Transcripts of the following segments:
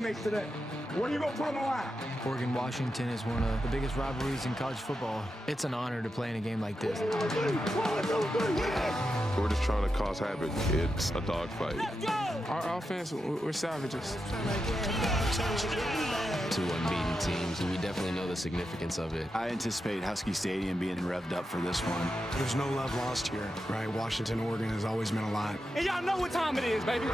Makes today. What are you going to put on the line? Oregon-Washington is one of the biggest rivalries in college football. It's an honor to play in a game like this. We're just trying to cause havoc. It's a dogfight. Our offense, we're savages. Two unbeaten teams, and we definitely know the significance of it. I anticipate Husky Stadium being revved up for this one. There's no love lost here, right? Washington, Oregon has always meant a lot. And y'all know what time it is, baby.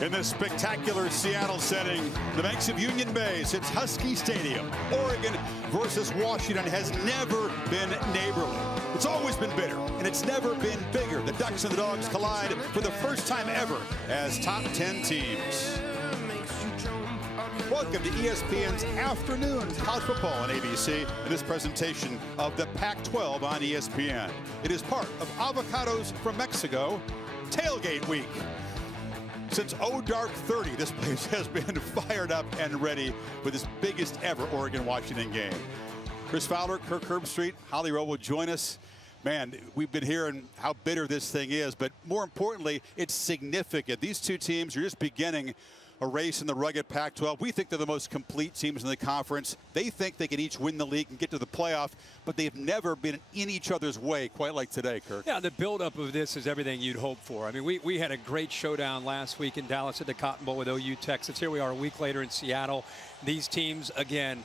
In this spectacular Seattle setting, the banks of Union Bay, it's Husky Stadium. Oregon versus Washington has never been neighborly. It's always been bitter, and it's never been bigger. The Ducks and the Dogs collide for the first time ever as top 10 teams. Welcome to ESPN's Afternoon College Football on ABC, in this presentation of the Pac-12 on ESPN. It is part of Avocados from Mexico Tailgate Week. Since dark 30, this place has been fired up and ready for this biggest ever Oregon-Washington game. Chris Fowler, Kirk Herbstreit, Holly Rowe will join us. Man, we've been hearing how bitter this thing is, but more importantly, it's significant. These two teams are just beginning a race in the rugged Pac-12. We think they're the most complete teams in the conference. They think they can each win the league and get to the playoff, but they've never been in each other's way quite like today, Kirk. Yeah, the buildup of this is everything you'd hope for. I mean, we had a great showdown last week in Dallas at the Cotton Bowl with OU Texas. Here we are a week later in Seattle. These teams, again,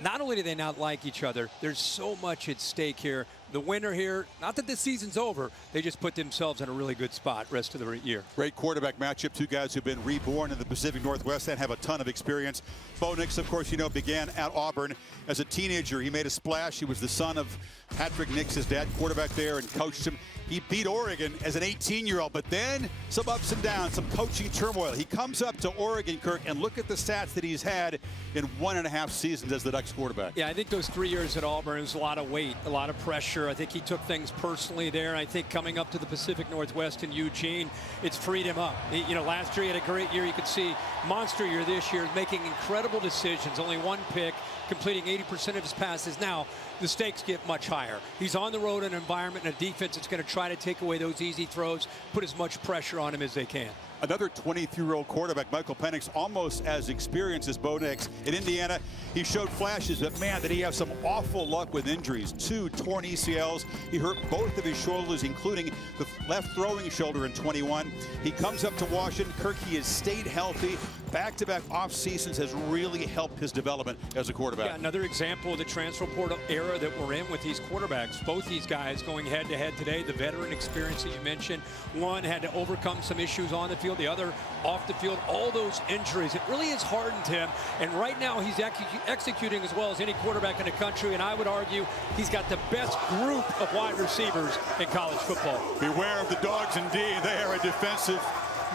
not only do they not like each other, there's so much at stake here. The winner here, not that the season's over, they just put themselves in a really good spot rest of the year. Great quarterback matchup. Two guys who've been reborn in the Pacific Northwest and have a ton of experience. Bo Nix, of course, you know, began at Auburn as a teenager. He made a splash. He was the son of Patrick Nix, his dad, quarterback there, and coached him. He beat Oregon as an 18-year-old, but then some ups and downs, some coaching turmoil. He comes up to Oregon, Kirk, and look at the stats that he's had in 1.5 seasons as the Ducks quarterback. Yeah, I think those 3 years at Auburn was a lot of weight, a lot of pressure. I think he took things personally there. And I think coming up to the Pacific Northwest in Eugene, it's freed him up. You know, last year he had a great year. You could see monster year this year, making incredible decisions. Only one pick, completing 80% of his passes. Now, the stakes get much higher. He's on the road in an environment and a defense that's going to try to take away those easy throws, put as much pressure on him as they can. Another 23-year-old quarterback, Michael Penix, almost as experienced as Bo Nix. In Indiana, he showed flashes, but man, did he have some awful luck with injuries. 2 torn ACLs. He hurt both of his shoulders, including the left throwing shoulder in 21. He comes up to Washington. Kirk, he has stayed healthy. Back-to-back off seasons has really helped his development as a quarterback. Yeah, another example of the transfer portal era that we're in with these quarterbacks. Both these guys going head-to-head today. The veteran experience that you mentioned. One had to overcome some issues on the field, the other off the field. All those injuries, it really has hardened him. And right now he's executing as well as any quarterback in the country. And I would argue he's got the best group of wide receivers in college football. Beware of the Dogs indeed. They are a defensive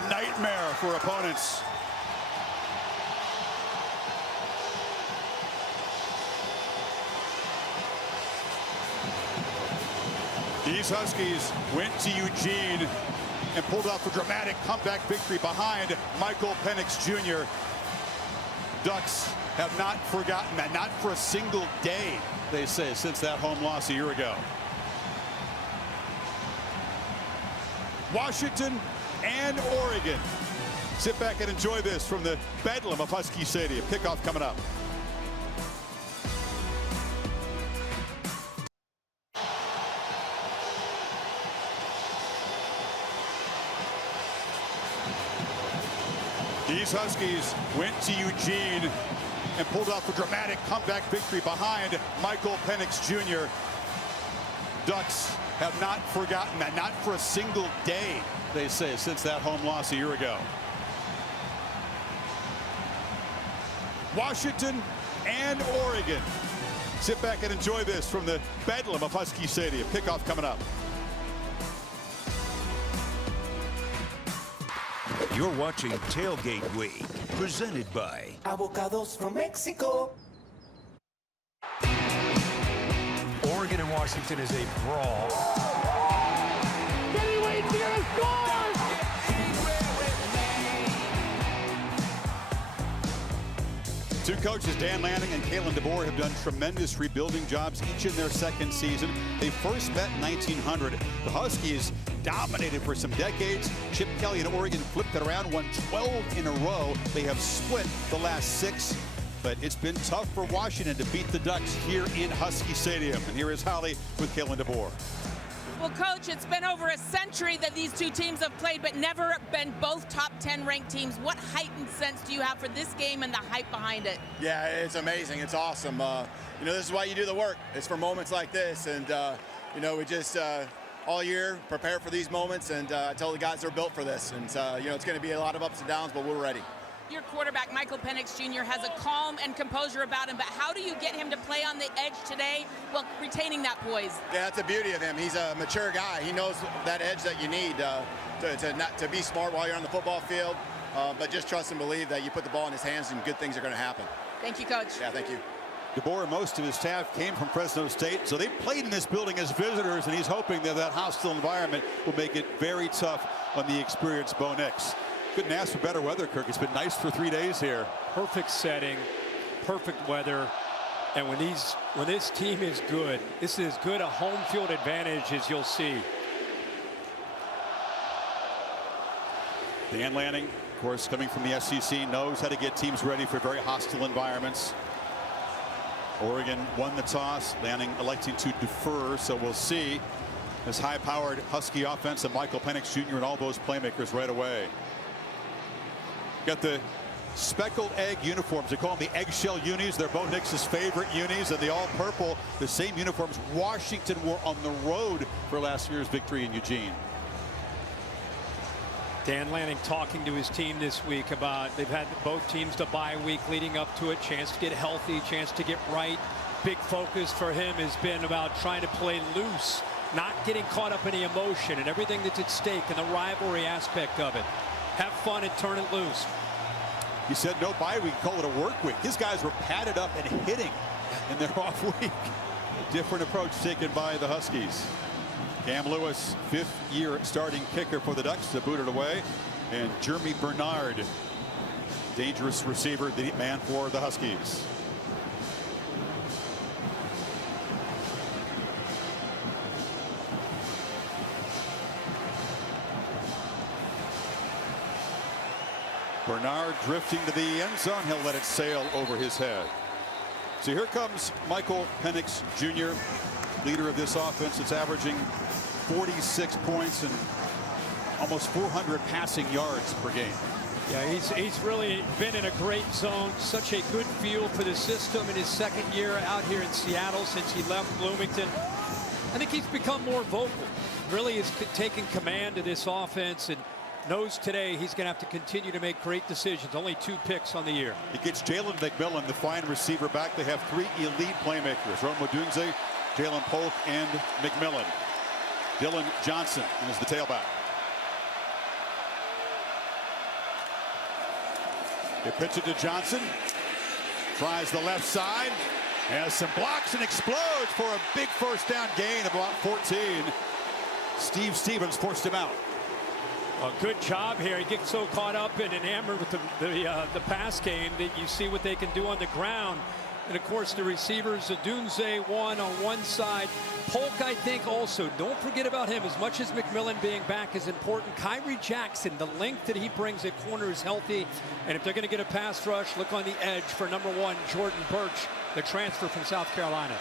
nightmare for opponents. These Huskies went to Eugene and pulled off a dramatic comeback victory behind Michael Penix Jr. Ducks have not forgotten that, not for a single day, they say, since that home loss a year ago. Washington and Oregon. Sit back and enjoy this from the bedlam of Husky Stadium. Kickoff coming up. These Huskies went to Eugene and pulled off a dramatic comeback victory behind Michael Penix Jr. Ducks have not forgotten that, not for a single day, they say, since that home loss a year ago. Washington and Oregon. Sit back and enjoy this from the bedlam of Husky Stadium. Kickoff coming up. You're watching Tailgate Week, presented by Avocados from Mexico. Oregon and Washington is a brawl. Kenny Wayne's gonna score! Two coaches, Dan Lanning and Kalen DeBoer, have done tremendous rebuilding jobs each in their second season. They first met in 1900. The Huskies dominated for some decades. Chip Kelly in Oregon flipped it around, won 12 in a row. They have split the last 6, but it's been tough for Washington to beat the Ducks here in Husky Stadium. And here is Holly with Kalen DeBoer. Well, Coach, it's been over a century that these two teams have played, but never been both top 10 ranked teams. What heightened sense do you have for this game and the hype behind it? Yeah, it's amazing. It's awesome. You know, this is why you do the work. It's for moments like this. And, you know, we just all year prepare for these moments. And I tell the guys they're built for this. And, you know, it's going to be a lot of ups and downs, but we're ready. Your quarterback, Michael Penix Jr., has a calm and composure about him, but how do you get him to play on the edge today while retaining that poise? Yeah, that's the beauty of him. He's a mature guy. He knows that edge that you need to be smart while you're on the football field, but just trust and believe that you put the ball in his hands and good things are going to happen. Thank you, Coach. Yeah, thank you. DeBoer and most of his staff came from Fresno State, so they played in this building as visitors, and he's hoping that that hostile environment will make it very tough on the experienced Bo Nix. Couldn't ask for better weather, Kirk. It's been nice for 3 days here. Perfect setting, perfect weather, and when this team is good, this is as good a home field advantage as you'll see. Dan Lanning, of course, coming from the SEC, knows how to get teams ready for very hostile environments. Oregon won the toss. Lanning electing to defer, so we'll see this high-powered Husky offense and Michael Penix Jr. and all those playmakers right away. Got the speckled egg uniforms. They call them the eggshell unis. They're Bo Nix's favorite unis, and the all-purple, the same uniforms Washington wore on the road for last year's victory in Eugene. Dan Lanning talking to his team this week about they've had both teams to bye week leading up to it, chance to get healthy, chance to get right. Big focus for him has been about trying to play loose, not getting caught up in the emotion and everything that's at stake and the rivalry aspect of it. Have fun and turn it loose. He said no bye week, call it a work week. His guys were padded up and hitting in their off week. Different approach taken by the Huskies. Cam Lewis, 5th-year starting kicker for the Ducks, to boot it away. And Jeremy Bernard, dangerous receiver, the man for the Huskies. Bernard drifting to the end zone. He'll let it sail over his head. So here comes Michael Penix Jr., leader of this offense. It's averaging 46 points and almost 400 passing yards per game. Yeah, he's really been in a great zone. Such a good feel for the system in his 2nd year out here in Seattle since he left Bloomington. I think he's become more vocal. Really is taking command of this offense and knows today he's going to have to continue to make great decisions. Only 2 picks on the year. He gets Jalen McMillan, the fine receiver, back. They have 3 elite playmakers: Rome Odunze, Jalen Polk, and McMillan. Dylan Johnson is the tailback. They pitch it to Johnson. Tries the left side. Has some blocks and explodes for a big first down gain of about 14. Steve Stevens forced him out. A good job here. He gets so caught up and enamored with the pass game that you see what they can do on the ground. And of course the receivers, Odunze one on one side. Polk, I think, also. Don't forget about him. As much as McMillan being back is important, Kyrie Jackson, the length that he brings at corner is healthy. And if they're going to get a pass rush, look on the edge for #1, Jordan Birch, the transfer from South Carolina.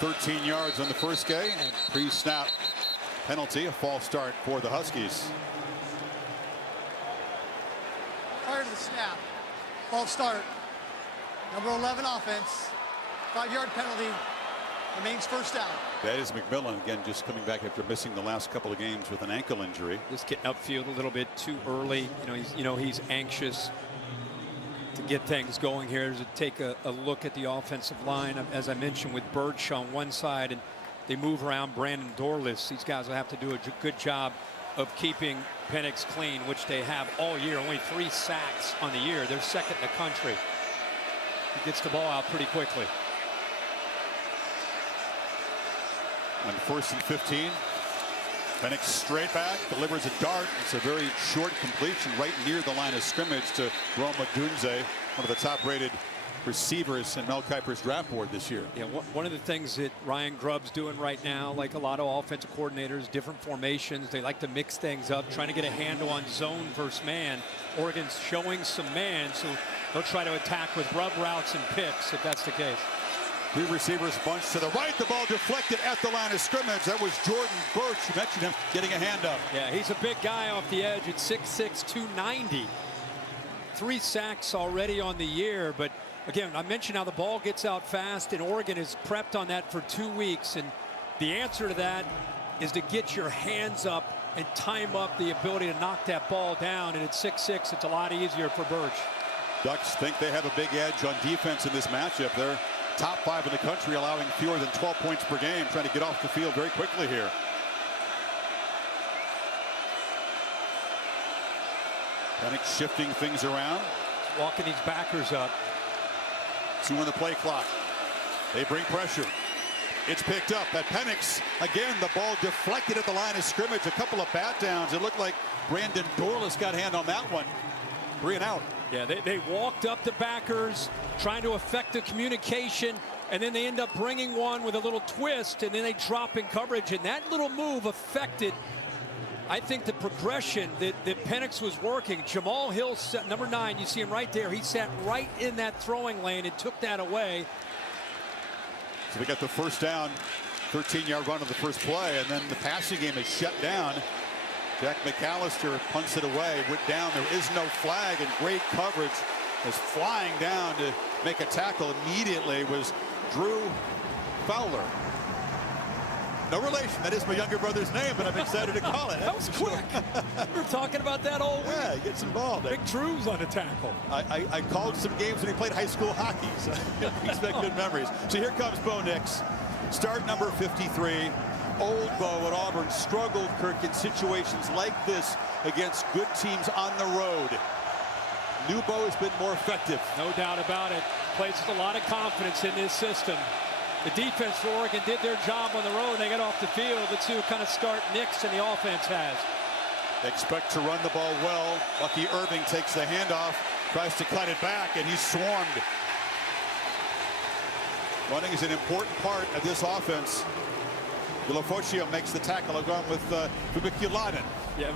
13 yards on the first game. Pre-snap penalty, a false start for the Huskies. Prior to the snap, false start. Number 11 offense, 5-yard penalty, remains first down. That is McMillan, again, just coming back after missing the last couple of games with an ankle injury. Just getting upfield a little bit too early. He's anxious to get things going here, to take a look at the offensive line. As I mentioned, with Birch on one side and they move around Brandon Dorless, these guys will have to do a good job of keeping Penix clean, which they have all year. Only 3 sacks on the year. They're 2nd in the country. He gets the ball out pretty quickly. On 1st and 15, Penix straight back, delivers a dart. It's a very short completion right near the line of scrimmage to Rome Odunze, one of the top-rated receivers in Mel Kiper's draft board this year. Yeah, one of the things that Ryan Grubb's doing right now, like a lot of offensive coordinators, different formations, they like to mix things up, trying to get a handle on zone versus man. Oregon's showing some man, so they'll try to attack with rub routes and picks if that's the case. 3 receivers bunched to the right. The ball deflected at the line of scrimmage. That was Jordan Birch. You mentioned him getting a hand up. Yeah, he's a big guy off the edge at 6'6", 290. 3 sacks already on the year, but again, I mentioned how the ball gets out fast, and Oregon is prepped on that for 2 weeks, and the answer to that is to get your hands up and time up the ability to knock that ball down, and at 6'6", it's a lot easier for Birch. Ducks think they have a big edge on defense in this matchup. They're top 5 in the country, allowing fewer than 12 points per game, trying to get off the field very quickly here. Penix shifting things around. Walking these backers up. 2 on the play clock. They bring pressure. It's picked up at Penix. Again, the ball deflected at the line of scrimmage. A couple of bat downs. It looked like Brandon Dorless got a hand on that one. 3 and out. Yeah, they walked up the backers, trying to affect the communication, and then they end up bringing one with a little twist, and then they drop in coverage, and that little move affected, I think, the progression that Penix was working. Jamal Hill, number 9, you see him right there. He sat right in that throwing lane and took that away. So they got the first down, 13-yard run of the first play, and then the passing game is shut down. Jack McAllister punts it away, went down. There is no flag, and great coverage is flying down to make a tackle immediately was Drew Fowler. No relation. That is my younger brother's name, but I'm excited to call it. That was quick. We were talking about that all week. Yeah, he gets involved. Big Drew's on the tackle. I called some games when he played high school hockey, so he's got good memories. So here comes Bo Nix, start number 53. Old Bo at Auburn struggled, Kirk, in situations like this against good teams on the road. New Bo has been more effective. No doubt about it. Plays with a lot of confidence in this system. The defense for Oregon did their job on the road. They got off the field. Let's see what kind of start Nix and the offense has. They expect to run the ball well. Bucky Irving takes the handoff, tries to cut it back, and he's swarmed. Running is an important part of this offense. Villafocio makes the tackle. I've gone with Fubikulainen. Yeah.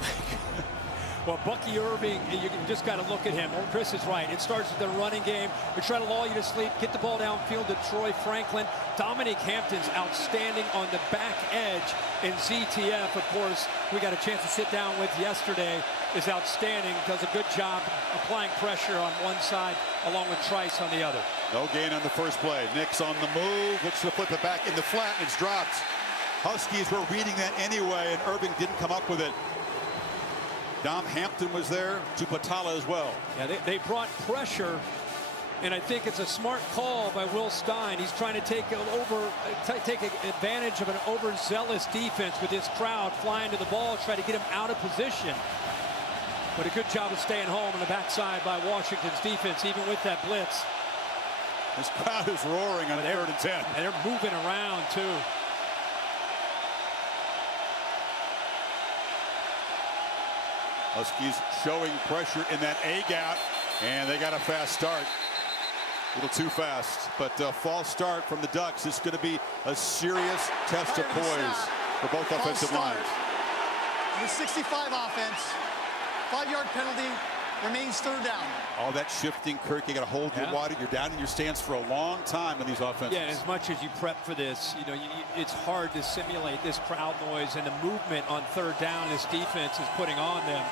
Well, Bucky Irving, you just got to look at him. Chris is right. It starts with the running game. We try to lull you to sleep, get the ball downfield to Troy Franklin. Dominic Hampton's outstanding on the back edge. And ZTF, of course, we got a chance to sit down with yesterday, is outstanding. Does a good job applying pressure on one side along with Trice on the other. No gain on the first play. Nix on the move. Looks to flip it back in the flat, and it's dropped. Huskies were reading that anyway, and Irving didn't come up with it. Dom Hampton was there, Tupatala as well. Yeah, they brought pressure, and I think it's a smart call by Will Stein. He's trying to take advantage of an overzealous defense with this crowd flying to the ball, try to get him out of position. But a good job of staying home on the backside by Washington's defense, even with that blitz. This crowd is roaring on 3rd and 10. And they're moving around, too. Huskies showing pressure in that A gap, and they got a fast start. A little too fast, but a false start from the Ducks. This is going to be a serious test of poise for both offensive lines. The 65 offense, 5-yard penalty, remains 3rd down. All that shifting, Kirk, you got to hold your water. You're down in your stance for a long time in these offenses. Yeah, and as much as you prep for this, you know, it's hard to simulate this crowd noise and the movement on 3rd down this defense is putting on them.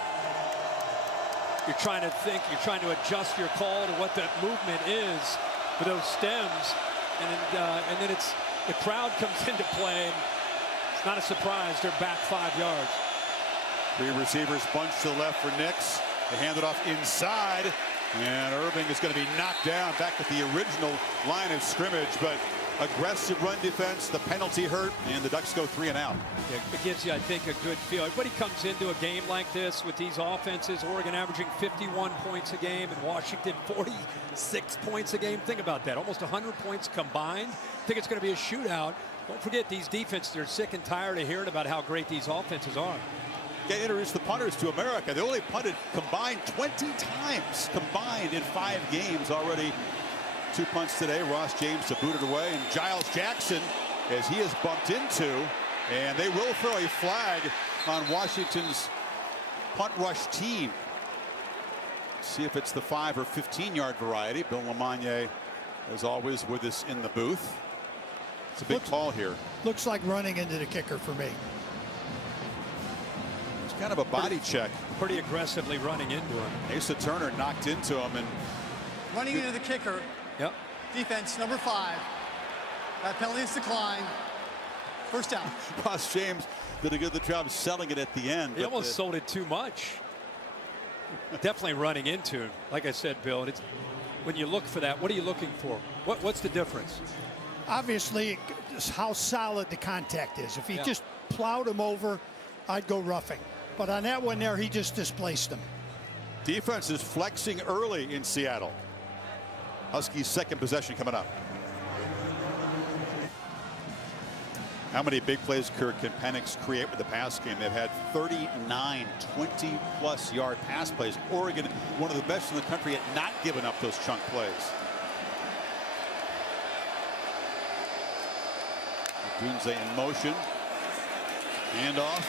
You're trying to think, you're trying to adjust your call to what that movement is for those stems, and then it's the crowd comes into play. And it's not a surprise they're back 5 yards. 3 receivers bunched to the left for Nix. They hand it off inside, and Irving is going to be knocked down back at the original line of scrimmage, but aggressive run defense, the penalty hurt, and the Ducks go 3 and out. Yeah, it gives you, I think, a good feel. Everybody comes into a game like this with these offenses. Oregon averaging 51 points a game, and Washington 46 points a game. Think about that, almost 100 points combined. I think it's going to be a shootout. Don't forget these defenses, they're sick and tired of hearing about how great these offenses are. They introduced the punters to America. They only punted combined 20 times combined in 5 games already. 2 punts today. Ross James to boot it away, and Giles Jackson, as he is bumped into, and they will throw a flag on Washington's punt rush team. See if it's the 5 or 15-yard variety. Bill LeMonnier, as always, with us in the booth. It's a big call here. Looks like running into the kicker for me. It's kind of a body check. Pretty aggressively running into him. Asa Turner knocked into him, and running into the kicker. Yep. Defense number 5. That penalty is declined. First down. Ross James did a good job selling it at the end. He almost sold it too much. Definitely running into him. Like I said, Bill, it's, when you look for that, what are you looking for? What's the difference? Obviously, it's how solid the contact is. If he just plowed him over, I'd go roughing. But on that one there, he just displaced him. Defense is flexing early in Seattle. Huskies' second possession coming up. How many big plays can Penix create with the pass game? They've had 39 20-plus yard pass plays. Oregon, one of the best in the country at not giving up those chunk plays. Dunze in motion. Handoff.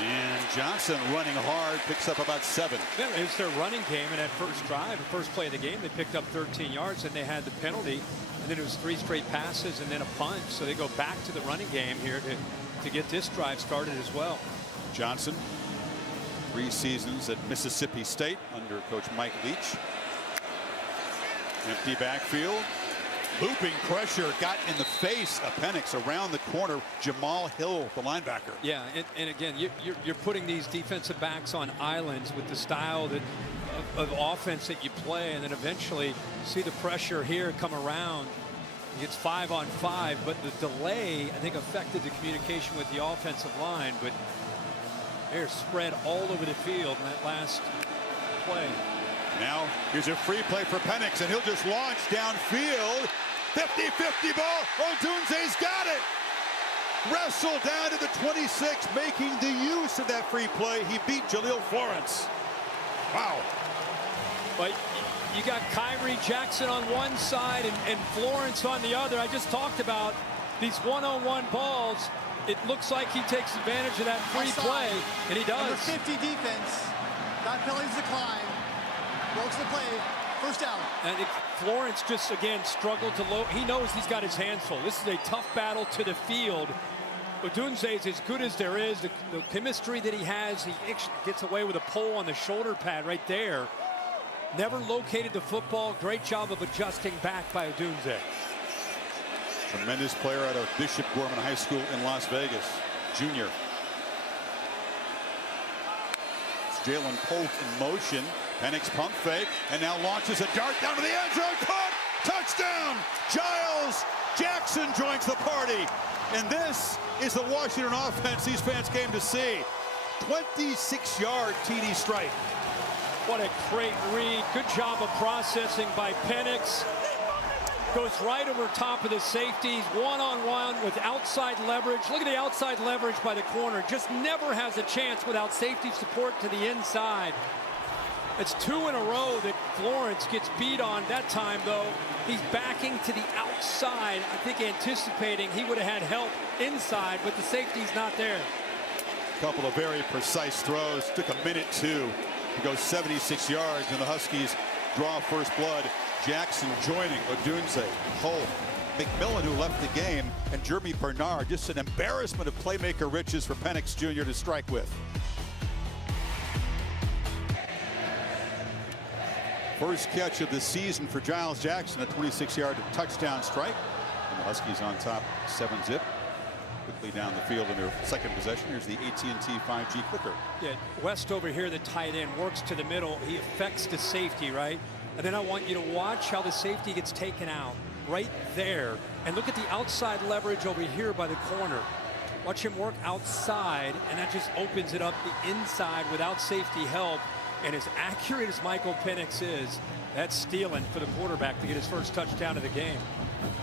And Johnson running hard, picks up about 7. Yeah, it's their running game in that first drive, the first play of the game. They picked up 13 yards, and they had the penalty. And then it was 3 straight passes and then a punt. So they go back to the running game here to get this drive started as well. Johnson, 3 seasons at Mississippi State under Coach Mike Leach. Empty backfield. Looping pressure got in the face of Penix around the corner. Jamal Hill, the linebacker. Yeah, and again, you're putting these defensive backs on islands with the style of offense that you play, and then eventually see the pressure here come around. He gets 5 on 5, but the delay, I think, affected the communication with the offensive line, but they're spread all over the field in that last play. Now here's a free play for Penix, and he'll just launch downfield. 50-50 ball. Odunze's got it. Wrestled down to the 26, making the use of that free play. He beat Jaleel Florence. Wow. But you got Kyrie Jackson on one side and Florence on the other. I just talked about these one-on-one balls. It looks like he takes advantage of that free play, and he does. Number 50 defense. That penalty's declined. Goes to the play. First down. And Florence just, again, struggled to load. He knows he's got his hands full. This is a tough battle to the field. Odunze is as good as there is. The chemistry that he has, he gets away with a pull on the shoulder pad right there. Never located the football. Great job of adjusting back by Odunze. Tremendous player out of Bishop Gorman High School in Las Vegas. Junior. It's Jalen Polk in motion. Penix pump fake, and now launches a dart down to the end zone. Caught! Touchdown! Giles Jackson joins the party. And this is the Washington offense these fans came to see. 26-yard TD strike. What a great read. Good job of processing by Penix. Goes right over top of the safeties, one-on-one with outside leverage. Look at the outside leverage by the corner. Just never has a chance without safety support to the inside. It's 2 in a row that Florence gets beat on. That time, though, he's backing to the outside. I think anticipating he would have had help inside, but the safety's not there. A couple of very precise throws. Took a minute 2 to go 76 yards, and the Huskies draw first blood. Jackson joining Odunze, Hull, McMillan, who left the game, and Jeremy Bernard. Just an embarrassment of playmaker riches for Penix Jr. to strike with. First catch of the season for Giles Jackson, a 26-yard touchdown strike. And the Huskies on top, 7-zip. Quickly down the field in their second possession. Here's the AT&T 5G clicker. Yeah, West over here, the tight end, works to the middle. He affects the safety, right? And then I want you to watch how the safety gets taken out right there. And look at the outside leverage over here by the corner. Watch him work outside, and that just opens it up the inside without safety help. And as accurate as Michael Penix is, that's stealing for the quarterback to get his first touchdown of the game.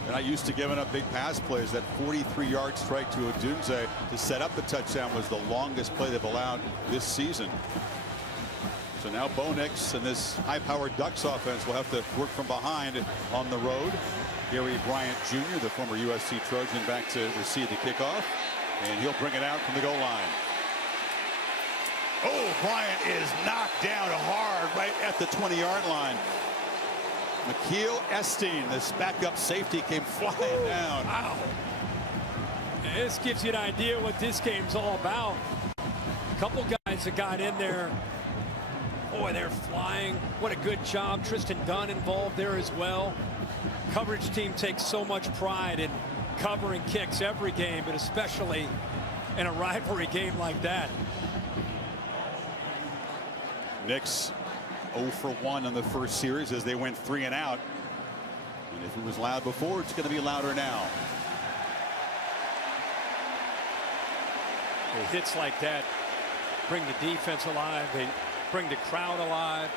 They're not used to giving up big pass plays. That 43-yard strike to Odunze to set up the touchdown was the longest play they've allowed this season. So now Bo Nix and this high-powered Ducks offense will have to work from behind on the road. Gary Bryant Jr., the former USC Trojan, back to receive the kickoff, and he'll bring it out from the goal line. Oh, Bryant is knocked down hard right at the 20-yard line. McKeel Esteen, this backup safety, came flying down. Wow. This gives you an idea what this game's all about. A couple guys that got in there. Boy, they're flying. What a good job. Tristan Dunn involved there as well. Coverage team takes so much pride in covering kicks every game, but especially in a rivalry game like that. Knicks 0 for 1 in the first series as they went 3 and out. And if it was loud before, it's going to be louder now. Hits like that bring the defense alive. They bring the crowd alive.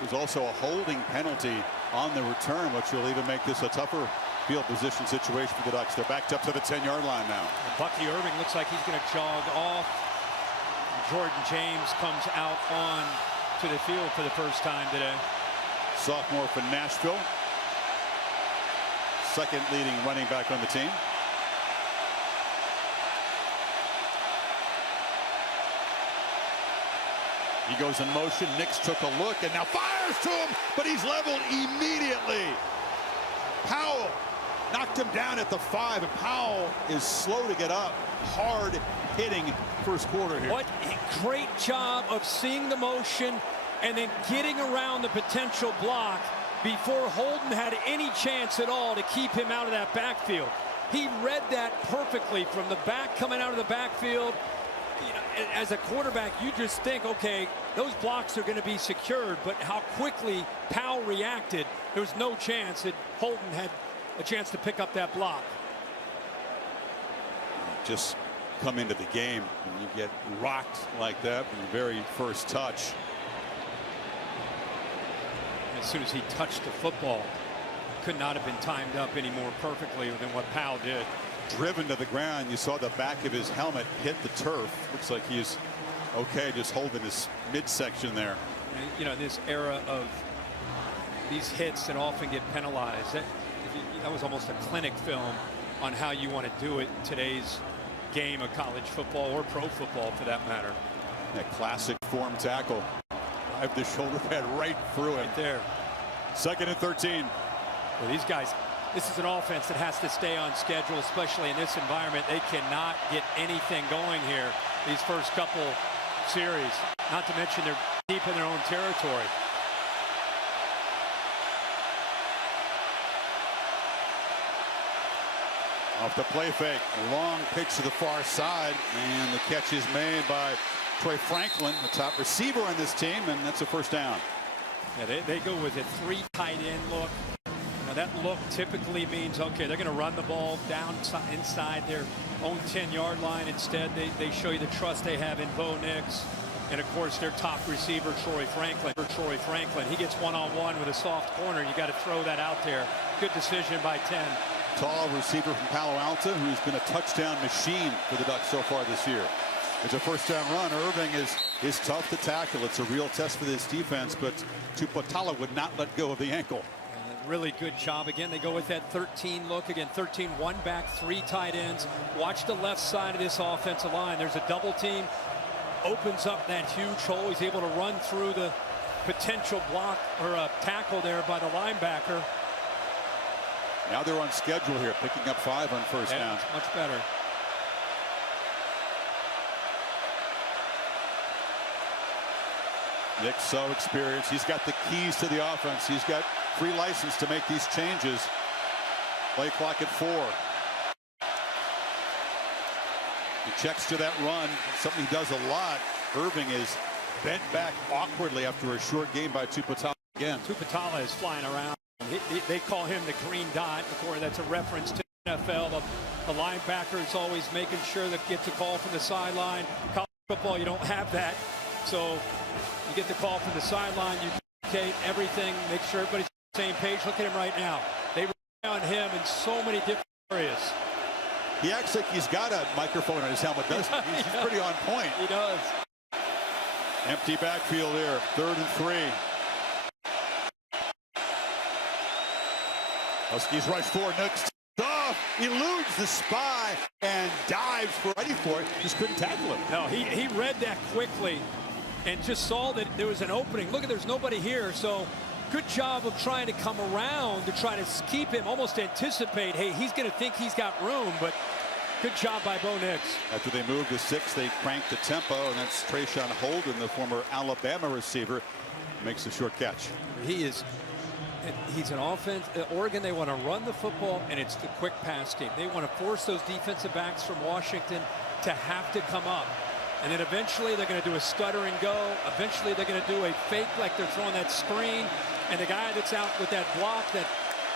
There's also a holding penalty on the return, which will even make this a tougher field position situation for the Ducks. They're backed up to the 10-yard line now. And Bucky Irving looks like he's going to jog off. Jordan James comes out on to the field for the first time today. Sophomore from Nashville. Second leading running back on the team. He goes in motion. Nix took a look and now fires to him, but he's leveled immediately. Powell knocked him down at the 5, and Powell is slow to get up. Hard hitting first quarter here. What a great job of seeing the motion and then getting around the potential block before Holden had any chance at all to keep him out of that backfield. He read that perfectly from the back, coming out of the backfield. You know, as a quarterback, you just think, okay, those blocks are going to be secured, but how quickly Powell reacted, there was no chance that Holden had a chance to pick up that block. Just come into the game and you get rocked like that from the very first touch. As soon as he touched the football, could not have been timed up any more perfectly than what Powell did. Driven to the ground, you saw the back of his helmet hit the turf. Looks like he's okay, just holding his midsection there. And, you know, this era of these hits that often get penalized, that was almost a clinic film on how you want to do it in today's game of college football or pro football for that matter. That classic form tackle. Drive the shoulder pad right through it. Right there. 2nd and 13. Well, these guys, this is an offense that has to stay on schedule, especially in this environment. They cannot get anything going here these first couple series. Not to mention they're deep in their own territory. Off the play fake, a long pitch to the far side, and the catch is made by Troy Franklin, the top receiver on this team, and that's a first down. Yeah, they go with a 3 tight end look. Now that look typically means, okay, they're going to run the ball down inside their own 10-yard line. Instead, they show you the trust they have in Bo Nix. And of course, their top receiver, Troy Franklin. He gets one-on-one with a soft corner. You got to throw that out there. Good decision by 10. Tall receiver from Palo Alto, who's been a touchdown machine for the Ducks so far this year. It's a first down run. Irving is tough to tackle. It's a real test for this defense, but Tupatala would not let go of the ankle. Really good job. Again, they go with that 13 look. Again, 13, 1 back, 3 tight ends. Watch the left side of this offensive line. There's a double team. Opens up that huge hole. He's able to run through the potential block or a tackle there by the linebacker. Now they're on schedule here, picking up 5 on first down. Much better. Nick's so experienced. He's got the keys to the offense. He's got free license to make these changes. Play clock at 4. He checks to that run, something he does a lot. Irving is bent back awkwardly after a short game by Tupatala again. Tupatala is flying around. They call him the green dot. Of course, that's a reference to NFL. The linebacker is always making sure that gets a call from the sideline. College football, you don't have that. So you get the call from the sideline, you communicate everything, make sure everybody's on the same page. Look at him right now. They on him in so many different areas. He acts like he's got a microphone on his helmet, doesn't he? He's pretty on point. He does. Empty backfield here, 3rd and 3. Huskies rush forward, next off, eludes the spy and dives ready for it. Just couldn't tackle him. No, he read that quickly and just saw that there was an opening. Look, there's nobody here, so good job of trying to come around to try to keep him, almost anticipate, hey, he's going to think he's got room, but good job by Bo Nix. After they move to 6, they crank the tempo, and that's Trayshawn Holden, the former Alabama receiver, makes a short catch. He's an offense. Oregon, they want to run the football, and it's the quick pass game. They want to force those defensive backs from Washington to have to come up. And then eventually they're going to do a stutter and go. Eventually they're going to do a fake like they're throwing that screen. And the guy that's out with that block, that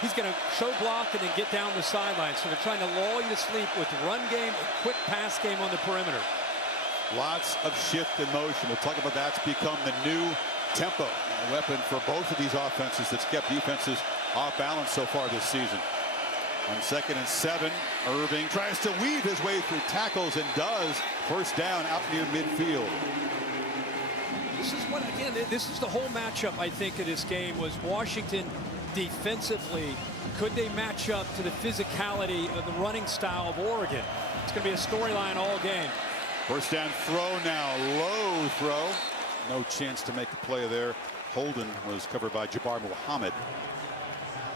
he's going to show block and then get down the sideline. So they're trying to lull you to sleep with run game and quick pass game on the perimeter. Lots of shift in motion. We'll talk about that's become the new tempo, a weapon for both of these offenses that's kept defenses off balance so far this season. On 2nd and 7, Irving tries to weave his way through tackles and does. First down out near midfield. This is what, again, this is the whole matchup, I think, of this game was Washington defensively. Could they match up to the physicality of the running style of Oregon? It's going to be a storyline all game. First down throw now, low throw. No chance to make a play there. Holden was covered by Jabbar Muhammad.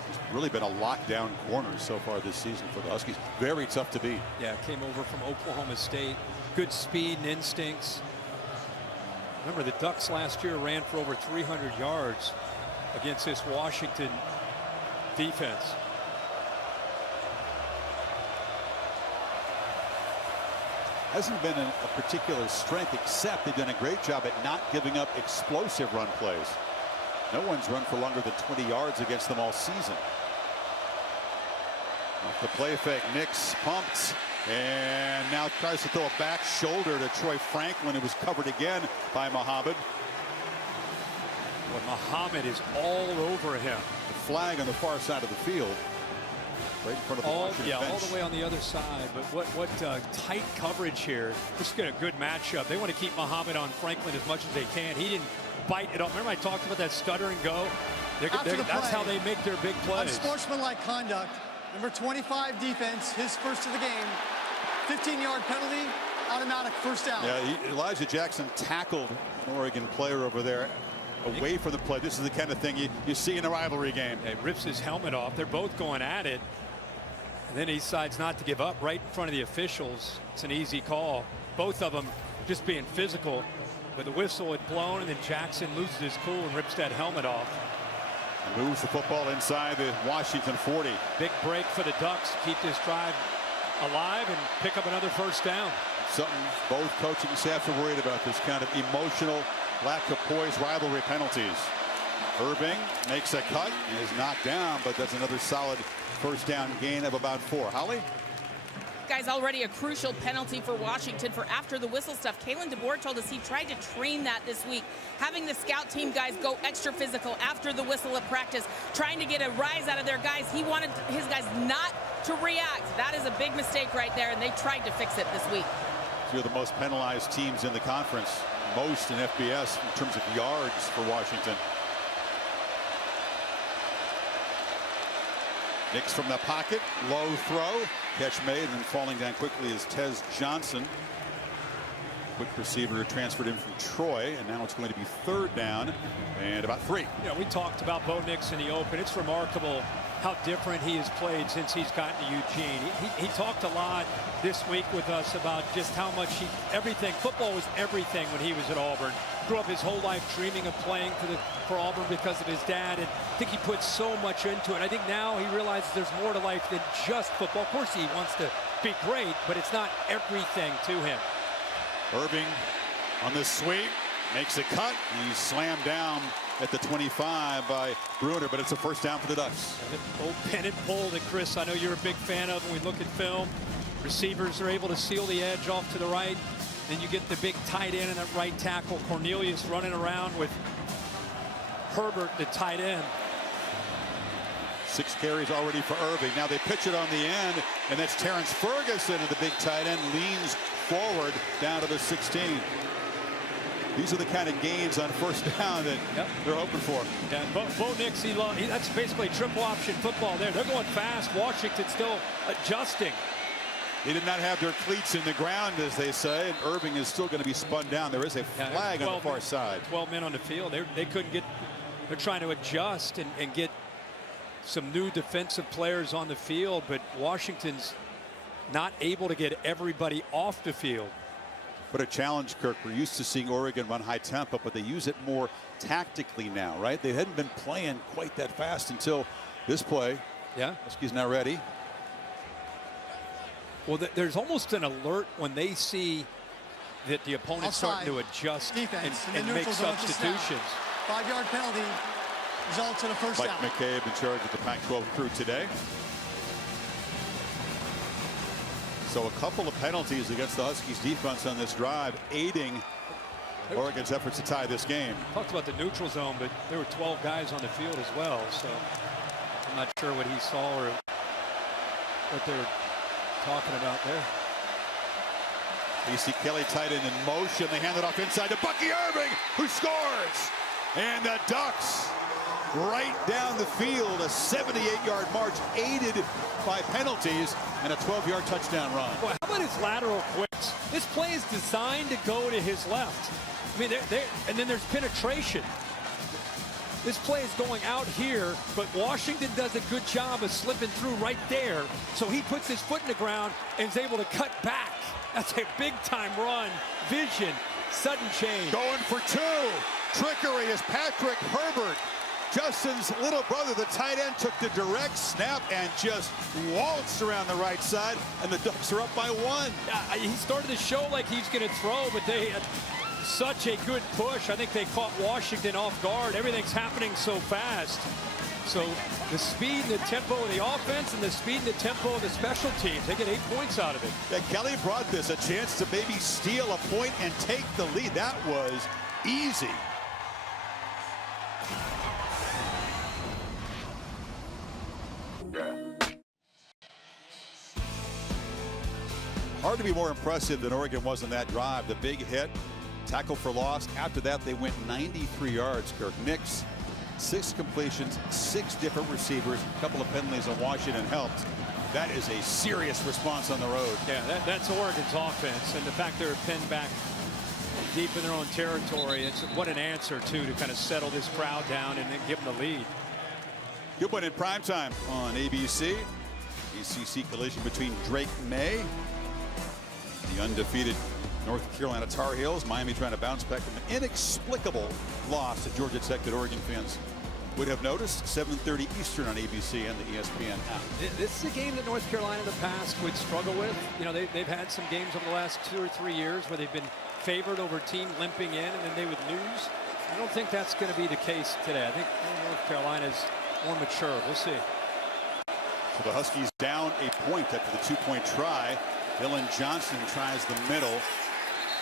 He's really been a lockdown corner so far this season for the Huskies. Very tough to beat. Yeah, came over from Oklahoma State. Good speed and instincts. Remember, the Ducks last year ran for over 300 yards against this Washington defense. Hasn't been a particular strength, except they've done a great job at not giving up explosive run plays. No one's run for longer than 20 yards against them all season. Off the play fake, Nix pumped and now tries to throw a back shoulder to Troy Franklin, who was covered again by Muhammad. Well, Muhammad is all over him. The flag on the far side of the field. Right in front of the Washington bench. All the way on the other side. But what tight coverage here. This is a good matchup. They want to keep Muhammad on Franklin as much as they can. He didn't bite it off. Remember I talked about that stutter and go? That's how they make their big plays. Unsportsmanlike conduct. Number 25 defense, his first of the game. 15-yard penalty, automatic first down. Yeah, Elijah Jackson tackled an Oregon player over there away from the play. This is the kind of thing you see in a rivalry game. He rips his helmet off. They're both going at it. And then he decides not to give up right in front of the officials. It's an easy call. Both of them just being physical. But the whistle had blown, and then Jackson loses his cool and rips that helmet off. And moves the football inside the Washington 40. Big break for the Ducks to keep this drive alive and pick up another first down. Something both coaching staffs are worried about, this kind of emotional lack of poise rivalry penalties. Irving makes a cut and is knocked down, but that's another solid first down gain of about 4. Holly? Guys, already a crucial penalty for Washington for after the whistle stuff. Kalen DeBoer told us he tried to train that this week, having the scout team guys go extra physical after the whistle at practice, trying to get a rise out of their guys. He wanted his guys not to react. That is a big mistake right there, and they tried to fix it this week. Two of the most penalized teams in the conference, most in FBS in terms of yards for Washington. Nix from the pocket, low throw, catch made, and then falling down quickly is Tez Johnson. Quick receiver transferred in from Troy, and now it's going to be third down and about 3. Yeah, we talked about Bo Nix in the open. It's remarkable how different he has played since he's gotten to Eugene. He talked a lot this week with us about just how much football was everything when he was at Auburn. Grew up his whole life dreaming of playing for Auburn because of his dad, and I think he put so much into it. I think now he realizes there's more to life than just football. Of course he wants to be great, but it's not everything to him. Irving on this sweep makes a cut. He's slammed down at the 25 by Bruner, but it's a first down for the Ducks. The old pin and pull that, Chris, I know you're a big fan of when we look at film. Receivers are able to seal the edge off to the right. Then you get the big tight end and at right tackle. Cornelius running around with Herbert, the tight end. 6 carries already for Irving. Now they pitch it on the end, and that's Terrence Ferguson, and the big tight end leans forward down to the 16. These are the kind of gains on first down that they're hoping for. Yeah, Bo Nix, that's basically triple option football there. They're going fast. Washington still adjusting. They did not have their cleats in the ground, as they say, and Irving is still going to be spun down. There is a flag on the far side. 12 men on the field. They couldn't get. They're trying to adjust and get some new defensive players on the field, but Washington's not able to get everybody off the field. But a challenge, Kirk. We're used to seeing Oregon run high tempo, but they use it more tactically now, right? They hadn't been playing quite that fast until this play. Yeah. Huskies now ready. Well, there's almost an alert when they see that the opponent's starting to adjust and make substitutions. 5-yard penalty results in a first down. Mike McCabe in charge of the Pac-12 crew today. So a couple of penalties against the Huskies defense on this drive, aiding Oregon's efforts to tie this game. Talked about the neutral zone, but there were 12 guys on the field as well, so I'm not sure what he saw or what they were talking about there. You see Kelly tight end in motion. They hand it off inside to Bucky Irving, who scores. And the Ducks right down the field, a 78-yard march aided by penalties and a 12-yard touchdown run. Boy, how about his lateral quicks? This play is designed to go to his left. I mean, and then there's penetration. This play is going out here, but Washington does a good job of slipping through right there. So he puts his foot in the ground and is able to cut back. That's a big-time run. Vision, sudden change. Going for 2. Trickery is Patrick Herbert. Justin's little brother, the tight end, took the direct snap and just waltzed around the right side, and the Ducks are up by 1. He started the show like he's going to throw, but they had such a good push. I think they caught Washington off guard. Everything's happening so fast. So the speed and the tempo of the offense and the speed and the tempo of the special teams, they get 8 points out of it. Yeah, Kelly brought this a chance to maybe steal a point and take the lead. That was easy. Hard to be more impressive than Oregon was in that drive. The big hit, tackle for loss. After that, they went 93 yards, Kirk. Nix, 6 completions, 6 different receivers, a couple of penalties on Washington helped. That is a serious response on the road. Yeah, that's Oregon's offense, and the fact they're pinned back deep in their own territory, it's what an answer, too, to kind of settle this crowd down and then give them the lead. Good one in primetime on ABC. ACC collision between Drake May, the undefeated North Carolina Tar Heels. Miami trying to bounce back from an inexplicable loss to Georgia Tech that Oregon fans would have noticed. 7:30 Eastern on ABC and the ESPN app. This is a game that North Carolina in the past would struggle with. You know, they've had some games over the last 2 or 3 years where they've been favored over a team limping in and then they would lose. I don't think that's going to be the case today. I think North Carolina's more mature. We'll see. So the Huskies down a point after the 2-point try. Dylan Johnson tries the middle.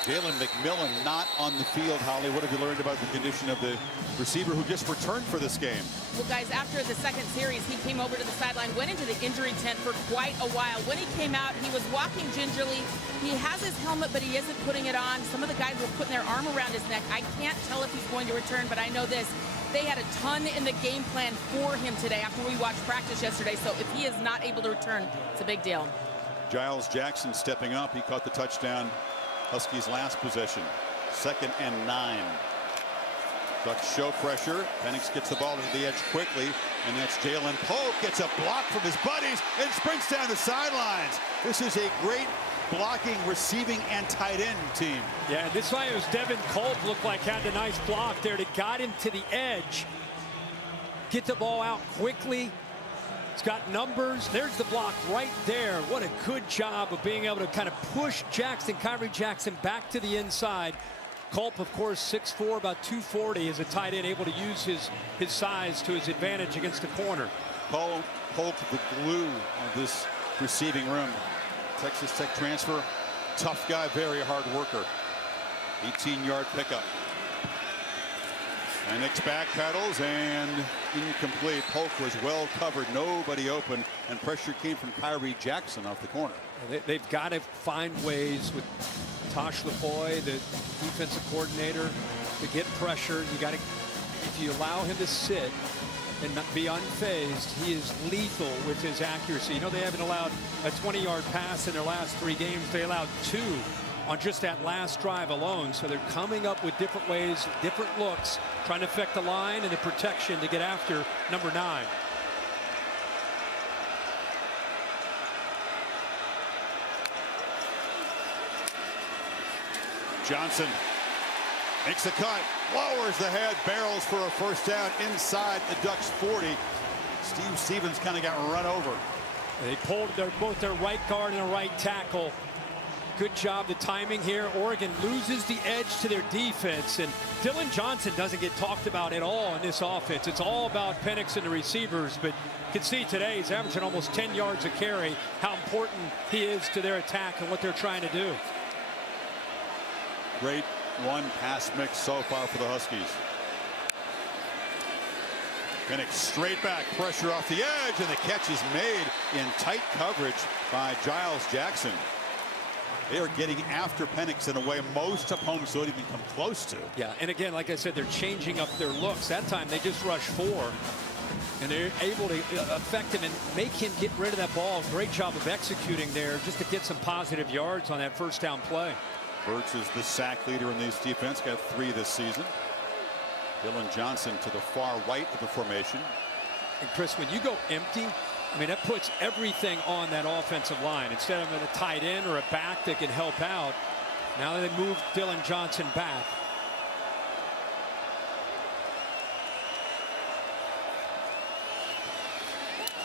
Jalen McMillan not on the field. Holly, what have you learned about the condition of the receiver who just returned for this game? Well, guys, after the second series, he came over to the sideline, went into the injury tent for quite a while. When he came out, he was walking gingerly. He has his helmet, but he isn't putting it on. Some of the guys were putting their arm around his neck. I can't tell if he's going to return, but I know this. They had a ton in the game plan for him today after we watched practice yesterday. So if he is not able to return, it's a big deal. Giles Jackson stepping up. He caught the touchdown. Huskies last possession. 2nd and 9. Ducks show pressure. Penix gets the ball to the edge quickly, and that's Jalen Pope. Gets a block from his buddies and sprints down the sidelines. This is a great blocking, receiving, and tight end team. Yeah, this time it was Devin Culp looked like had a nice block there that got him to the edge. Get the ball out quickly. It's got numbers. There's the block right there. What a good job of being able to kind of push Jackson, Kyrie Jackson, back to the inside. Culp, of course, 6'4", about 240 as a tight end, able to use his size to his advantage against the corner. Polk, the glue of this receiving room. Texas Tech transfer. Tough guy, very hard worker. 18-yard pickup. Penix backpedals and incomplete. Polk was well covered, nobody open, and pressure came from Kyrie Jackson off the corner. They've got to find ways with Tosh Lavoie, the defensive coordinator, to get pressure. You got to, if you allow him to sit and not be unfazed, he is lethal with his accuracy. You know, they haven't allowed a 20-yard pass in their last 3 games. They allowed 2 on just that last drive alone. So they're coming up with different ways, different looks, trying to affect the line and the protection to get after number 9. Johnson makes a cut, lowers the head, barrels for a first down inside the Ducks 40. Steve Stevens kind of got run over. They pulled both their right guard and a right tackle. Good job, the timing here. Oregon loses the edge to their defense, and Dylan Johnson doesn't get talked about at all in this offense. It's all about Penix and the receivers, but you can see today he's averaging almost 10 yards a carry, how important he is to their attack and what they're trying to do. Great one pass mix so far for the Huskies. Penix straight back, pressure off the edge, and the catch is made in tight coverage by Giles Jackson. They are getting after Penix in a way most opponents don't even come close to. Yeah, and again, like I said, they're changing up their looks. That time they just rushed 4, and they're able to affect him and make him get rid of that ball. Great job of executing there just to get some positive yards on that first down play. Burks is the sack leader in this defense, got 3 this season. Dylan Johnson to the far right of the formation. And Chris, when you go empty, I mean, that puts everything on that offensive line. Instead of a tight end or a back that can help out, now they move Dylan Johnson back.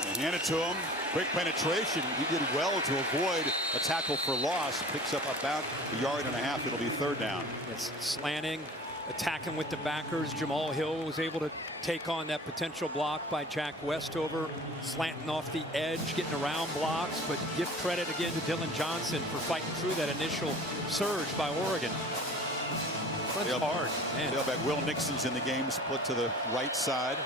And hand it to him. Quick penetration. He did well to avoid a tackle for loss. Picks up about 1.5 yards. It'll be 3rd down. It's slanting, attacking with the backers. Jamal Hill was able to take on that potential block by Jack Westover, slanting off the edge, getting around blocks. But give credit again to Dylan Johnson for fighting through that initial surge by Oregon. That's hard, man. Tailback Will Nixon's in the game, split to the right side.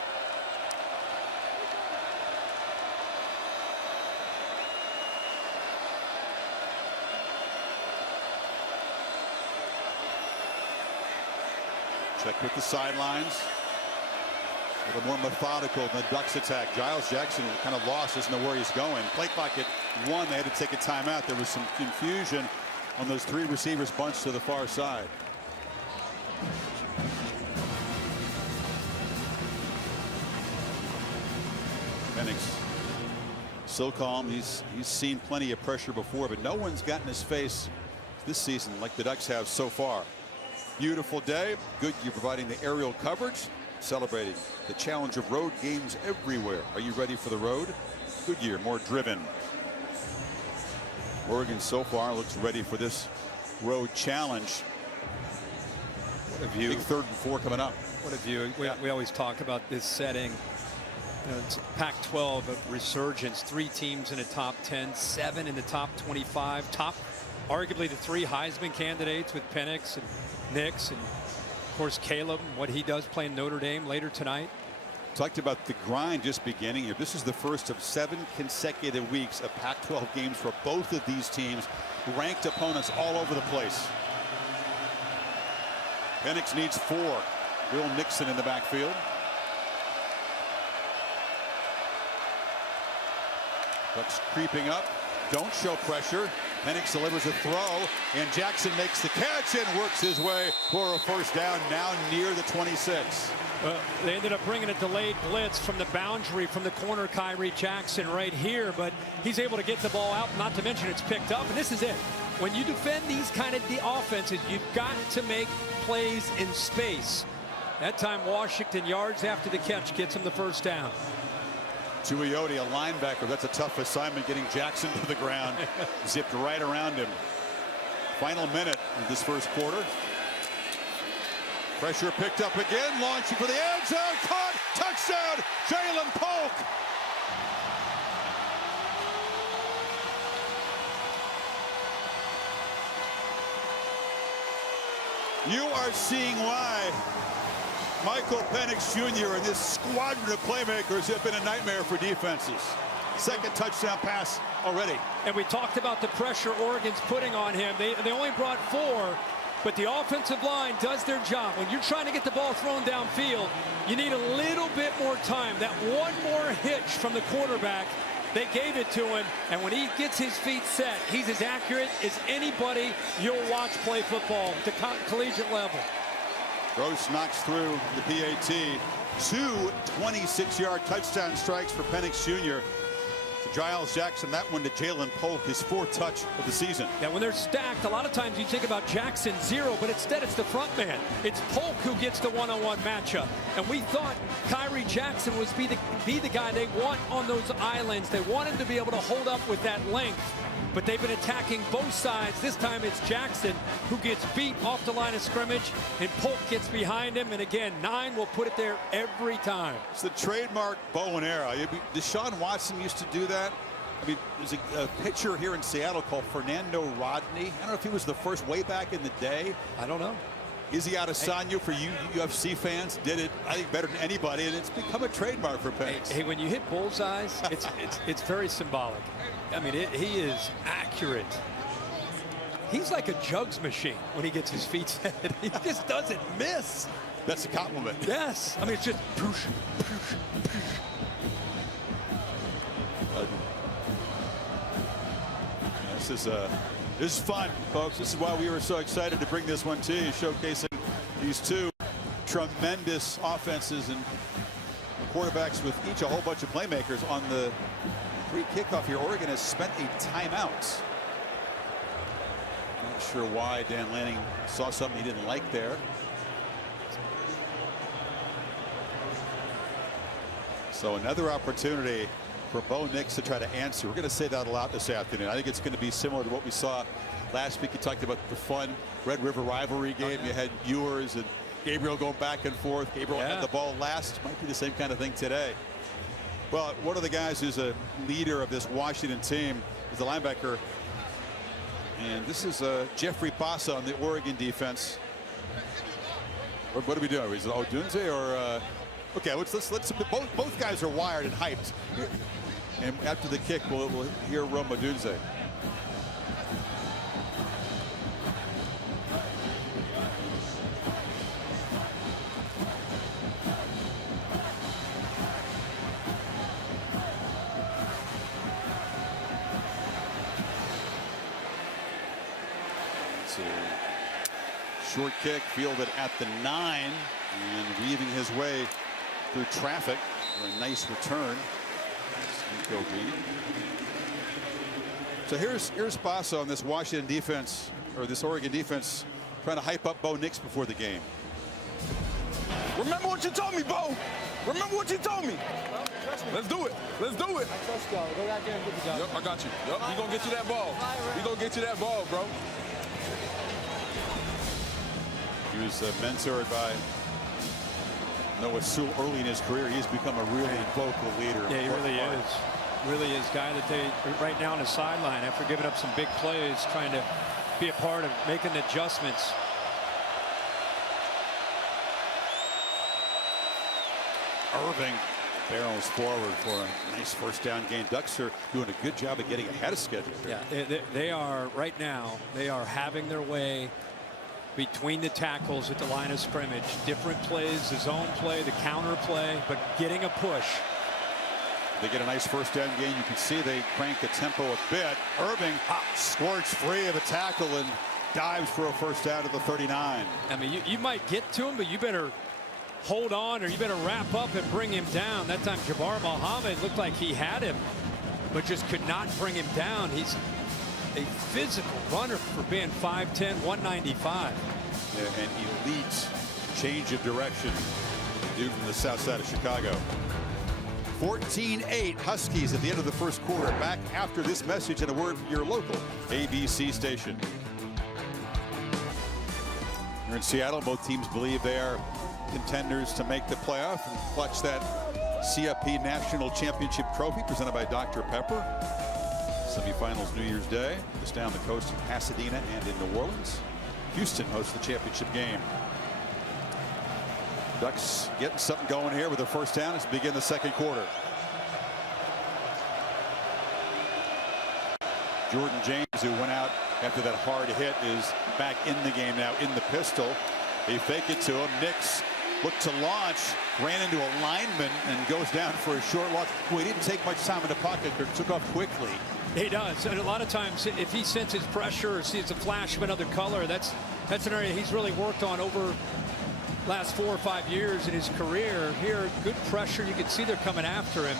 Check with the sidelines. A little more methodical than the Ducks attack. Giles Jackson kind of lost, doesn't know where he's going. Play clock at 1. They had to take a timeout. There was some confusion on those 3 receivers bunched to the far side. Penix so calm. He's seen plenty of pressure before, but no one's gotten his face this season like the Ducks have so far. Beautiful day. Goodyear providing the aerial coverage, celebrating the challenge of road games everywhere. Are you ready for the road? Goodyear, more driven. Oregon so far looks ready for this road challenge. What a view. Big 3rd and 4 coming up. What a view. We always talk about this setting. You know, it's Pac-12 of resurgence. 3 teams in the top 10, 7 in the top 25. Arguably the 3 Heisman candidates with Penix and Nix, and of course Caleb, what he does playing Notre Dame later tonight. Talked about the grind just beginning here. This is the first of 7 consecutive weeks of Pac-12 games for both of these teams. Ranked opponents all over the place. Penix needs 4. Will Nixon in the backfield. Ducks creeping up. Don't show pressure. Penix delivers a throw, and Jackson makes the catch and works his way for a first down, now near the 26. They ended up bringing a delayed blitz from the boundary from the corner, Kyrie Jackson right here, but he's able to get the ball out, not to mention it's picked up, and this is it. When you defend these kind of offenses, you've got to make plays in space. That time Washington, yards after the catch, gets him the first down. Tuioti, a linebacker. That's a tough assignment, getting Jackson to the ground. Zipped right around him. Final minute of this first quarter. Pressure picked up again, launching for the end zone. Caught, touchdown, Jalen Polk. You are seeing why Michael Penix Jr. and this squadron of playmakers have been a nightmare for defenses. Second touchdown pass already. And we talked about the pressure Oregon's putting on him. They only brought 4, but the offensive line does their job. When you're trying to get the ball thrown downfield, you need a little bit more time. That one more hitch from the quarterback, they gave it to him, and when he gets his feet set, he's as accurate as anybody you'll watch play football at the collegiate level. Gross knocks through the PAT. 2 26-yard touchdown strikes for Penix Jr. to Giles Jackson. That one to Jalen Polk, his 4th touch of the season. Yeah, when they're stacked, a lot of times you think about Jackson 0, but instead it's the front man. It's Polk who gets the one-on-one matchup. And we thought Kyrie Jackson was be the guy they want on those islands. They want him to be able to hold up with that length. But they've been attacking both sides. This time it's Jackson who gets beat off the line of scrimmage, and Polk gets behind him. And again, 9 will put it there every time. It's the trademark bow and arrow. Deshaun Watson used to do that. I mean, there's a pitcher here in Seattle called Fernando Rodney. I don't know if he was the first way back in the day. I don't know. Izzy Adesanya, for you UFC fans, did it, I think, better than anybody, and it's become a trademark for Penix. Hey, when you hit bullseyes, it's very symbolic. I mean, he is accurate. He's like a jugs machine when he gets his feet set. He just doesn't miss. That's a compliment. Yes. I mean, it's just poosh, poosh, poosh. This is fun, folks. This is why we were so excited to bring this one to you, showcasing these 2 tremendous offenses and quarterbacks with each a whole bunch of playmakers. On the pre-kickoff here, Oregon has spent a timeout. Not sure why. Dan Lanning saw something he didn't like there. So another opportunity for Bo Nix to try to answer. We're going to say that a lot this afternoon. I think it's going to be similar to what we saw last week. You talked about the fun Red River rivalry game. You had Ewers and Gabriel going back and forth. Gabriel had the ball last. Might be the same kind of thing today. Well, one of the guys who's a leader of this Washington team is the linebacker. And this is Jeffrey Bassa on the Oregon defense. What are we doing? Is it Odunze or... Okay, let's both guys are wired and hyped. And after the kick, we'll hear Rome Odunze. So, short kick fielded at the 9 and weaving his way through traffic for a nice return. So here's Bassa on this Washington defense, or this Oregon defense, trying to hype up Bo Nix before the game. Remember what you told me, Bo. Remember what you told me. Let's do it. Let's do it. Let's go. Go out there and get the job. Yep, I got you. Yep, we gonna get you that ball. We gonna get you that ball, bro. He was mentored by Noah Sewell early in his career. He's become a really vocal leader. Yeah, he really is. Really is. Guy that they, right now on the sideline, after giving up some big plays, trying to be a part of making adjustments. Irving barrels forward for a nice first down gain. Ducks are doing a good job of getting ahead of schedule. Yeah, they are right now. They are having their way between the tackles at the line of scrimmage. Different plays, the zone play, the counter play, but getting a push. They get a nice first down gain. You can see they crank the tempo a bit. Irving squirts free of a tackle and dives for a first down to the 39. I mean, you might get to him, but you better hold on, or you better wrap up and bring him down. That time Jabbar Muhammad looked like he had him, but just could not bring him down. He's a physical runner for being 5'10", 195. Yeah, an elite change of direction. Dude from the south side of Chicago. 14-8 Huskies at the end of the first quarter. Back after this message and a word from your local ABC station. Here in Seattle, both teams believe they are contenders to make the playoff and clutch that CFP National Championship Trophy presented by Dr. Pepper. Semifinals New Year's Day, just down the coast in Pasadena and in New Orleans. Houston hosts the championship game. Ducks getting something going here with a first down as we begin the second quarter. Jordan James, who went out after that hard hit, is back in the game now in the pistol. They fake it to him. Nix looked to launch, ran into a lineman, and goes down for a short loss. Well, he didn't take much time in the pocket, but took off quickly. He does, and a lot of times if he senses pressure or sees a flash of another color, that's an area he's really worked on over last 4 or 5 years in his career. Here, good pressure. You can see they're coming after him.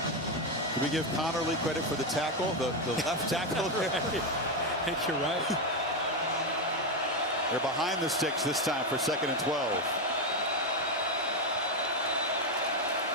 Can we give Connerly credit for the tackle, the left tackle? Right. I think you're right. They're behind the sticks this time for 2nd and 12.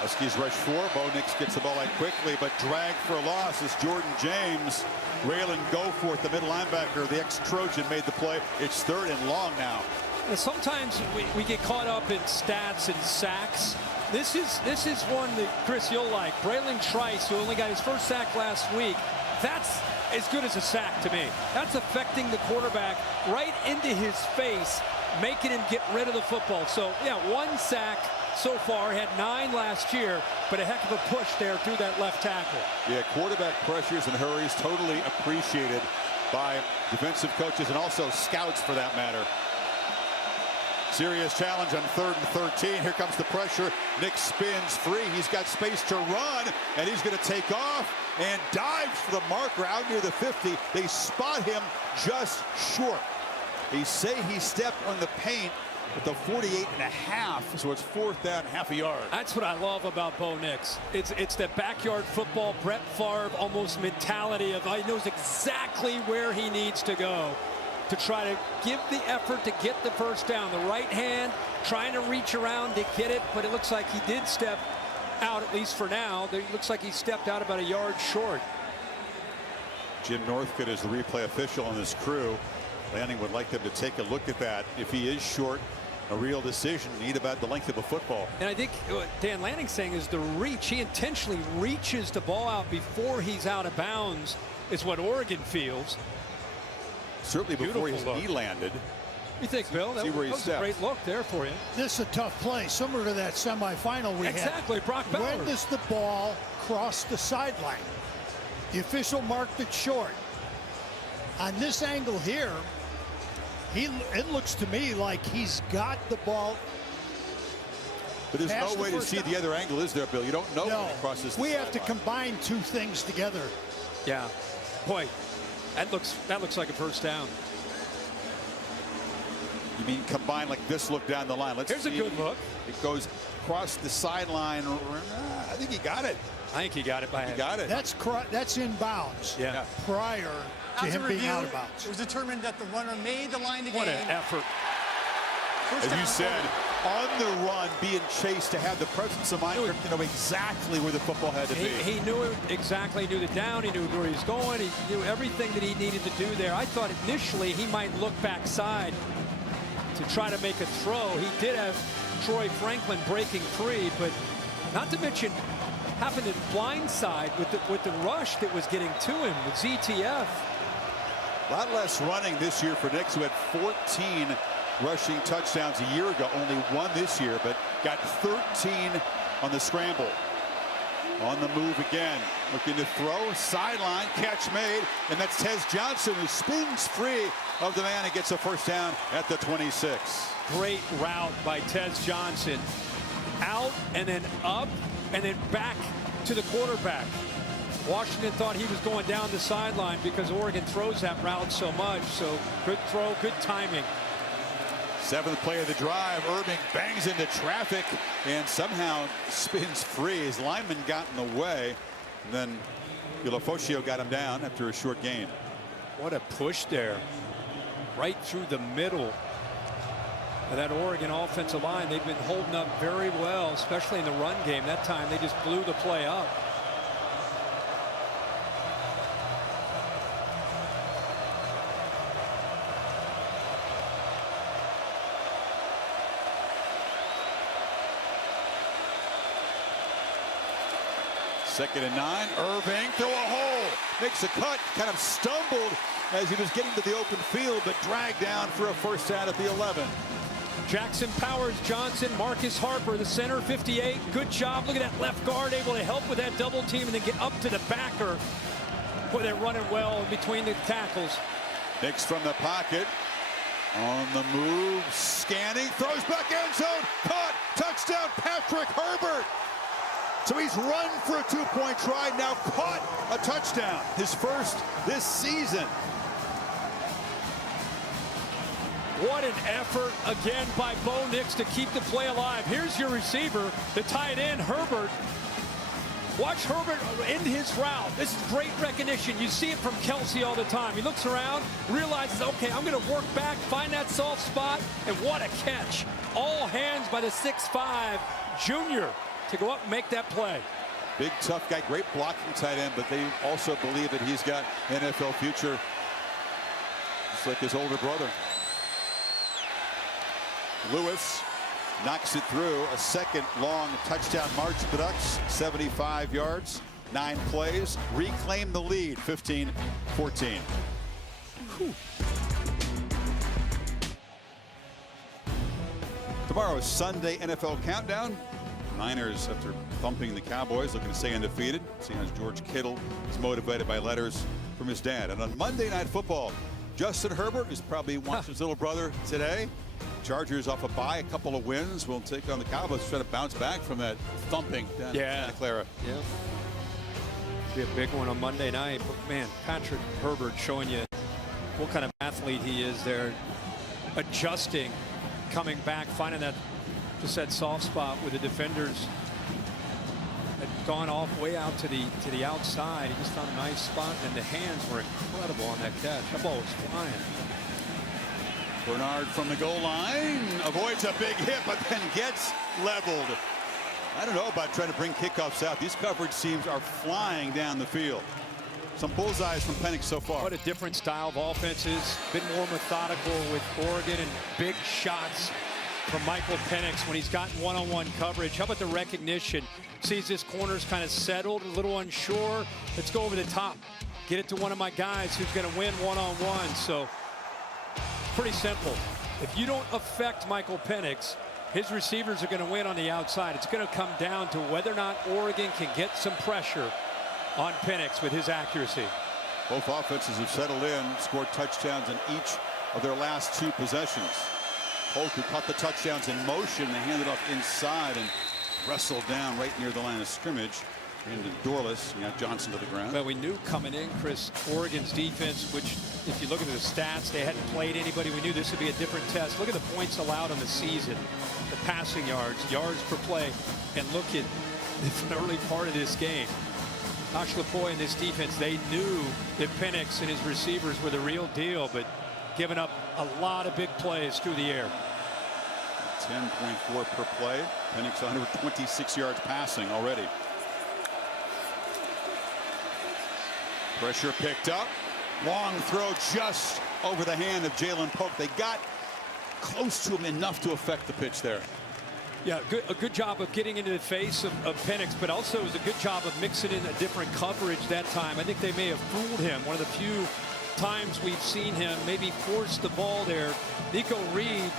Huskies rush 4. Bo Nix gets the ball out quickly, but dragged for a loss as Jordan James, Raylan Goforth, the middle linebacker, the ex-Trojan, made the play. It's 3rd and long now. And sometimes we get caught up in stats and sacks. This is one that, Chris, you'll like. Braylon Trice, who only got his first sack last week, that's as good as a sack to me. That's affecting the quarterback right into his face, making him get rid of the football. So, yeah, 1 sack so far. Had 9 last year, but a heck of a push there through that left tackle. Yeah, quarterback pressures and hurries totally appreciated by defensive coaches and also scouts for that matter. Serious challenge on 3rd and 13. Here comes the pressure. Nick spins free. He's got space to run, and he's going to take off and dives for the marker out near the 50. They spot him just short. They say he stepped on the paint at the 48.5, so it's 4th down, half a yard. That's what I love about Bo Nix. It's that backyard football, Brett Favre almost mentality of he knows exactly where he needs to go to try to give the effort to get the first down. The right hand trying to reach around to get it, but it looks like he did step out, at least for now. It looks like he stepped out about a yard short. Jim Northcutt is the replay official on this crew. Lanning would like them to take a look at that. If he is short, a real decision need about the length of a football. And I think what Dan Lanning's saying is the reach. He intentionally reaches the ball out before he's out of bounds is what Oregon feels. Certainly before his knee landed. You think, Bill? That was a great look there for you. This is a tough play, similar to that semifinal we had. Exactly, Brock Bowers. When does the ball cross the sideline? The official marked it short. On this angle here, it looks to me like he's got the ball. But there's no way to see the other angle, is there, Bill? You don't know when it crosses the We have to sideline. combine 2 things together. Yeah. Boy, that looks like a first down. You mean combine like this look down the line? Here's a good look. It goes across the sideline. I think he got it. I think he got it by He got it. That's inbounds. Yeah. Prior to him being out of bounds. It was determined that the runner made the line to What gain. an effort. As you said, on the run, being chased, to have the presence of mind to know exactly where the football had to be. He knew it exactly, knew the down, he knew where he was going, he knew everything that he needed to do there. I thought initially he might look backside to try to make a throw. He did have Troy Franklin breaking free, but not to mention happened to blindside with the rush that was getting to him with ZTF. A lot less running this year for Nix, who had 14 rushing touchdowns a year ago. Only 1 this year, but got 13 on the scramble. On the move again. Looking to throw. Sideline. Catch made. And that's Tez Johnson, who spins free of the man and gets a first down at the 26. Great route by Tez Johnson. Out and then up and then back to the quarterback. Washington thought he was going down the sideline because Oregon throws that route so much. So good throw, good timing. 7th play of the drive. Irving bangs into traffic and somehow spins free. His lineman got in the way. And then Ulofoshio got him down after a short gain. What a push there. Right through the middle of that Oregon offensive line. They've been holding up very well, especially in the run game. That time they just blew the play up. Second and 9. Irving through a hole. Makes a cut. Kind of stumbled as he was getting to the open field, but dragged down for a first down at the 11. Jackson Powers, Johnson, Marcus Harper, the center, 58. Good job. Look at that left guard able to help with that double team and then get up to the backer. Boy, they're running well in between the tackles. Nix from the pocket. On the move, scanning, throws back end zone, caught, touchdown, Patrick Herbert. So he's run for a two-point try, now caught a touchdown, his first this season. What an effort again by Bo Nix to keep the play alive. Here's your receiver, the tight end, Herbert. Watch Herbert end his route. This is great recognition. You see it from Kelsey all the time. He looks around, realizes, okay, I'm going to work back, find that soft spot, and what a catch. All hands by the 6'5" junior to go up and make that play. Big, tough guy, great blocking tight end, but they also believe that he's got NFL future, just like his older brother. Lewis knocks it through. A second long touchdown march for the Ducks. 75 yards, 9 plays. Reclaim the lead, 15-14. Tomorrow is Sunday NFL Countdown. Niners, after thumping the Cowboys, looking to stay undefeated. Seeing as George Kittle is motivated by letters from his dad. And on Monday Night Football, Justin Herbert is probably watching his little brother today. Chargers off a bye, a couple of wins. Will take on the Cowboys, try to bounce back from that thumping down in Santa Clara. Yeah. Be a big one on Monday night. But man, Patrick Herbert showing you what kind of athlete he is there. Adjusting, coming back, finding that just that soft spot with the defenders. Had gone off way out to the outside. He just found a nice spot, and the hands were incredible on that catch. That ball was flying. Bernard from the goal line avoids a big hit, but then gets leveled. I don't know about trying to bring kickoffs out. These coverage teams are flying down the field. Some bullseyes from Penix so far. What a different style of offenses. Been more methodical with Oregon, and big shots from Michael Penix when he's gotten one-on-one coverage. How about the recognition? Sees this corner's kind of settled, a little unsure. Let's go over the top. Get it to one of my guys who's going to win one-on-one. So pretty simple. If you don't affect Michael Penix, his receivers are going to win on the outside. It's going to come down to whether or not Oregon can get some pressure on Penix with his accuracy. Both offenses have settled in, scored touchdowns in each of their last 2 possessions. Polk, who caught the touchdowns in motion, they handed off inside and wrestled down right near the line of scrimmage. Into Dorless, Johnson to the ground. Well, we knew coming in, Chris, Oregon's defense, which if you look at the stats, they hadn't played anybody. We knew this would be a different test. Look at the points allowed on the season, the passing yards, yards per play, and look at the early part of this game. Josh Lapoy and this defense, they knew that Penix and his receivers were the real deal, but giving up a lot of big plays through the air. 10.4 per play. Penix 126 yards passing already. Pressure picked up. Long throw just over the hand of Jalen Polk. They got close to him enough to affect the pitch there. Yeah, a good job of getting into the face of Penix, but also it was a good job of mixing in a different coverage that time. I think they may have fooled him. One of the few times we've seen him maybe force the ball there. Nico Reed,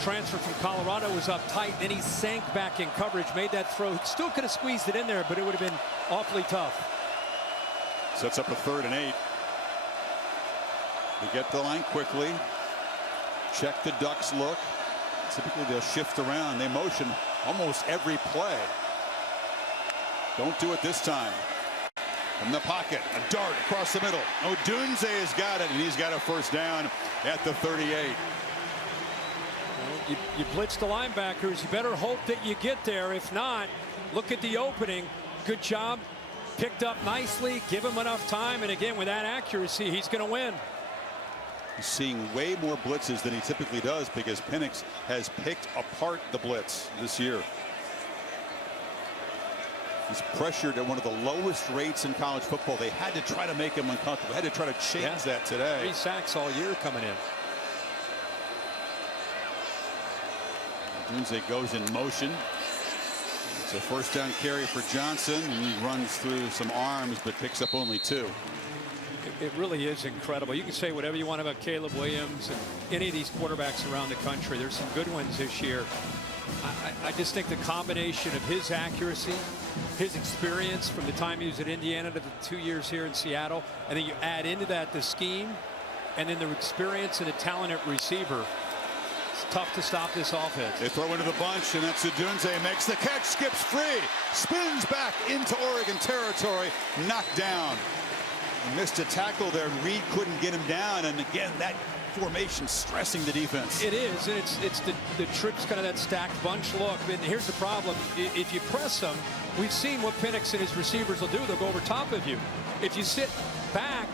transfer from Colorado, was up tight, then he sank back in coverage, made that throw. He still could have squeezed it in there, but it would have been awfully tough. Sets up a 3rd and 8. They get the line quickly. Check the Ducks look. Typically they'll shift around. They motion almost every play. Don't do it this time. From the pocket, a dart across the middle. Odunze has got it, and he's got a first down at the 38. You blitz the linebackers. You better hope that you get there. If not, look at the opening. Good job. Picked up nicely. Give him enough time. And again, with that accuracy, he's going to win. He's seeing way more blitzes than he typically does because Penix has picked apart the blitz this year. He's pressured at one of the lowest rates in college football. They had to try to make him uncomfortable. Had to try to change that today. 3 sacks all year coming in. Odunze goes in motion. It's a first down carry for Johnson, and he runs through some arms but picks up only 2. It really is incredible. You can say whatever you want about Caleb Williams and any of these quarterbacks around the country. There's some good ones this year. I just think the combination of his accuracy, his experience from the time he was at Indiana to the 2 years here in Seattle, and then you add into that the scheme and then the experience and the talent at receiver. It's tough to stop this offense. They throw into the bunch, and that's Odunze. Makes the catch, skips free, spins back into Oregon territory, knocked down. He missed a tackle there, and Reed couldn't get him down. And again, that formation stressing the defense. It is, and it's the tricks, kind of that stacked bunch look. And here's the problem: if you press them, we've seen what Penix and his receivers will do. They'll go over top of you. If you sit back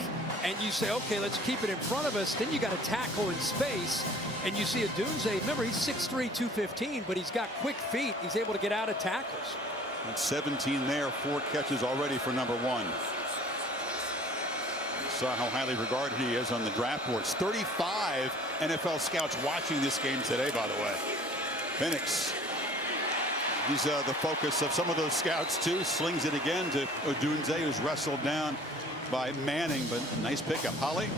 and you say, okay, let's keep it in front of us, then you got to tackle in space. And you see Odunze, remember, he's 6'3", 215, but he's got quick feet. He's able to get out of tackles. That's 17 there, 4 catches already for number 1. You saw how highly regarded he is on the draft boards. 35 NFL scouts watching this game today, by the way. Penix, he's the focus of some of those scouts, too. Slings it again to Odunze, who's wrestled down by Manning, but nice pickup. Holly?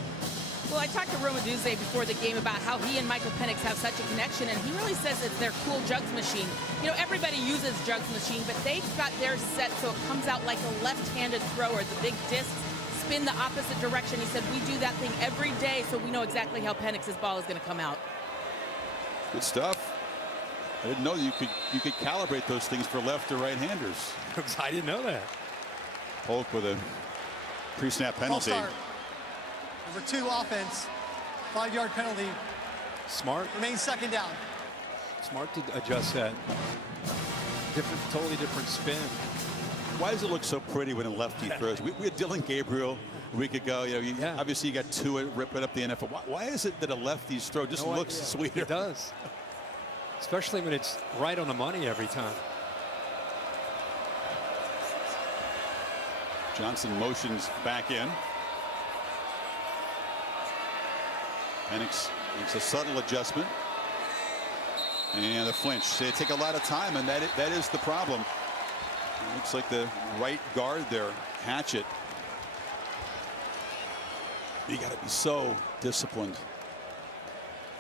Well, I talked to Rome Odunze before the game about how he and Michael Penix have such a connection, and he really says it's their cool jugs machine. You know, everybody uses jugs machine, but they've got theirs set so it comes out like a left-handed thrower. The big discs spin the opposite direction. He said, we do that thing every day, so we know exactly how Penix's ball is going to come out. Good stuff. I didn't know you could calibrate those things for left or right-handers. I didn't know that. Polk with a pre-snap penalty. Number 2 offense, 5-yard penalty. Smart. Remains second down. Smart to adjust that. Totally different spin. Why does it look so pretty when a lefty throws? We had Dylan Gabriel a week ago. You know, obviously you got Tua ripping up the NFL. Why is it that a lefty's throw just looks sweeter? It does. Especially when it's right on the money every time. Johnson motions back in. Penix makes a subtle adjustment. And the flinch. They take a lot of time, and that is the problem. It looks like the right guard there, Hatchett. You got to be so disciplined.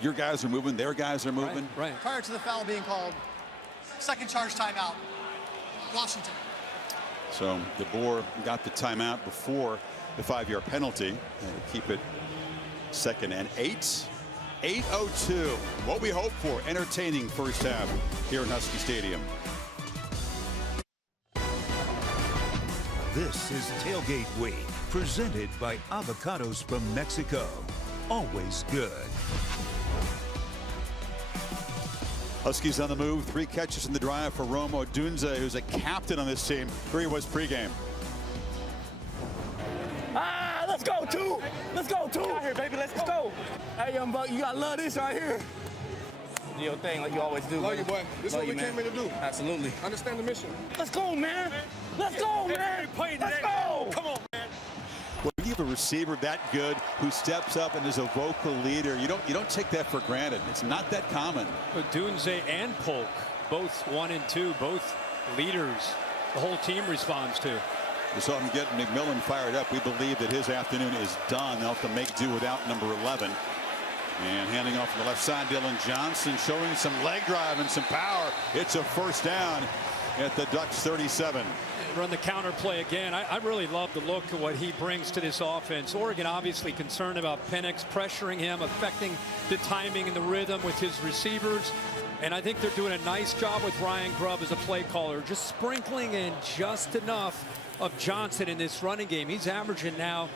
Your guys are moving, their guys are moving. Right. Prior to the foul being called, second charge timeout, Washington. So DeBoer got the timeout before the 5-yard penalty. And to keep it 2nd and 8. 8:02. What we hope for. Entertaining first half here in Husky Stadium. This is Tailgate Week, presented by Avocados from Mexico. Always good. Huskies on the move. 3 catches in the drive for Rome Odunze, who's a captain on this team. Here he was pregame. Let's go, 2. Let's go, 2. Out here, baby. Let's go. Hey, young buck, you gotta love this right here. Do your thing like you always do. Love you, boy. This is what we came here to do. Absolutely. Understand the mission. Let's go, man. Let's go, man. Let's go. Come on, man. When you have a receiver that good who steps up and is a vocal leader, you don't take that for granted. It's not that common. Odunze and Polk, both 1 and 2, both leaders. The whole team responds to. We saw him get McMillan fired up. We believe that his afternoon is done. They'll have to make do without number 11. And handing off on the left side, Dylan Johnson showing some leg drive and some power. It's a first down at the Ducks 37. Run the counter play again. I really love the look of what he brings to this offense. Oregon obviously concerned about Penix pressuring him, affecting the timing and the rhythm with his receivers. And I think they're doing a nice job with Ryan Grubb as a play caller, just sprinkling in just enough of Johnson in this running game. He's averaging now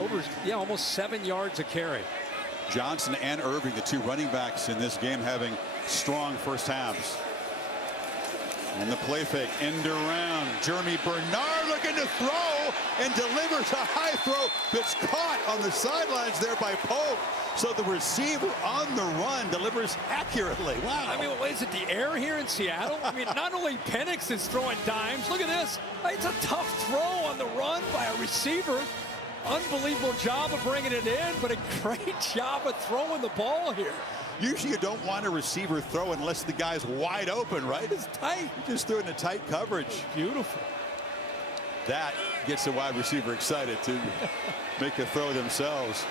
over, almost 7 yards a carry. Johnson and Irving, the 2 running backs in this game, having strong first halves. And the play fake, end around. Jeremy Bernard looking to throw and delivers a high throw that's caught on the sidelines there by Polk. So the receiver on the run delivers accurately. Wow. I mean, what is it, the air here in Seattle? I mean, not only Penix is throwing dimes. Look at this. It's a tough throw on the run by a receiver. Unbelievable job of bringing it in, but a great job of throwing the ball here. Usually you don't want a receiver throw unless the guy's wide open, right? It's tight. He just threw it in a tight coverage. Beautiful. that gets the wide receiver excited to make a throw themselves.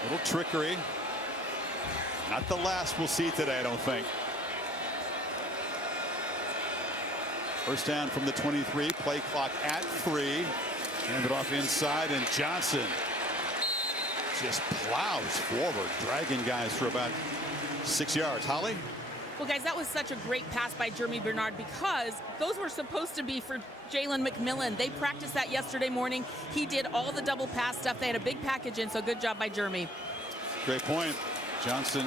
A little trickery. Not the last we'll see today, I don't think. First down from the 23. Play clock at 3. Hand it off inside, and Johnson just plows forward, dragging guys for about 6 yards. Holly? Well, guys, that was such a great pass by Jeremy Bernard because those were supposed to be for Jalen McMillan. They practiced that yesterday morning. He did all the double pass stuff. They had a big package in, so good job by Jeremy. Great point. Johnson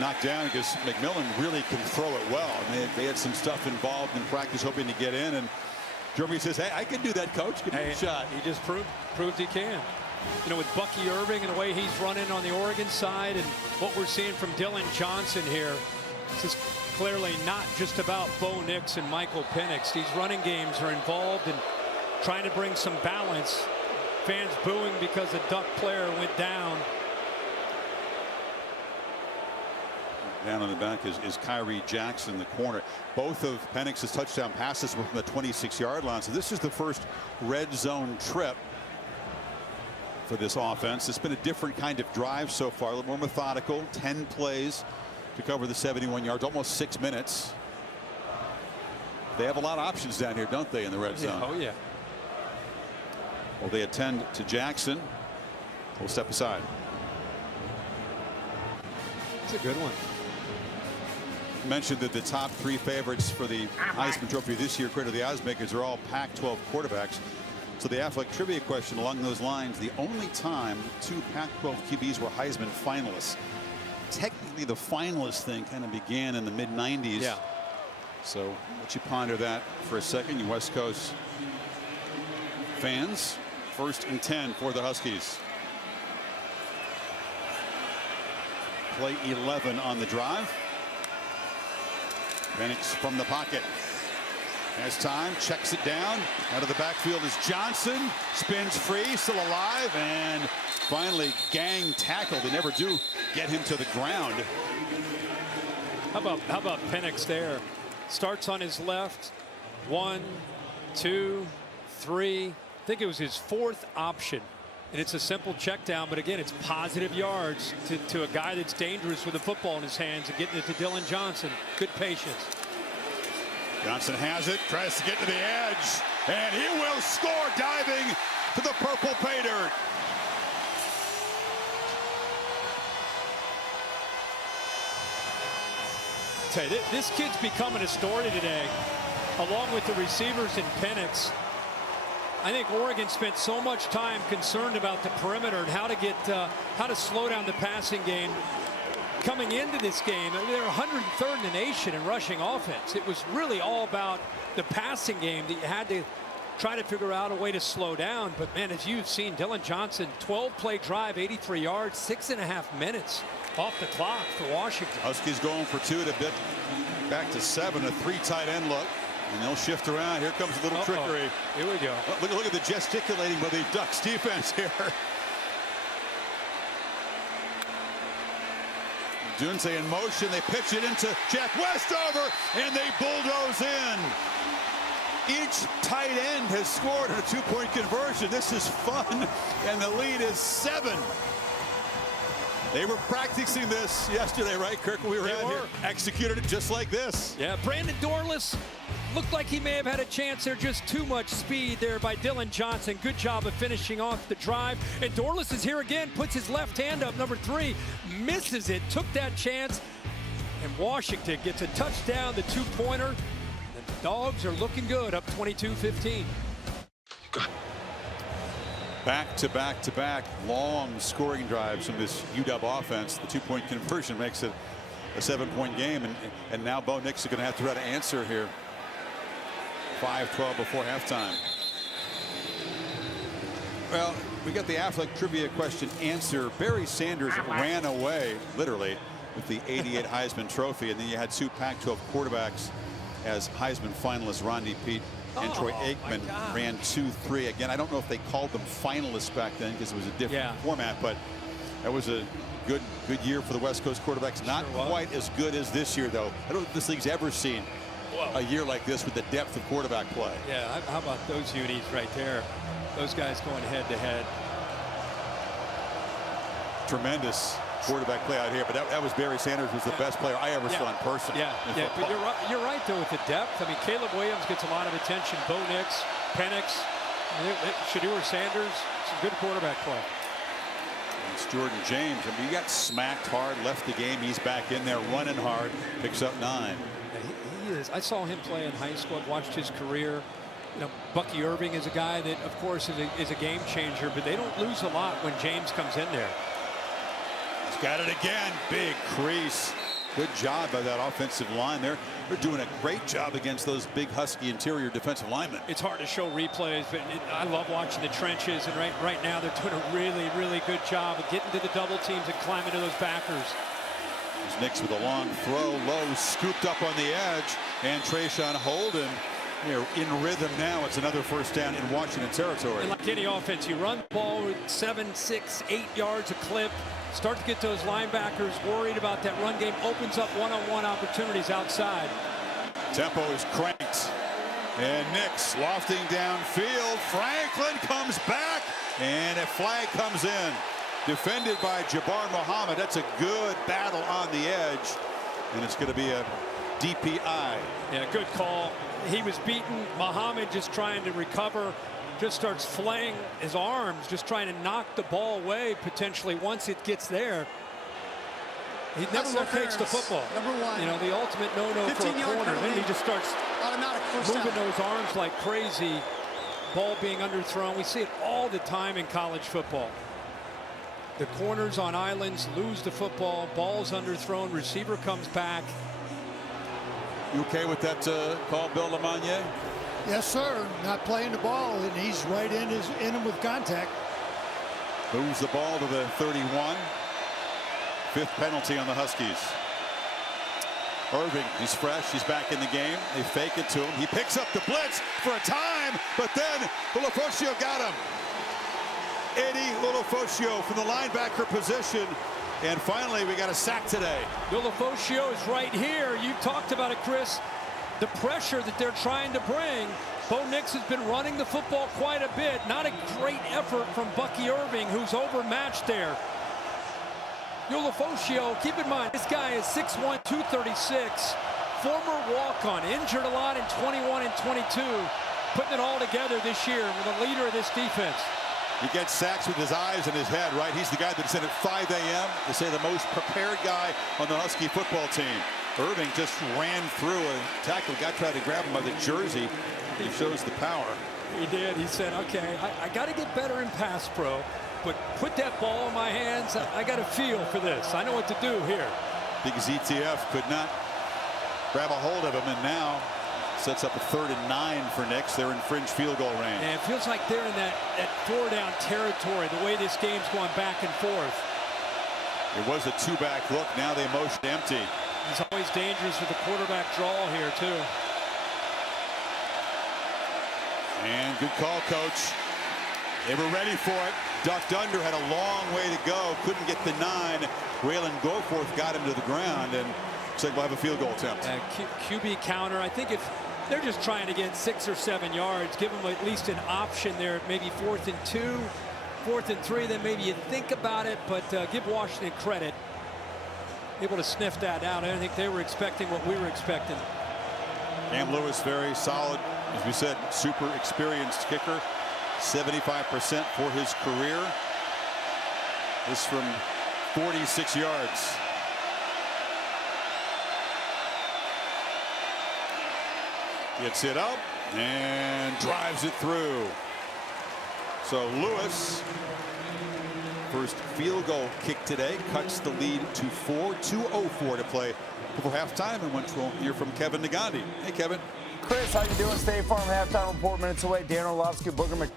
knocked down because McMillan really can throw it well. And they had some stuff involved in practice hoping to get in, and Jeremy says, hey, I can do that, coach. Give me a shot. He just proved he can. You know, with Bucky Irving and the way he's running on the Oregon side and what we're seeing from Dylan Johnson here, this is clearly not just about Bo Nix and Michael Penix. These running games are involved in trying to bring some balance. Fans booing because a Duck player went down. Down on the back is Kyrie Jackson, the corner. Both of Penix's touchdown passes were from the 26-yard line. So this is the first red zone trip for this offense. It's been a different kind of drive so far, a little more methodical. 10 plays to cover the 71 yards, almost 6 minutes. They have a lot of options down here, don't they, in the red zone? Oh, yeah. Well, they attend to Jackson. We'll step aside. It's a good one. Mentioned that the top 3 favorites for the Heisman Trophy this year, according to the oddsmakers, are all Pac-12 quarterbacks. So the athletic trivia question along those lines: the only time 2 Pac-12 QBs were Heisman finalists. Technically, the finalist thing kind of began in the mid-90s. Yeah. So let you ponder that for a second, you West Coast fans. 1st and 10 for the Huskies. Play 11 on the drive. Penix from the pocket. Has time, checks it down. Out of the backfield is Johnson. Spins free, still alive, and finally gang tackled. They never do get him to the ground. How about Penix there? Starts on his left. 1, 2, 3. I think it was his 4th option. And it's a simple check down, but again, it's positive yards to a guy that's dangerous with a football in his hands and getting it to Dylan Johnson. Good patience. Johnson has it, tries to get to the edge, and he will score diving to the purple pay dirt. Tell you, this kid's becoming a story today, along with the receivers and Penix. I think Oregon spent so much time concerned about the perimeter and how to slow down the passing game. Coming into this game, they were 103rd in the nation in rushing offense. It was really all about the passing game that you had to try to figure out a way to slow down. But man, as you've seen, Dylan Johnson, 12-play drive, 83 yards, 6.5 minutes off the clock for Washington. Huskies going for 2 to bit back to 7, a 3 tight end look. And they'll shift around. Here comes a little trickery. Here we go. Look at the gesticulating by the Ducks defense here. Dunze in motion. They pitch it into Jack Westover, and they bulldoze in. Each tight end has scored on a 2-point conversion. This is fun, and the lead is 7. They were practicing this yesterday, right, Kirk? We were out here. Executed it just like this. Yeah, Brandon Dorless looked like he may have had a chance there. Just too much speed there by Dylan Johnson. Good job of finishing off the drive. And Dorless is here again, puts his left hand up, number 3, misses it, took that chance. And Washington gets a touchdown, the 2-pointer. The Dogs are looking good, up 22-15. Back-to-back-to-back long scoring drives from this UW offense. The 2-point conversion makes it a 7-point game, and now Bo Nix is going to have to try to answer here. 5:12 before halftime. Well, we got the athletic trivia question answer. Barry Sanders ran away, literally, with the '88 Heisman Trophy, and then you had 2 Pac-12 quarterbacks as Heisman finalists. Rodney Peete and Troy Aikman ran 2-3. Again, I don't know if they called them finalists back then because it was a different format, but that was a good year for the West Coast quarterbacks. Not quite as good as this year, though. I don't think this league's ever seen a year like this with the depth of quarterback play. Yeah, how about those unis right there? Those guys going head to head. Tremendous quarterback play out here, but that was Barry Sanders was the best player I ever saw in person. Yeah, but you're right though with the depth. I mean, Caleb Williams gets a lot of attention. Bo Nix, Penix, Shedeur Sanders, some good quarterback play. It's Jordan James. I mean, he got smacked hard, left the game. He's back in there running hard, picks up 9. Yeah, he is. I saw him play in high school. I've watched his career. You know, Bucky Irving is a guy that, of course, is a game changer, but they don't lose a lot when James comes in there. He's got it again. Big crease. Good job by that offensive line there. They're doing a great job against those big Husky interior defensive linemen. It's hard to show replays, but I love watching the trenches. And right now they're doing a really, really good job of getting to the double teams and climbing to those backers. There's Nix with a long throw, low, scooped up on the edge, and Trayshawn Holden here in rhythm now. It's another first down in Washington territory. And like any offense, you run the ball with 7, 6, 8 yards a clip. Start to get those linebackers worried about that run game. Opens up one-on-one opportunities outside. Tempo is cranked. And Nix lofting downfield. Franklin comes back. And a flag comes in. Defended by Jabbar Muhammad. That's a good battle on the edge. And it's going to be a DPI. Yeah, good call. He was beaten. Muhammad just trying to recover. Just starts flaying his arms, just trying to knock the ball away potentially once it gets there. He never locates the football. Number 1. You know, the ultimate no-no for a corner. Then he just starts moving those arms like crazy. Ball being underthrown. We see it all the time in college football. The corners on islands lose the football. Ball's underthrown. Receiver comes back. You okay with that call, Bill LeMonnier? Yes, sir. Not playing the ball, and he's right in him with contact. Moves the ball to the 31. 5th penalty on the Huskies. Irving, he's fresh. He's back in the game. They fake it to him. He picks up the blitz for a time, but then Ulofoshio got him. Eddie Ulofoshio from the linebacker position. And finally, we got a sack today. Ulofoshio is right here. You talked about it, Chris. The pressure that they're trying to bring. Bo Nix has been running the football quite a bit. Not a great effort from Bucky Irving, who's overmatched there. Ulofoshio, keep in mind, this guy is 6'1", 236. Former walk-on, injured a lot in 21 and 22. Putting it all together this year with the leader of this defense. He gets sacks with his eyes and his head, right? He's the guy that's in at 5 a.m. They say the most prepared guy on the Husky football team. Irving just ran through a tackle. Guy tried to grab him by the jersey. He shows the power. He did. He said, okay, I got to get better in pass pro, but put that ball in my hands. I got a feel for this. I know what to do here. Big ZTF could not grab a hold of him, and now sets up a 3rd and 9 for Nix. They're in fringe field goal range. And it feels like they're in that 4-down territory, the way this game's going back and forth. It was a 2-back look. Now they motion empty. It's always dangerous with the quarterback draw here, too. And good call, Coach. They were ready for it. Ducked under, had a long way to go. Couldn't get the 9. Waylon Goforth got him to the ground, and looks like we'll have a field goal attempt. QB counter. I think if they're just trying to get 6 or 7 yards, give them at least an option there. Maybe 4th and 2, 4th and 3, then maybe you think about it, but give Washington credit. Able to sniff that out. I don't think they were expecting what we were expecting. Cam Lewis, very solid. As we said, super experienced kicker. 75% for his career. This from 46 yards. Gets it up and drives it through. So Lewis, first field goal kick today, cuts the lead to 4. 2:04 to play before halftime, and we'll hear from Kevin Nagandi. Hey, Kevin. Chris, how you doing? State Farm halftime report minutes away. Dan Orlovsky, Booger Mc.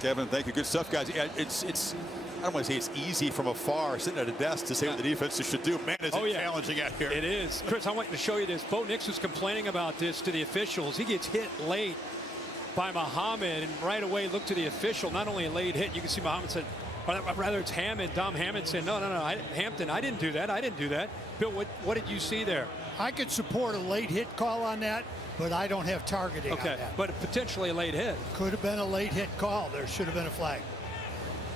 Kevin, thank you. Good stuff, guys. Yeah, it's I don't want to say it's easy from afar, sitting at a desk, to say what the defense should do. Man, is it challenging out here. It is. Chris, I want to show you this. Bo Nix was complaining about this to the officials. He gets hit late by Muhammad, and right away look to the official. Not only a late hit, you can see Muhammad said, or rather it's Hammond, Dom Hammond said, no, Hampton, I didn't do that. I didn't do that. Bill, what did you see there? I could support a late hit call on that, but I don't have targeting on that. But potentially a late hit. Could have been a late hit call. There should have been a flag.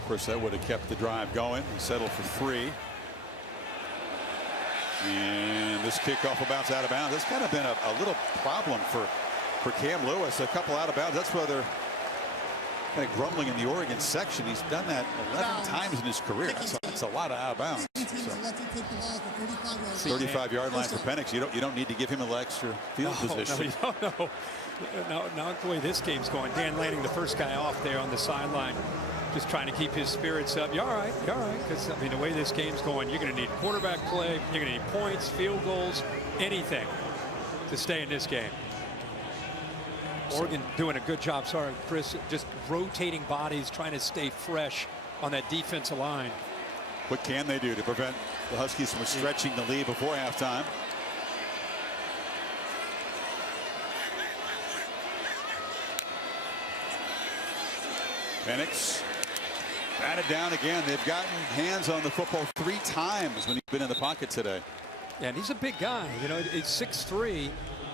Of course, that would have kept the drive going and settled for 3. And this kickoff will bounce out of bounds. That's kind of been a little problem for Cam Lewis. A couple out of bounds. That's why they're kind of grumbling in the Oregon section. He's done that 11 times in his career. That's a lot of out of bounds. So, 35-yard line for Penix. You don't need to give him a little extra field position. No, not the way this game's going. Dan Lanning, the first guy off there on the sideline, just trying to keep his spirits up. You're all right. You're all right. Because, I mean, the way this game's going, you're going to need quarterback play. You're going to need points, field goals, anything to stay in this game. Oregon doing a good job, sorry, Chris, just rotating bodies, trying to stay fresh on that defensive line. What can they do to prevent the Huskies from stretching the lead before halftime? Penix batted down again. They've gotten hands on the football 3 times when he's been in the pocket today. Yeah, and he's a big guy. You know, he's 6'3",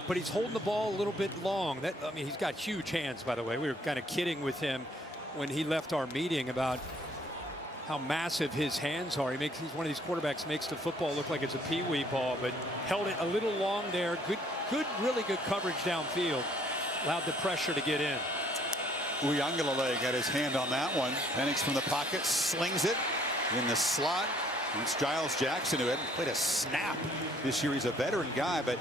but he's holding the ball a little bit long. I mean, he's got huge hands, by the way. We were kind of kidding with him when he left our meeting about how massive his hands are. He's one of these quarterbacks makes the football look like it's a pee-wee ball, but held it a little long there. Really good coverage downfield. Allowed the pressure to get in. Uyangalele got his hand on that one. Penix from the pocket slings it in the slot. It's Giles Jackson, who hadn't played a snap this year. He's a veteran guy, but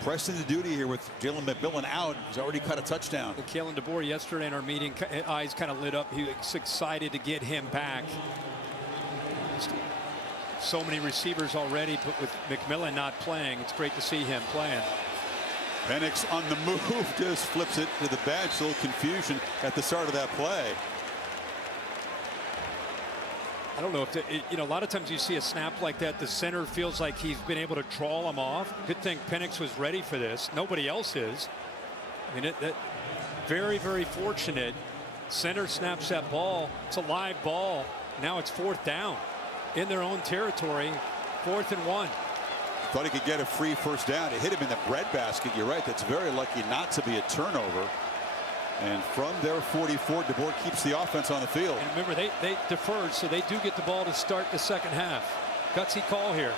pressing the duty here with Jalen McMillan out. He's already caught a touchdown. Kalen DeBoer yesterday in our meeting, eyes kind of lit up. He was excited to get him back. So many receivers already, but with McMillan not playing, it's great to see him playing. Penix on the move, just flips it to the bench. A little confusion at the start of that play. I don't know if you know, a lot of times you see a snap like that, the center feels like he's been able to trawl him off. Good thing Penix was ready for this. Nobody else is. I mean, very, very fortunate. Center snaps that ball. It's a live ball. Now it's 4th down in their own territory. 4th and 1. Thought he could get a free first down. It hit him in the breadbasket. You're right. That's very lucky not to be a turnover. And from their 44, DeBoer keeps the offense on the field. And remember, they deferred, so they do get the ball to start the second half. Gutsy call here.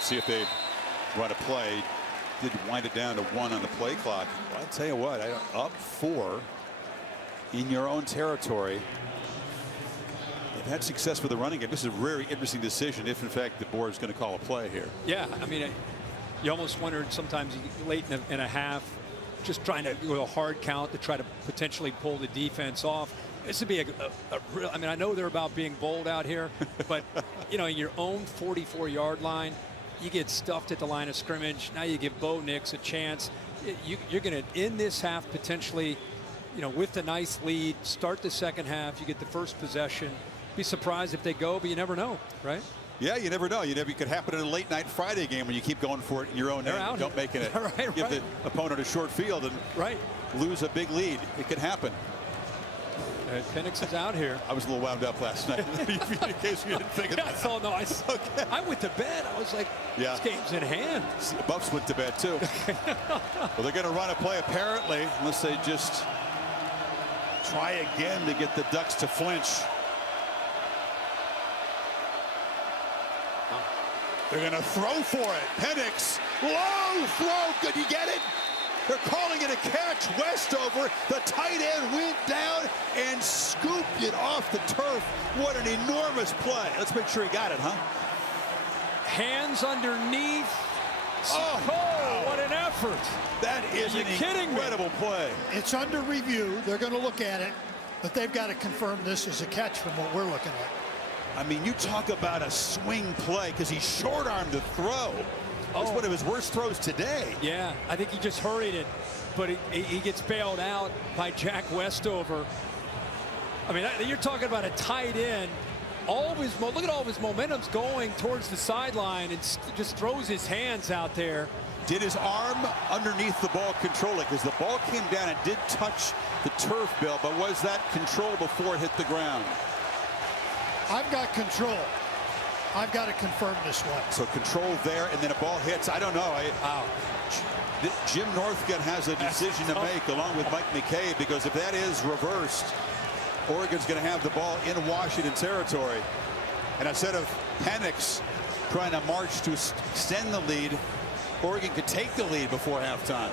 See if they run a play. Did wind it down to 1 on the play clock. Well, I'll tell you what, up 4 in your own territory. They've had success with the running game. This is a very interesting decision if, in fact, DeBoer is going to call a play here. Yeah, I mean, you almost wondered sometimes late in a half, just trying to do a hard count to try to potentially pull the defense off. This would be a real, I mean, I know they're about being bold out here, but, you know, your own 44-yard line, you get stuffed at the line of scrimmage. Now you give Bo Nix a chance. You're going to end this half potentially, you know, with a nice lead, start the second half. You get the first possession. Be surprised if they go, but you never know, right? Yeah, you never know. It could happen in a late night Friday game when you keep going for it in your own end. Don't make it. Give the opponent a short field and lose a big lead. It could happen. Penix is out here. I was a little wound up last night. In case you didn't think of that. So no, I went to bed. I was like, this game's in hand. The Buffs went to bed too. Well, they're going to run a play apparently, unless they just try again to get the Ducks to flinch. They're going to throw for it. Penix, low throw. Could you get it? They're calling it a catch. Westover, the tight end, went down and scooped it off the turf. What an enormous play. Let's make sure he got it, huh? Hands underneath. Oh, wow. What an effort. That is an incredible play. It's under review. They're going to look at it, but they've got to confirm this as a catch from what we're looking at. I mean, you talk about a swing play because he short-armed the throw. That's one of his worst throws today. Yeah, I think he just hurried it, but he gets bailed out by Jack Westover. I mean, you're talking about a tight end. Look at all of his momentum's going towards the sideline and just throws his hands out there. Did his arm underneath the ball control it? Because the ball came down and did touch the turf, Bill, but was that control before it hit the ground? I've got control. I've got to confirm this one. So control there, and then a ball hits. I don't know. Jim Northcutt has a decision to make along with Mike McCabe, because if that is reversed, Oregon's going to have the ball in Washington territory. And instead of Penix trying to march to extend the lead, Oregon could take the lead before halftime.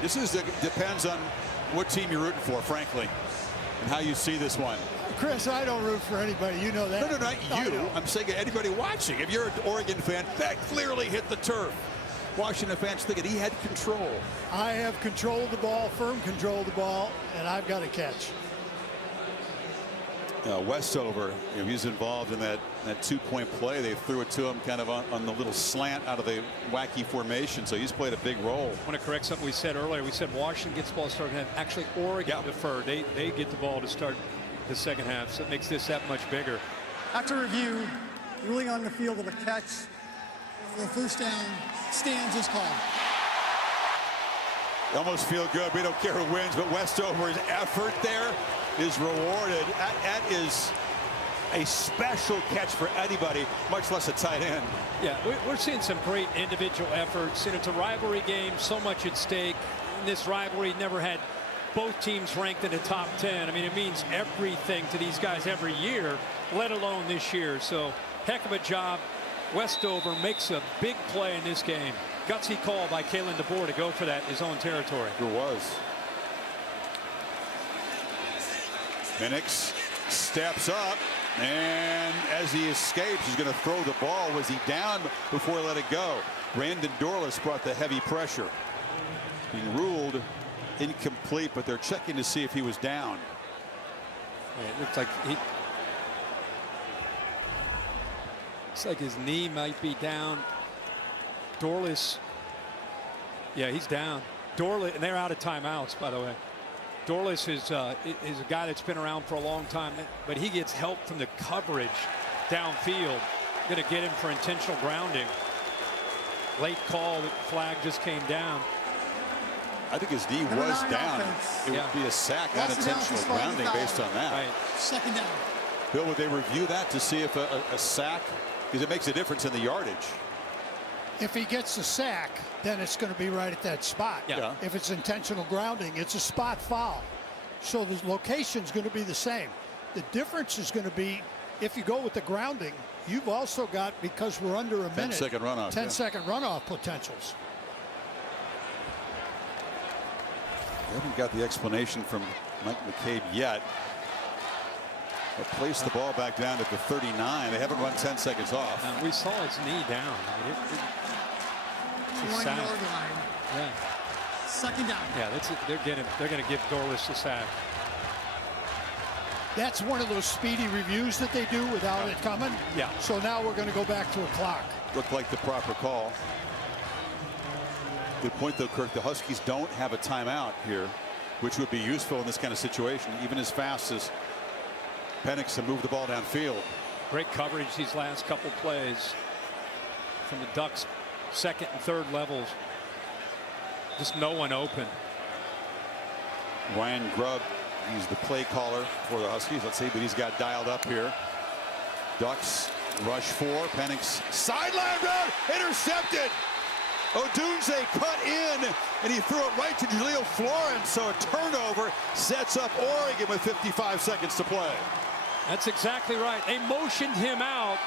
This depends on what team you're rooting for, frankly, and how you see this one. Chris, I don't root for anybody. You know that. No, not you. I'm saying anybody watching. If you're an Oregon fan, that clearly hit the turf. Washington fans thinking he had control. I have control of the ball, firm control of the ball, and I've got to catch. Westover, he's involved in that 2-point play. They threw it to him kind of on the little slant out of the wacky formation, so he's played a big role. I want to correct something we said earlier. We said Washington gets the ball started. Actually, Oregon deferred. They get the ball to start the second half, so it makes this that much bigger. After review, ruling on the field of a catch for the first down stands is called. You almost feel good. We don't care who wins, but Westover's effort there is rewarded. That is a special catch for anybody, much less a tight end. Yeah, we're seeing some great individual efforts, and it's a rivalry game, so much at stake. And this rivalry never had both teams ranked in the top 10. I mean, it means everything to these guys every year, let alone this year. So, heck of a job. Westover makes a big play in this game. Gutsy call by Kalen DeBoer to go for that in his own territory. It was. Penix steps up, and as he escapes, he's going to throw the ball. Was he down before he let it go? Brandon Dorlus brought the heavy pressure. Being ruled incomplete, but they're checking to see if he was down. It looks like his knee might be down. Dorlus, yeah, he's down. Dorlus, and they're out of timeouts, by the way. Dorlus is a guy that's been around for a long time, but he gets help from the coverage downfield. Going to get him for intentional grounding. Late call, the flag just came down. I think his knee was down. It would be a sack, not intentional grounding based on that. Right. Second down. Bill, would they review that to see if a sack, because it makes a difference in the yardage? If he gets a sack, then it's going to be right at that spot. Yeah. If it's intentional grounding, it's a spot foul. So the location's going to be the same. The difference is going to be if you go with the grounding, you've also got, because we're under a minute, 10-second runoff. 10-second runoff potentials. We haven't got the explanation from Mike McCabe yet. But placed the ball back down at the 39. They haven't run 10 seconds off. We saw his knee down. I mean, it's 1 yard line. Yeah. Second down. Yeah, they're going to give Dorlus a sack. That's one of those speedy reviews that they do without it coming. Yeah. So now we're going to go back to a clock. Looked like the proper call. Good point, though, Kirk. The Huskies don't have a timeout here, which would be useful in this kind of situation, even as fast as Penix to move the ball downfield. Great coverage these last couple plays from the Ducks' second and third levels. Just no one open. Ryan Grubb, he's the play caller for the Huskies. Let's see, but he's got dialed up here. Ducks rush 4. Penix sideline route, intercepted. Odunze cut in, and he threw it right to Jaleel Florence. So a turnover sets up Oregon with 55 seconds to play. That's exactly right. They motioned him out,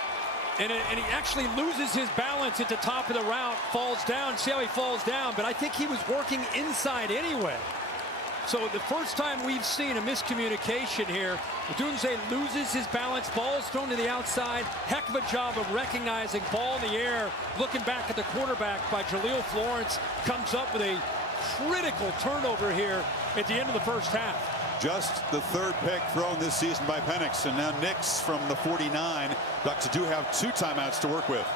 and he actually loses his balance at the top of the route, falls down. See how he falls down, but I think he was working inside anyway. So the first time we've seen a miscommunication here, Odunze loses his balance, ball is thrown to the outside. Heck of a job of recognizing ball in the air, looking back at the quarterback by Jaleel Florence, comes up with a critical turnover here at the end of the first half. Just the third pick thrown this season by Penix, and now Nix from the 49. Ducks do have 2 timeouts to work with.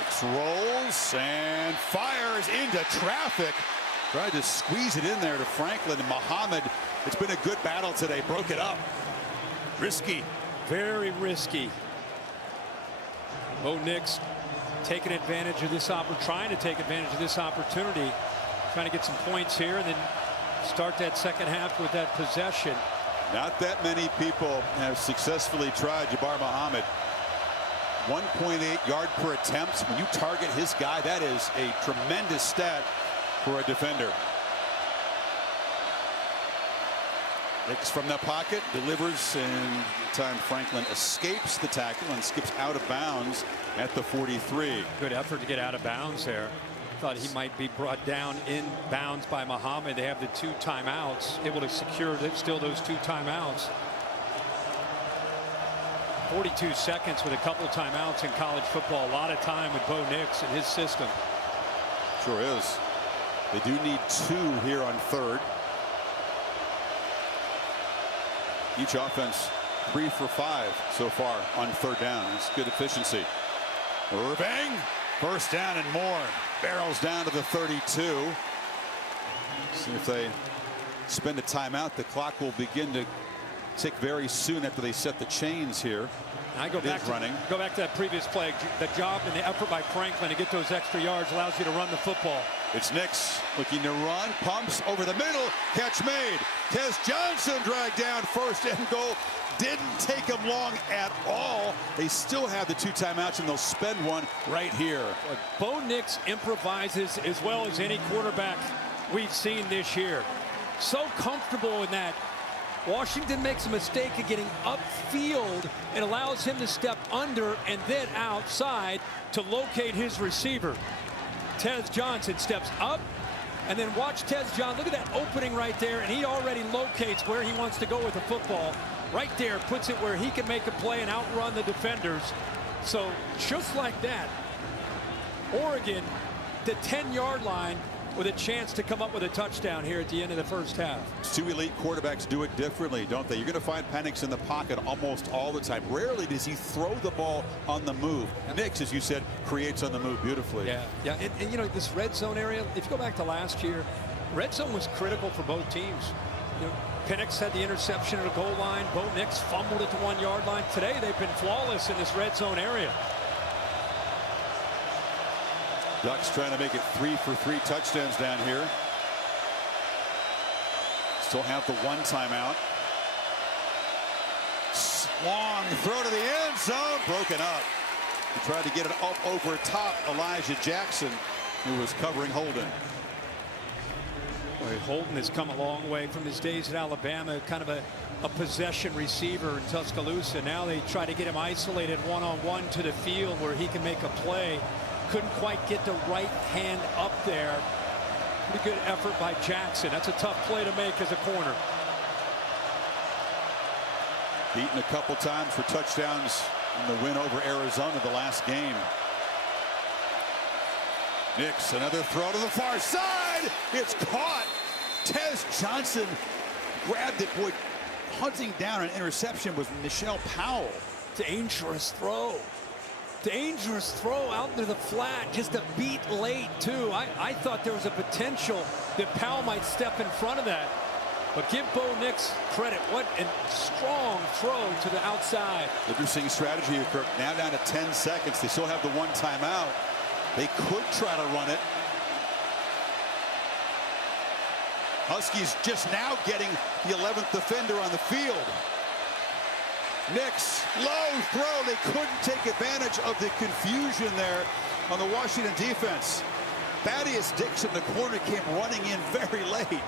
Nix rolls and fires into traffic. Tried to squeeze it in there to Franklin and Muhammad. It's been a good battle today. Broke it up. Risky. Very risky. Bo Nix taking advantage of this trying to take advantage of this opportunity, trying to get some points here and then start that second half with that possession. Not that many people have successfully tried. Jabbar Muhammad, 1.8 yard per attempt. When you target his guy, that is a tremendous stat for a defender. Nix from the pocket, delivers, and time Franklin escapes the tackle and skips out of bounds at the 43. Good effort to get out of bounds there. Thought he might be brought down in bounds by Muhammad. They have the 2 timeouts, able to secure still those 2 timeouts. 42 seconds with a couple timeouts in college football. A lot of time with Bo Nix and his system. Sure is. They do need 2 here on 3rd. Each offense 3 for 5 so far on 3rd down. That's good efficiency. Bang! First down and more. Barrels down to the 32. See if they spend a timeout. The clock will begin to tick very soon after they set the chains here. I go back to that previous play. The job and the effort by Franklin to get those extra yards allows you to run the football. It's Nix looking to run, pumps over the middle, catch made. Tez Johnson dragged down, first and goal. Didn't take him long at all. They still have the 2 timeouts, and they'll spend one right here. Bo Nix improvises as well as any quarterback we've seen this year. So comfortable in that. Washington makes a mistake of getting upfield. It allows him to step under and then outside to locate his receiver. Tez Johnson steps up, and then watch Tez Johnson. Look at that opening right there, and he already locates where he wants to go with the football. Right there, puts it where he can make a play and outrun the defenders. So just like that, Oregon, the 10-yard line, with a chance to come up with a touchdown here at the end of the first half. 2 elite quarterbacks do it differently, don't they? You're going to find Penix in the pocket almost all the time. Rarely does he throw the ball on the move. Nix, as you said, creates on the move beautifully. Yeah. And you know, this red zone area, if you go back to last year, red zone was critical for both teams. You know, Penix had the interception at the goal line. Bo Nix fumbled at the 1-yard line. Today, they've been flawless in this red zone area. Ducks trying to make it 3 for 3 touchdowns down here. Still have the 1 timeout. Long throw to the end zone, broken up. He tried to get it up over top Elijah Jackson, who was covering Holden. Boy, Holden has come a long way from his days at Alabama, kind of a possession receiver in Tuscaloosa. Now they try to get him isolated one-on-one to the field where he can make a play. Couldn't quite get the right hand up there. Pretty good effort by Jackson. That's a tough play to make as a corner. Beaten a couple times for touchdowns in the win over Arizona the last game. Nix, another throw to the far side. It's caught. Tez Johnson grabbed it. Boy, hunting down an interception was Michelle Powell. Dangerous throw. Dangerous throw out into the flat, just a beat late too. I thought there was a potential that Powell might step in front of that, but give Bo Nix credit. What a strong throw to the outside. Interesting strategy here, Kirk. Now down to 10 seconds. They still have the 1 timeout. They could try to run it. Huskies just now getting the 11th defender on the field. Nix, low throw. They couldn't take advantage of the confusion there on the Washington defense. Thaddeus Dixon, the corner, came running in very late.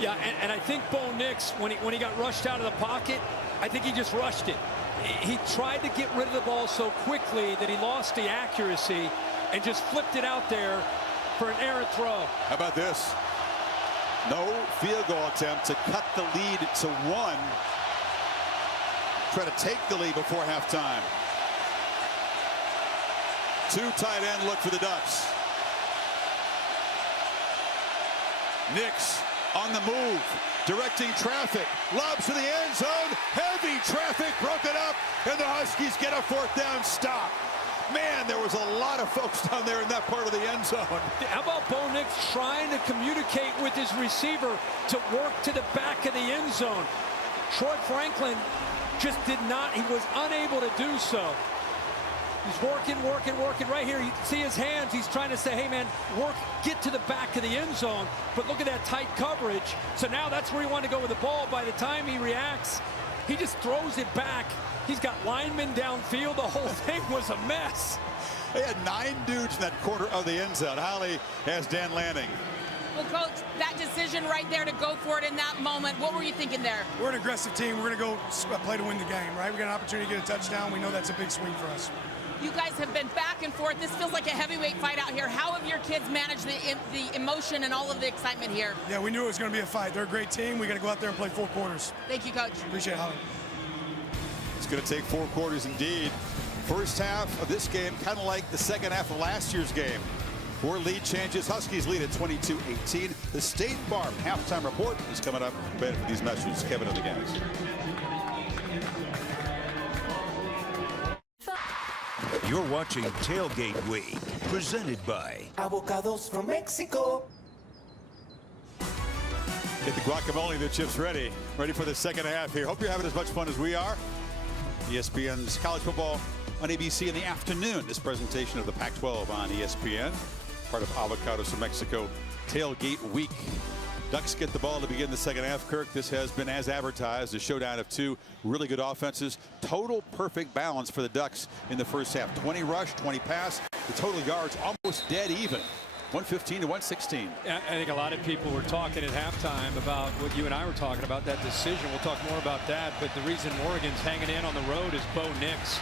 Yeah, and I think Bo Nix, when he got rushed out of the pocket, I think he just rushed it. He tried to get rid of the ball so quickly that he lost the accuracy and just flipped it out there for an errant throw. How about this? No field goal attempt to cut the lead to 1. Try to take the lead before halftime. 2 tight end look for the Ducks. Nix on the move, directing traffic, lobs to the end zone, heavy traffic, broken up, and the Huskies get a 4th down stop. Man, there was a lot of folks down there in that part of the end zone. How about Bo Nix trying to communicate with his receiver to work to the back of the end zone? Troy Franklin just did not, he was unable to do so. He's working right here. You see his hands. He's trying to say, hey, man, get to the back of the end zone. But look at that tight coverage. So now that's where he wanted to go with the ball. By the time he reacts, he just throws it back. He's got linemen downfield. The whole thing was a mess. They had 9 dudes in that corner of the end zone. Holly has Dan Lanning. Well, Coach, that decision right there to go for it in that moment, what were you thinking there? We're an aggressive team. We're going to go play to win the game, right? We got an opportunity to get a touchdown. We know that's a big swing for us. You guys have been back and forth. This feels like a heavyweight fight out here. How have your kids managed the emotion and all of the excitement here? Yeah, we knew it was going to be a fight. They're a great team. We got to go out there and play 4 quarters. Thank you, Coach. Appreciate it, Holly. It's going to take 4 quarters indeed. First half of this game, kind of like the second half of last year's game. 4 lead changes. Huskies lead at 22-18. The State Farm halftime report is coming up. Better for these messages. Kevin and the guys. You're watching Tailgate Week, presented by Avocados from Mexico. Get the guacamole, the chips ready for the second half here. Hope you're having as much fun as we are. ESPN's college football on ABC in the afternoon. This presentation of the Pac-12 on ESPN, part of Avocados from Mexico Tailgate Week. Ducks get the ball to begin the second half. Kirk, this has been as advertised, a showdown of 2 really good offenses. Total perfect balance for the Ducks in the first half. 20 rush, 20 pass. The total yards almost dead even. 115 to 116. I think a lot of people were talking at halftime about what you and I were talking about, that decision. We'll talk more about that. But the reason Oregon's hanging in on the road is Bo Nix.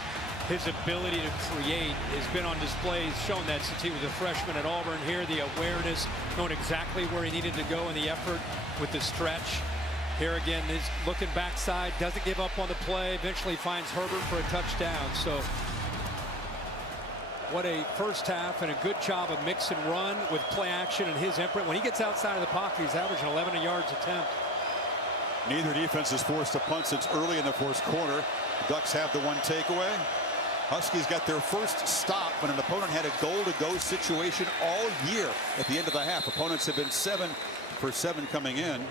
His ability to create has been on display. He's shown that since he was a freshman at Auburn. Here, the awareness, knowing exactly where he needed to go in the effort with the stretch. Here again, he's looking backside, doesn't give up on the play, eventually finds Herbert for a touchdown. So what a first half, and a good job of mix and run with play action and his imprint. When he gets outside of the pocket, he's averaging 11 yards attempt. Neither defense is forced to punt since early in the first quarter. The Ducks have the 1 takeaway. Huskies got their first stop when an opponent had a goal-to-go situation all year at the end of the half. Opponents have been 7 for 7 coming in.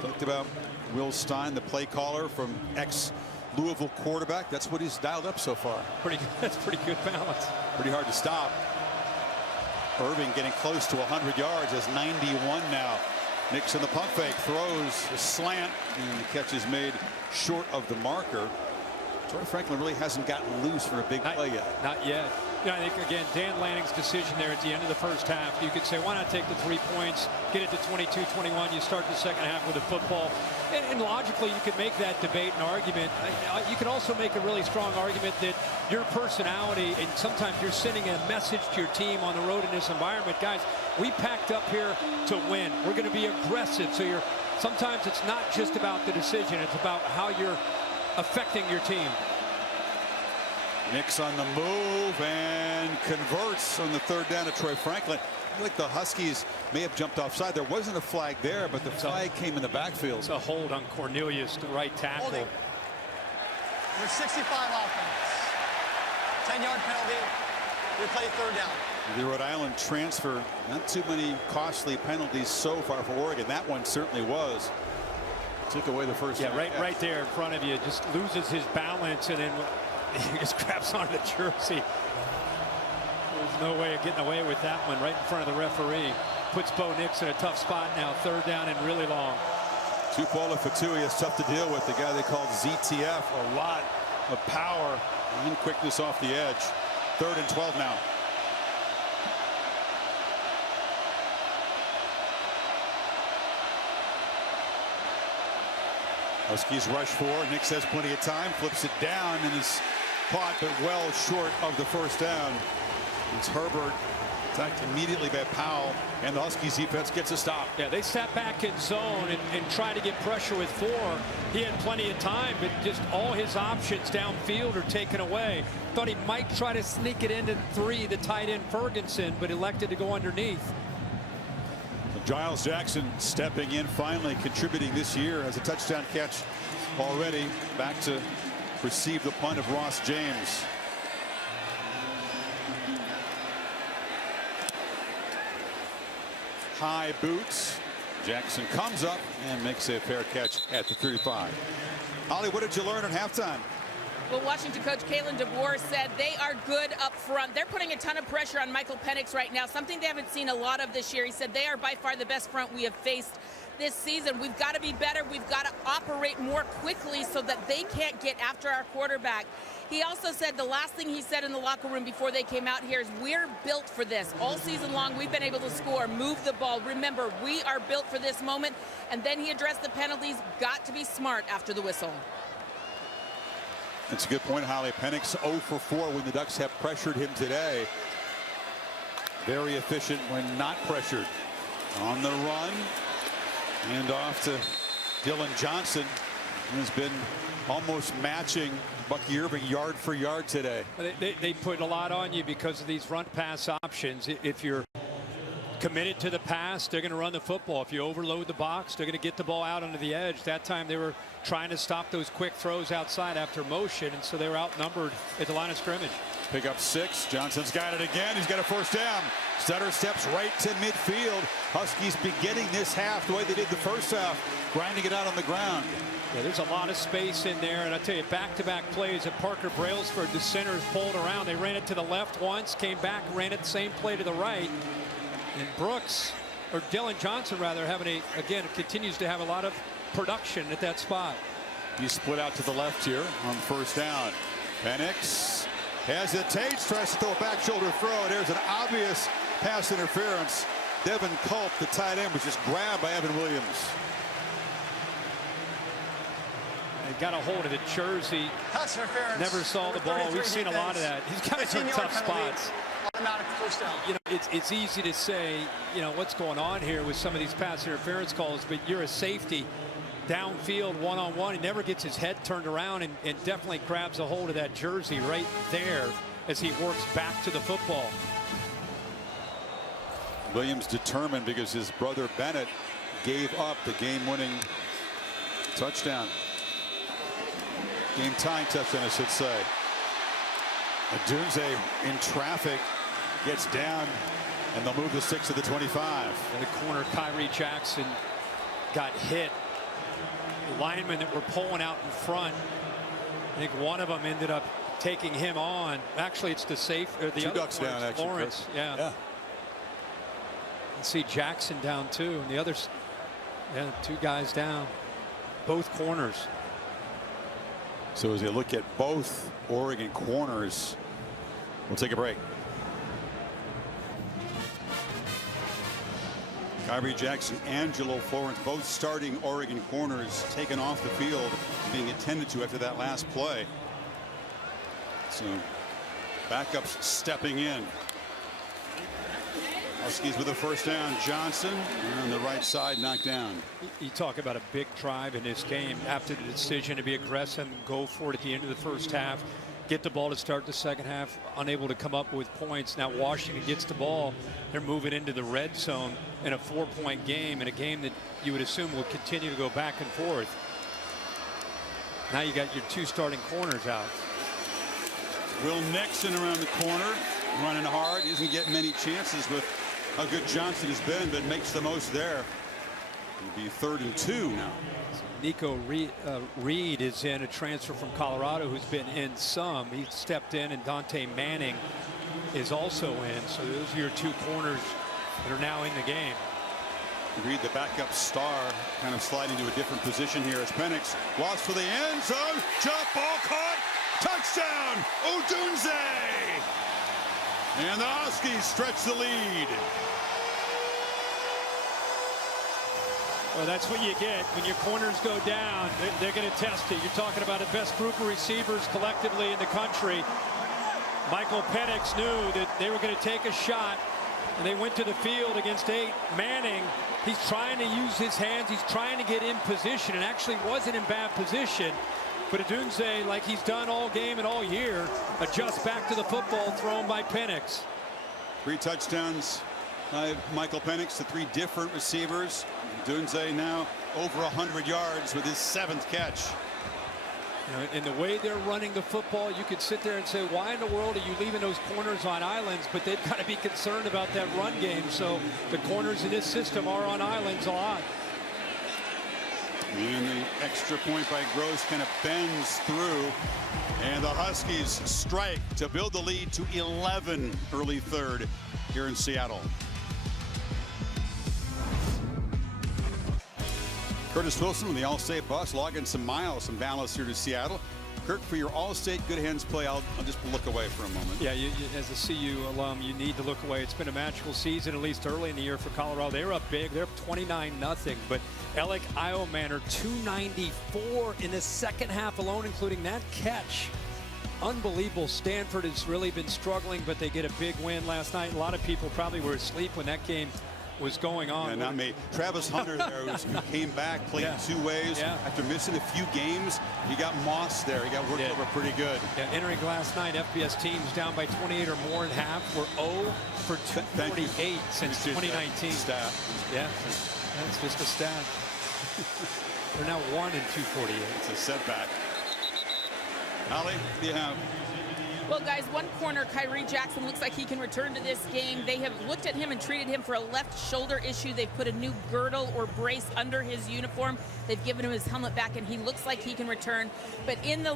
Talked about Will Stein, the play caller from ex-Louisville quarterback. That's what he's dialed up so far. Pretty good. That's pretty good balance. Pretty hard to stop. Irving getting close to 100 yards as 91 now. Nix in the pump fake, throws a slant, and the catch is made short of the marker. Troy Franklin really hasn't gotten loose for a big play yet. Not yet. Yeah, I think, again, Dan Lanning's decision there at the end of the first half, you could say, why not take the 3 points, get it to 22-21, you start the second half with a football. And logically, you could make that debate and argument. You could also make a really strong argument that your personality, and sometimes you're sending a message to your team on the road in this environment. Guys, we packed up here to win. We're going to be aggressive. So sometimes it's not just about the decision. It's about how you're affecting your team. Nix on the move and converts on the third down to Troy Franklin. I feel like the Huskies may have jumped offside. There wasn't a flag there, but the flag came in the backfield. It's a hold on Cornelius, the right tackle. Holding. We're 65 offense. 10-yard penalty. We play third down. The Rhode Island transfer, not too many costly penalties so far for Oregon. That one certainly was. Took away the first. Yeah, right there in front of you. Just loses his balance, and then he just grabs onto the jersey. There's no way of getting away with that one right in front of the referee. Puts Bo Nix in a tough spot now. Third down and really long. Tupola Fatui is tough to deal with. The guy they called ZTF. A lot of power and quickness off the edge. 3rd and 12 now. Huskies rush 4. Nix has plenty of time. Flips it down and is caught, but well short of the first down. It's Herbert. Attacked immediately by Powell, and the Huskies defense gets a stop. Yeah, they sat back in zone and tried to get pressure with 4. He had plenty of time, but just all his options downfield are taken away. Thought he might try to sneak it into 3, the tight end Ferguson, but elected to go underneath. Giles Jackson stepping in, finally contributing this year as a touchdown catch already. Back to receive the punt of Ross James. High boots. Jackson comes up and makes a fair catch at the 35. Holly, what did you learn at halftime? Well, Washington coach Kalen DeBoer said they are good up front. They're putting a ton of pressure on Michael Penix right now, something they haven't seen a lot of this year. He said they are by far the best front we have faced this season. We've got to be better. We've got to operate more quickly so that they can't get after our quarterback. He also said the last thing he said in the locker room before they came out here is we're built for this. All season long, we've been able to score, move the ball. Remember, we are built for this moment. And then he addressed the penalties. Got to be smart after the whistle. That's a good point, Holly. Penix 0 for 4 when the Ducks have pressured him today. Very efficient when not pressured. On the run and off to Dylan Johnson, who's been almost matching Bucky Irving yard for yard today. They put a lot on you because of these run pass options. If you're committed to the pass, they're going to run the football. If you overload the box, they're going to get the ball out onto the edge. That time they were trying to stop those quick throws outside after motion, and so they were outnumbered at the line of scrimmage. Pick up 6. Johnson's got it again. He's got a first down. Sutter steps right to midfield. Huskies beginning this half the way they did the first half, grinding it out on the ground. Yeah, there's a lot of space in there, and I tell you, back-to-back plays at Parker Brailsford. The centers pulled around. They ran it to the left once, came back, ran it the same play to the right. And Brooks, or Dylan Johnson rather, again, continues to have a lot of production at that spot. He split out to the left here on first down. Penix hesitates, tries to throw a back shoulder throw. There's an obvious pass interference. Devin Culp, the tight end, was just grabbed by Evan Williams. They got a hold of the jersey. Never saw the ball. We've seen a lot of that. He's got some tough spots. You know, it's easy to say, you know, what's going on here with some of these pass interference calls, but you're a safety downfield one-on-one. He never gets his head turned around and definitely grabs a hold of that jersey right there as he works back to the football. Williams determined because his brother Bennett gave up the game-winning touchdown. Game-tying touchdown, I should say. Dunze in traffic gets down, and they'll move the 6 to the 25. In the corner, Kyrie Jackson got hit. Linemen that were pulling out in front. I think one of them ended up taking him on. Actually, it's the safe, or the Two other Ducks down, actually, Lawrence. Yeah. You see Jackson down too, and the others, yeah, 2 guys down, both corners. So as they look at both Oregon corners, we'll take a break. Kyrie Jackson, Angelo Florence, both starting Oregon corners taken off the field, being attended to after that last play. So backups stepping in. Huskies with a first down. Johnson on the right side, knocked down. You talk about a big drive in this game after the decision to be aggressive and go for it at the end of the first half. Get the ball to start the second half, unable to come up with points. Now Washington gets the ball. They're moving into the red zone in a 4-point game, in a game that you would assume will continue to go back and forth. Now you got your 2 starting corners out. Will Nixon around the corner, running hard. Isn't getting many chances with how good Johnson has been, but makes the most there. It'll be 3rd and 2 now. Nico Reed is in, a transfer from Colorado who's been in some. He stepped in, and Dante Manning is also in. So those are your 2 corners that are now in the game. Reed, the backup star, kind of sliding to a different position here as Penix lost for the end zone. Jump ball caught. Touchdown, Odunze. And the Huskies stretch the lead. Well, that's what you get when your corners go down. They're going to test it. You're talking about the best group of receivers collectively in the country. Michael Penix knew that they were going to take a shot, and they went to the field against 8. Manning, he's trying to use his hands. He's trying to get in position, and actually wasn't in bad position. But Odunze, like he's done all game and all year, adjusts back to the football thrown by Penix. 3 touchdowns by Michael Penix to 3 different receivers. Odunze now over 100 yards with his 7th catch. You know, in the way they're running the football, you could sit there and say, why in the world are you leaving those corners on islands? But they've got to be concerned about that run game. So the corners in this system are on islands a lot. And the extra point by Gross kind of bends through. And the Huskies strike to build the lead to 11 early third here in Seattle. Curtis Wilson with the All-State bus, logging some miles from Dallas here to Seattle. Kirk, for your All-State good hands play, I'll just look away for a moment. Yeah, as a CU alum, you need to look away. It's been a magical season, at least early in the year for Colorado. They were up big. They're up 29-0. But Alec Iomanner, 294 in the second half alone, including that catch. Unbelievable. Stanford has really been struggling, but they get a big win last night. A lot of people probably were asleep when that game was going on. Yeah, not me. Travis Hunter there, who came back, played two ways. After missing a few games, he got mossed there. He got worked over pretty good. Yeah, entering last night, FBS teams down by 28 or more in half. We're 0 for 248 since 2019. Stat. Yeah, that's just a stat. We're now 1 in 248. It's a setback. Holly, what do you have? Well, guys, one corner, Kyrie Jackson, looks like he can return to this game. They have looked at him and treated him for a left shoulder issue. They've put a new girdle or brace under his uniform. They've given him his helmet back, and he looks like he can return. But in the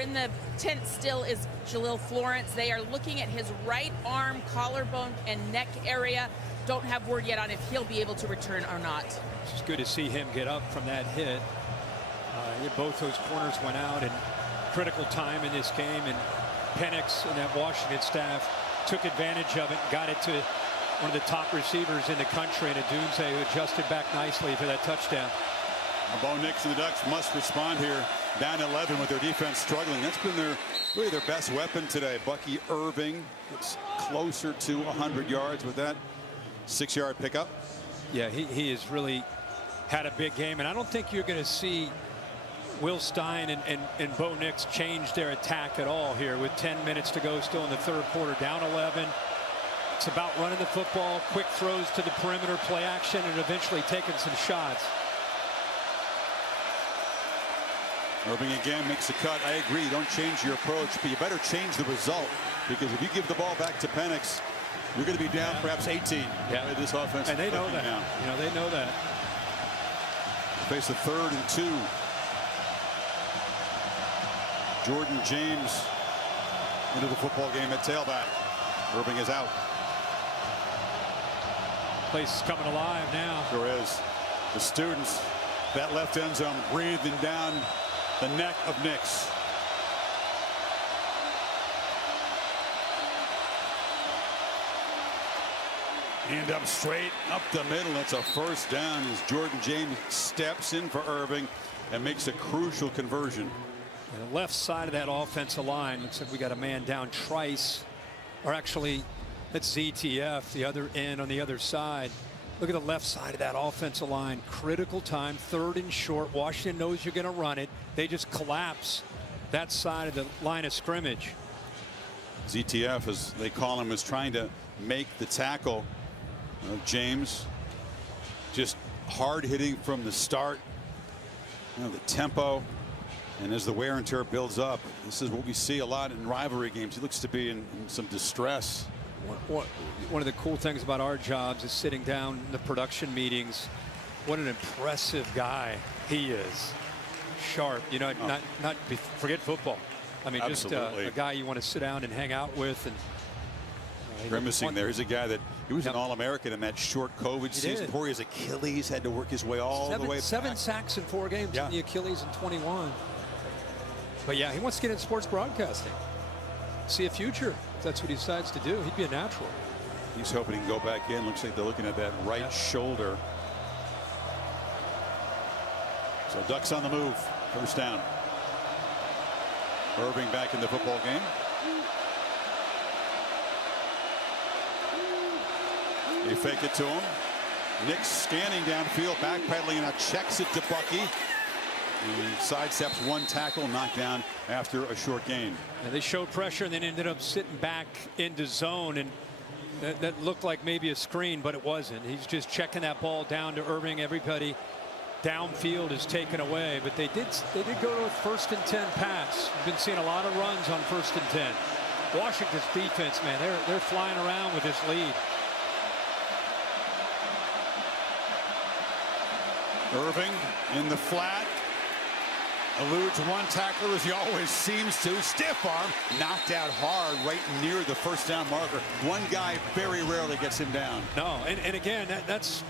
in the tent still is Jalil Florence. They are looking at his right arm, collarbone, and neck area. Don't have word yet on if he'll be able to return or not. It's good to see him get up from that hit. Both those corners went out in critical time in this game, and Penix and that Washington staff took advantage of it and got it to one of the top receivers in the country, and Adunze, who adjusted back nicely for that touchdown. Bo Nix and the Ducks must respond here. Down 11 with their defense struggling. That's been really their best weapon today. Bucky Irving gets closer to 100 yards with that 6-yard pickup. Yeah, he has really had a big game, and I don't think you're going to see Will Stein and Bo Nix change their attack at all here with 10 minutes to go still in the third quarter, down 11. It's about running the football, quick throws to the perimeter, play action, and eventually taking some shots. Irving again makes a cut. I agree, don't change your approach, but you better change the result, because if you give the ball back to Penix, you're going to be down perhaps 18. Yeah, this offense. And they know that. Now. They know that. They face a 3rd and 2. Jordan James into the football game at tailback. Irving is out. Place is coming alive now. Sure is. The students, that left end zone breathing down the neck of Nix. And up straight up the middle. That's a first down as Jordan James steps in for Irving and makes a crucial conversion. The left side of that offensive line, looks like we got a man down. Trice, or actually that's ZTF, the other end on the other side. Look at the left side of that offensive line. Critical time, 3rd and short. Washington knows you're going to run it. They just collapse that side of the line of scrimmage. ZTF, as they call him, is trying to make the tackle. James just hard hitting from the start. The tempo. And as the wear and tear builds up, this is what we see a lot in rivalry games. He looks to be in some distress. One of the cool things about our jobs is sitting down in the production meetings. What an impressive guy he is. Sharp, forget football. I mean, absolutely. Just a guy you want to sit down and hang out with. And grimacing there. He's a guy that he was an All-American in that short COVID season. Before his Achilles had to work his way all the way back. 7 sacks in 4 games in the Achilles in 21. But yeah, he wants to get into sports broadcasting. See a future. If that's what he decides to do. He'd be a natural. He's hoping he can go back in. Looks like they're looking at that right shoulder. So Ducks on the move. First down. Irving back in the football game. They fake it to him. Nix scanning downfield, backpedaling, and now checks it to Bucky. He sidesteps one tackle, knocked down after a short gain. And they showed pressure and then ended up sitting back into zone, and that looked like maybe a screen, but it wasn't. He's just checking that ball down to Irving. Everybody downfield is taken away, but they did go to a 1st and 10 pass. We've been seeing a lot of runs on 1st and 10. Washington's defense, man, they're flying around with this lead. Irving in the flat. Eludes one tackler as he always seems to. Stiff arm, knocked out hard right near the first down marker. One guy very rarely gets him down. No, and again, that's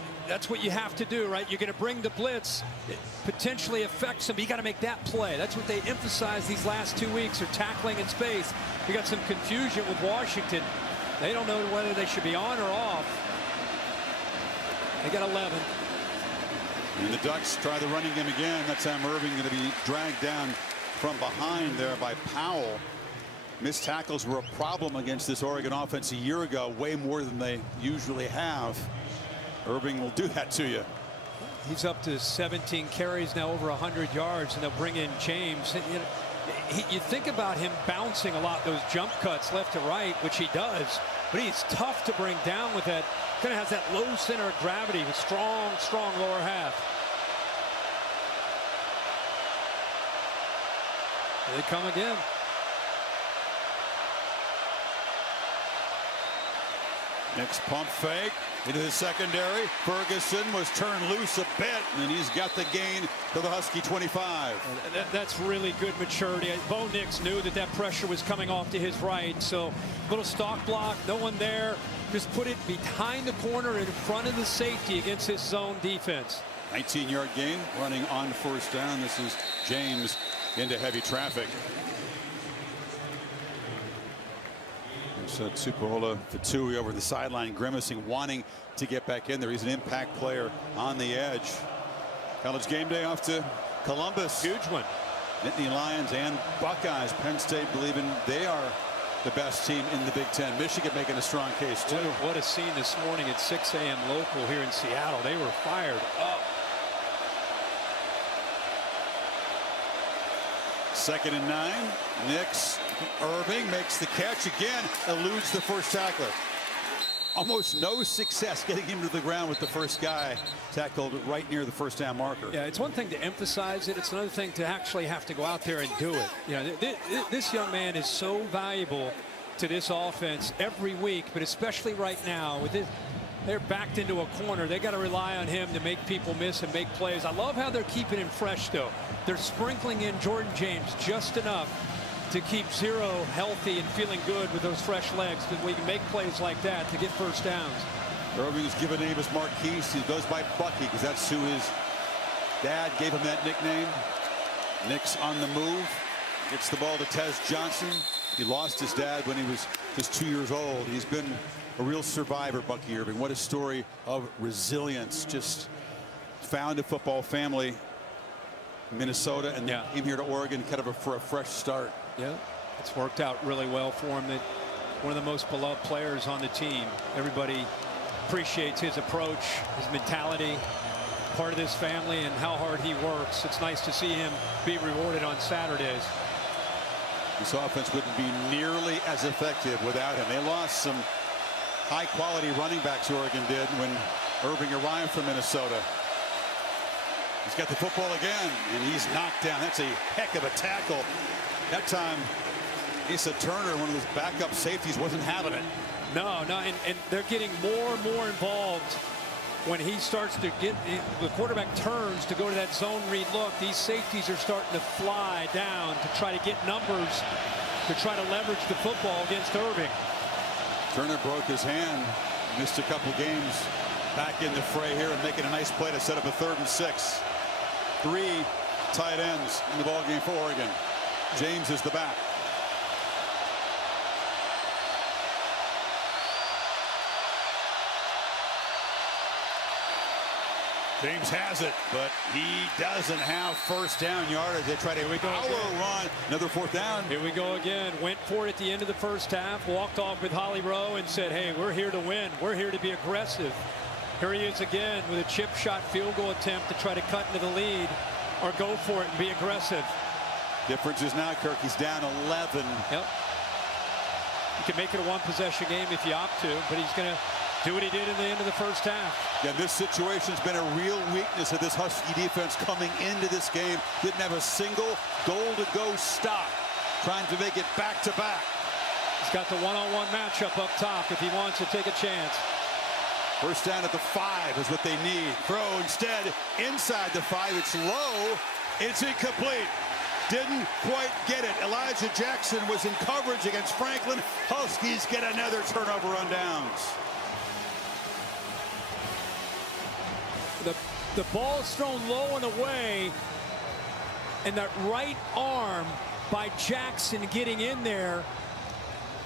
what you have to do, right? You're going to bring the blitz. It potentially affects him, but you got to make that play. That's what they emphasize these last 2 weeks, are tackling in space. We got some confusion with Washington. They don't know whether they should be on or off. They got 11. And the Ducks try the running game again. That time Irving going to be dragged down from behind there by Powell. Missed tackles were a problem against this Oregon offense a year ago, way more than they usually have. Irving will do that to you. He's up to 17 carries now, over 100 yards, and they'll bring in James. You think about him bouncing a lot, those jump cuts left to right, which he does, but he's tough to bring down with that. Kind of has that low center of gravity with strong lower half. Here they come again. Next pump fake into the secondary. Ferguson was turned loose a bit, and he's got the gain to the Husky 25. That's really good maturity. Bo Nix knew that pressure was coming off to his right, so little stalk block, no one there. Just put it behind the corner in front of the safety against his zone defense. 19-yard gain, running on first down. This is James into heavy traffic. So Tupuola Fatui over the sideline, grimacing, wanting to get back in there. He's an impact player on the edge. College game day off to Columbus. Huge one. Nittany Lions and Buckeyes. Penn State believing they are the best team in the Big Ten. Michigan making a strong case too. What a scene this morning at 6 a.m. local here in Seattle. They were fired up. 2nd and 9. Nix. Irving makes the catch again, eludes the first tackler. Almost no success getting him to the ground with the first guy tackled right near the first down marker. Yeah, it's one thing to emphasize it. It's another thing to actually have to go out there and do it. You know, this young man is so valuable to this offense every week, but especially right now with this. They're backed into a corner. They got to rely on him to make people miss and make plays. I love how they're keeping him fresh, though. They're sprinkling in Jordan James just enough to keep Zero healthy and feeling good with those fresh legs, that we can make plays like that to get first downs. Irving's given name as Marquise. He goes by Bucky because that's who his dad gave him that nickname. Nix on the move. Gets the ball to Tez Johnson. He lost his dad when he was just 2 years old. He's been a real survivor, Bucky Irving. What a story of resilience. Just found a football family in Minnesota and came here to Oregon kind of for a fresh start. Yeah, it's worked out really well for him. That one of the most beloved players on the team. Everybody appreciates his approach, his mentality, part of this family, and how hard he works. It's nice to see him be rewarded on Saturdays. This offense wouldn't be nearly as effective without him. They lost some high-quality running backs, Oregon did, when Irving arrived from Minnesota. He's got the football again, and he's knocked down. That's a heck of a tackle. That time, Asa Turner, one of those backup safeties, wasn't having it. No, and they're getting more and more involved when he starts to get, the quarterback turns to go to that zone read look. These safeties are starting to fly down to try to get numbers, to try to leverage the football against Irving. Turner broke his hand, missed a couple games. Back in the fray here and making a nice play to set up a 3rd and 6. 3 tight ends in the ball game for Oregon. James is the back. James has it, but he doesn't have first down yardage. They try to run. Another 4th down. Here we go again. Went for it at the end of the first half. Walked off with Holly Rowe and said, hey, we're here to win. We're here to be aggressive. Here he is again with a chip shot field goal attempt to try to cut into the lead or go for it and be aggressive. Difference is now, Kirk, he's down 11. Yep. You can make it a 1-possession game if you opt to, but he's going to do what he did in the end of the first half. Yeah, this situation's been a real weakness of this Husky defense coming into this game. Didn't have a single goal-to-go stop, trying to make it back-to-back. He's got the one-on-one matchup up top if he wants to take a chance. First down at the 5 is what they need. Throw instead inside the 5. It's low. It's incomplete. Didn't quite get it. Elijah Jackson was in coverage against Franklin. Huskies get another turnover on downs. The ball is thrown low and away, and that right arm by Jackson getting in there.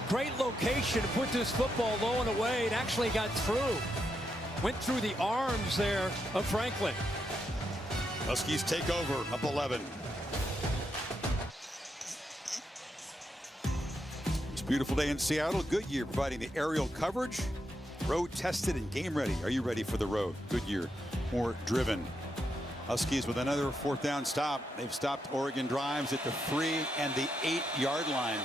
Great location to put this football low and away. It actually got through. Went through the arms there of Franklin. Huskies take over, up 11. It's a beautiful day in Seattle. Goodyear providing the aerial coverage. Road tested and game ready. Are you ready for the road? Goodyear, more driven. Huskies with another 4th down stop. They've stopped Oregon drives at the 3 and the 8-yard line.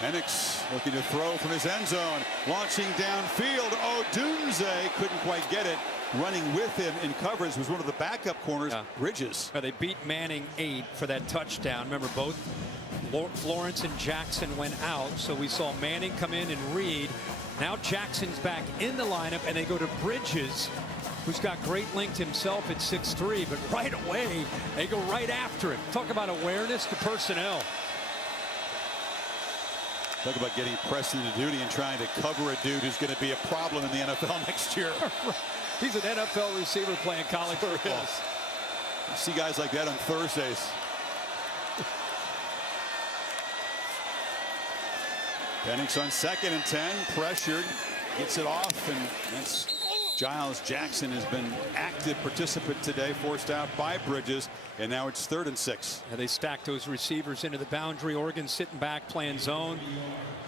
Penix looking to throw from his end zone. Launching downfield. Odunze couldn't quite get it. Running with him in coverage was one of the backup corners, Bridges. They beat Manning 8 for that touchdown. Remember, both Florence and Jackson went out, so we saw Manning come in and Reed. Now Jackson's back in the lineup, and they go to Bridges, who's got great length himself at 6'3", but right away they go right after him. Talk about awareness to personnel. Talk about getting pressed into duty and trying to cover a dude who's going to be a problem in the NFL next year. He's an NFL receiver playing college football. You see guys like that on Thursdays. Penix on 2nd and 10, pressured, gets it off, and that's Giles Jackson has been active participant today, forced out by Bridges, and now it's 3rd and 6. And they stack those receivers into the boundary. Oregon sitting back, playing zone,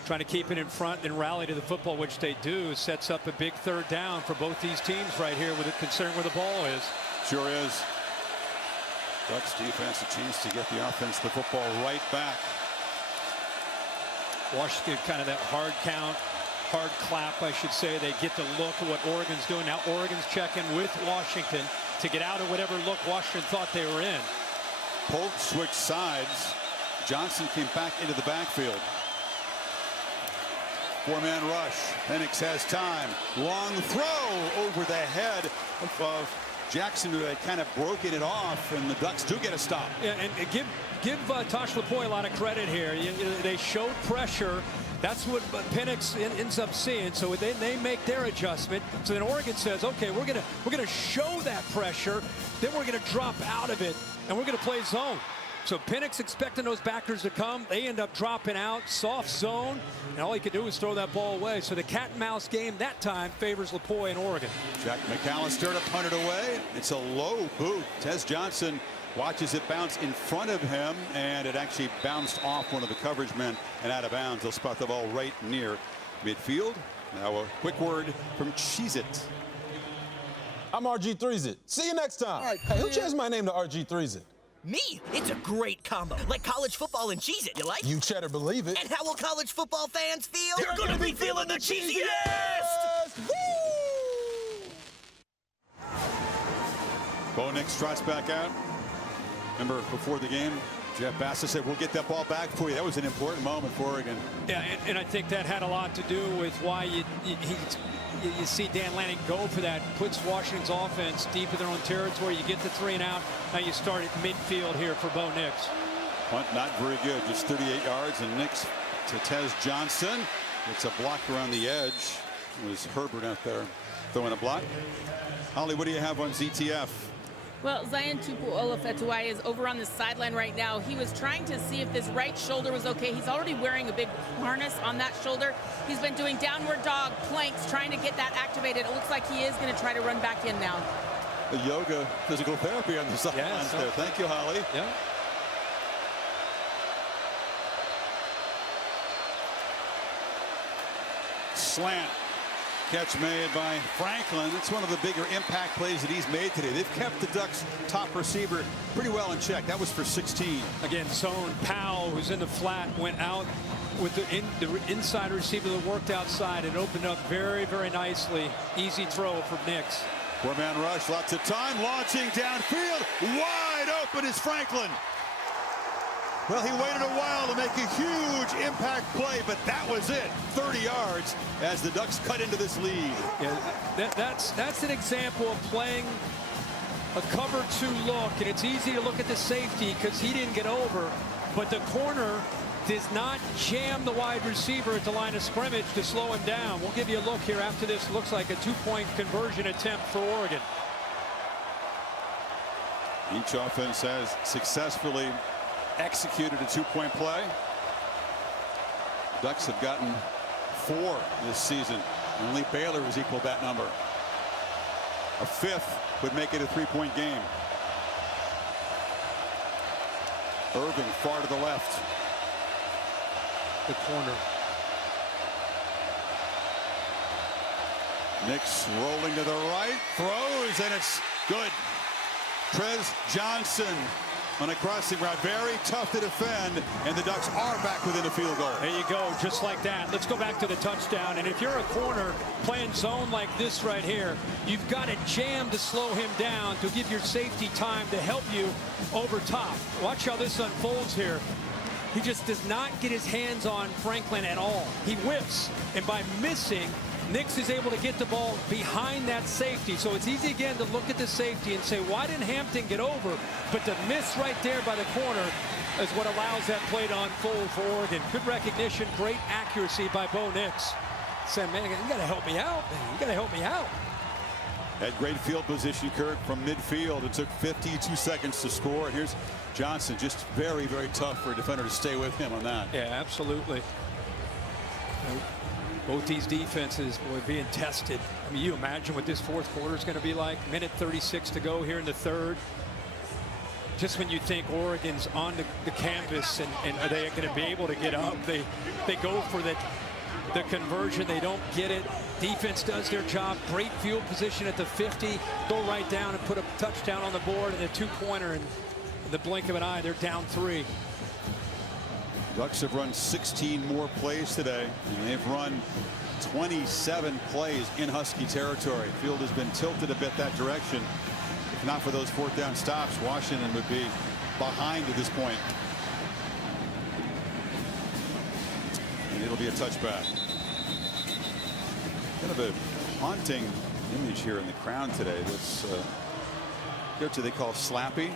trying to keep it in front and rally to the football, which they do. Sets up a big 3rd down for both these teams right here, with it concerned where the ball is. Sure is. Ducks defense a chance to get the offense, the football right back. Washington kind of that hard count, hard clap, I should say. They get the look at what Oregon's doing. Now Oregon's checking with Washington to get out of whatever look Washington thought they were in. Polk switched sides. Johnson came back into the backfield. 4-man rush. Penix has time. Long throw over the head of Jackson, who had kind of broken it off, and the Ducks do get a stop. Yeah, and give Tosh Lupoi a lot of credit here. They showed pressure. That's what Penix ends up seeing. So they make their adjustment. So then Oregon says, okay, we're gonna show that pressure. Then we're gonna drop out of it, and we're gonna play zone. So Penix expecting those backers to come. They end up dropping out, soft zone, and all he could do was throw that ball away. So the cat and mouse game that time favors Lupoi and Oregon. Jack McAllister to punt it away. It's a low boot. Tez Johnson watches it bounce in front of him, and it actually bounced off one of the coverage men and out of bounds. They'll spot the ball right near midfield. Now a quick word from Cheez-It. I'm RG3Z. See you next time. Hey, who changed my name to RG3Z? Me? It's a great combo. Like college football and Cheez-It. You like? You cheddar believe it. And how will college football fans feel? They're gonna be feeling the cheesiest! Woo! Bo Nix trots back out. Remember before the game, Jeff Bassett said, we'll get that ball back for you. That was an important moment for Oregon. Yeah, and I think that had a lot to do with why you see Dan Lanning go for that. Puts Washington's offense deep in their own territory. You get the 3 and out. Now you start at midfield here for Bo Nix. Punt not very good, just 38 yards. And Nix to Tez Johnson. It's a block around the edge. It was Herbert out there throwing a block. Holly, what do you have on ZTF? Well, Zion Tupu-Olafetuai is over on the sideline right now. He was trying to see if this right shoulder was okay. He's already wearing a big harness on that shoulder. He's been doing downward dog planks, trying to get that activated. It looks like he is going to try to run back in now. The yoga physical therapy on the sidelines there. Thank you, Holly. Yeah. Slant. Catch made by Franklin. It's one of the bigger impact plays that he's made today. They've kept the Ducks' top receiver pretty well in check. That was for 16. Again, zone. Powell, who's in the flat, went out with the inside receiver that worked outside. It opened up very, very nicely. Easy throw for Nix. 4-man rush, lots of time. Launching downfield. Wide open is Franklin. Well, he waited a while to make a huge impact play, but that was it. 30 yards as the Ducks cut into this lead. Yeah, that's an example of playing a cover 2 look, and it's easy to look at the safety because he didn't get over, but the corner does not jam the wide receiver at the line of scrimmage to slow him down. We'll give you a look here after this. Looks like a 2-point conversion attempt for Oregon. Each offense has successfully executed a 2-point play. Ducks have gotten 4 this season. Only Baylor has equaled that number. A 5th would make it a 3-point game. Irving far to the left. The corner. Nix rolling to the right, throws, and it's good. Trez Johnson on a crossing route, very tough to defend, and the Ducks are back within a field goal. There you go, just like that. Let's go back to the touchdown, and if you're a corner playing zone like this right here, you've got to jam to slow him down to give your safety time to help you over top. Watch how this unfolds here. He just does not get his hands on Franklin at all. He whiffs, and by missing, Nix is able to get the ball behind that safety. So it's easy again to look at the safety and say, why didn't Hampton get over? But the miss right there by the corner is what allows that play to unfold for Oregon. Good recognition, great accuracy by Bo Nix. Said, man, you got to help me out, man. You got to help me out. Had great field position, Kirk, from midfield. It took 52 seconds to score. And here's Johnson, just very, very tough for a defender to stay with him on that. Yeah, absolutely. Both these defenses, boy, being tested. I mean, you imagine what this fourth quarter is going to be like. Minute 36 to go here in the third. Just when you think Oregon's on the canvas and are they going to be able to get up, they go for the conversion. They don't get it. Defense does their job. Great field position at the 50. Go right down and put a touchdown on the board and a 2-pointer. And in the blink of an eye, they're down 3. Ducks have run 16 more plays today, and they've run 27 plays in Husky territory. Field has been tilted a bit that direction. If not for those 4th down stops, Washington would be behind at this point. And it'll be a touchback. Kind of a haunting image here in the crowd today. This character they call Slappy.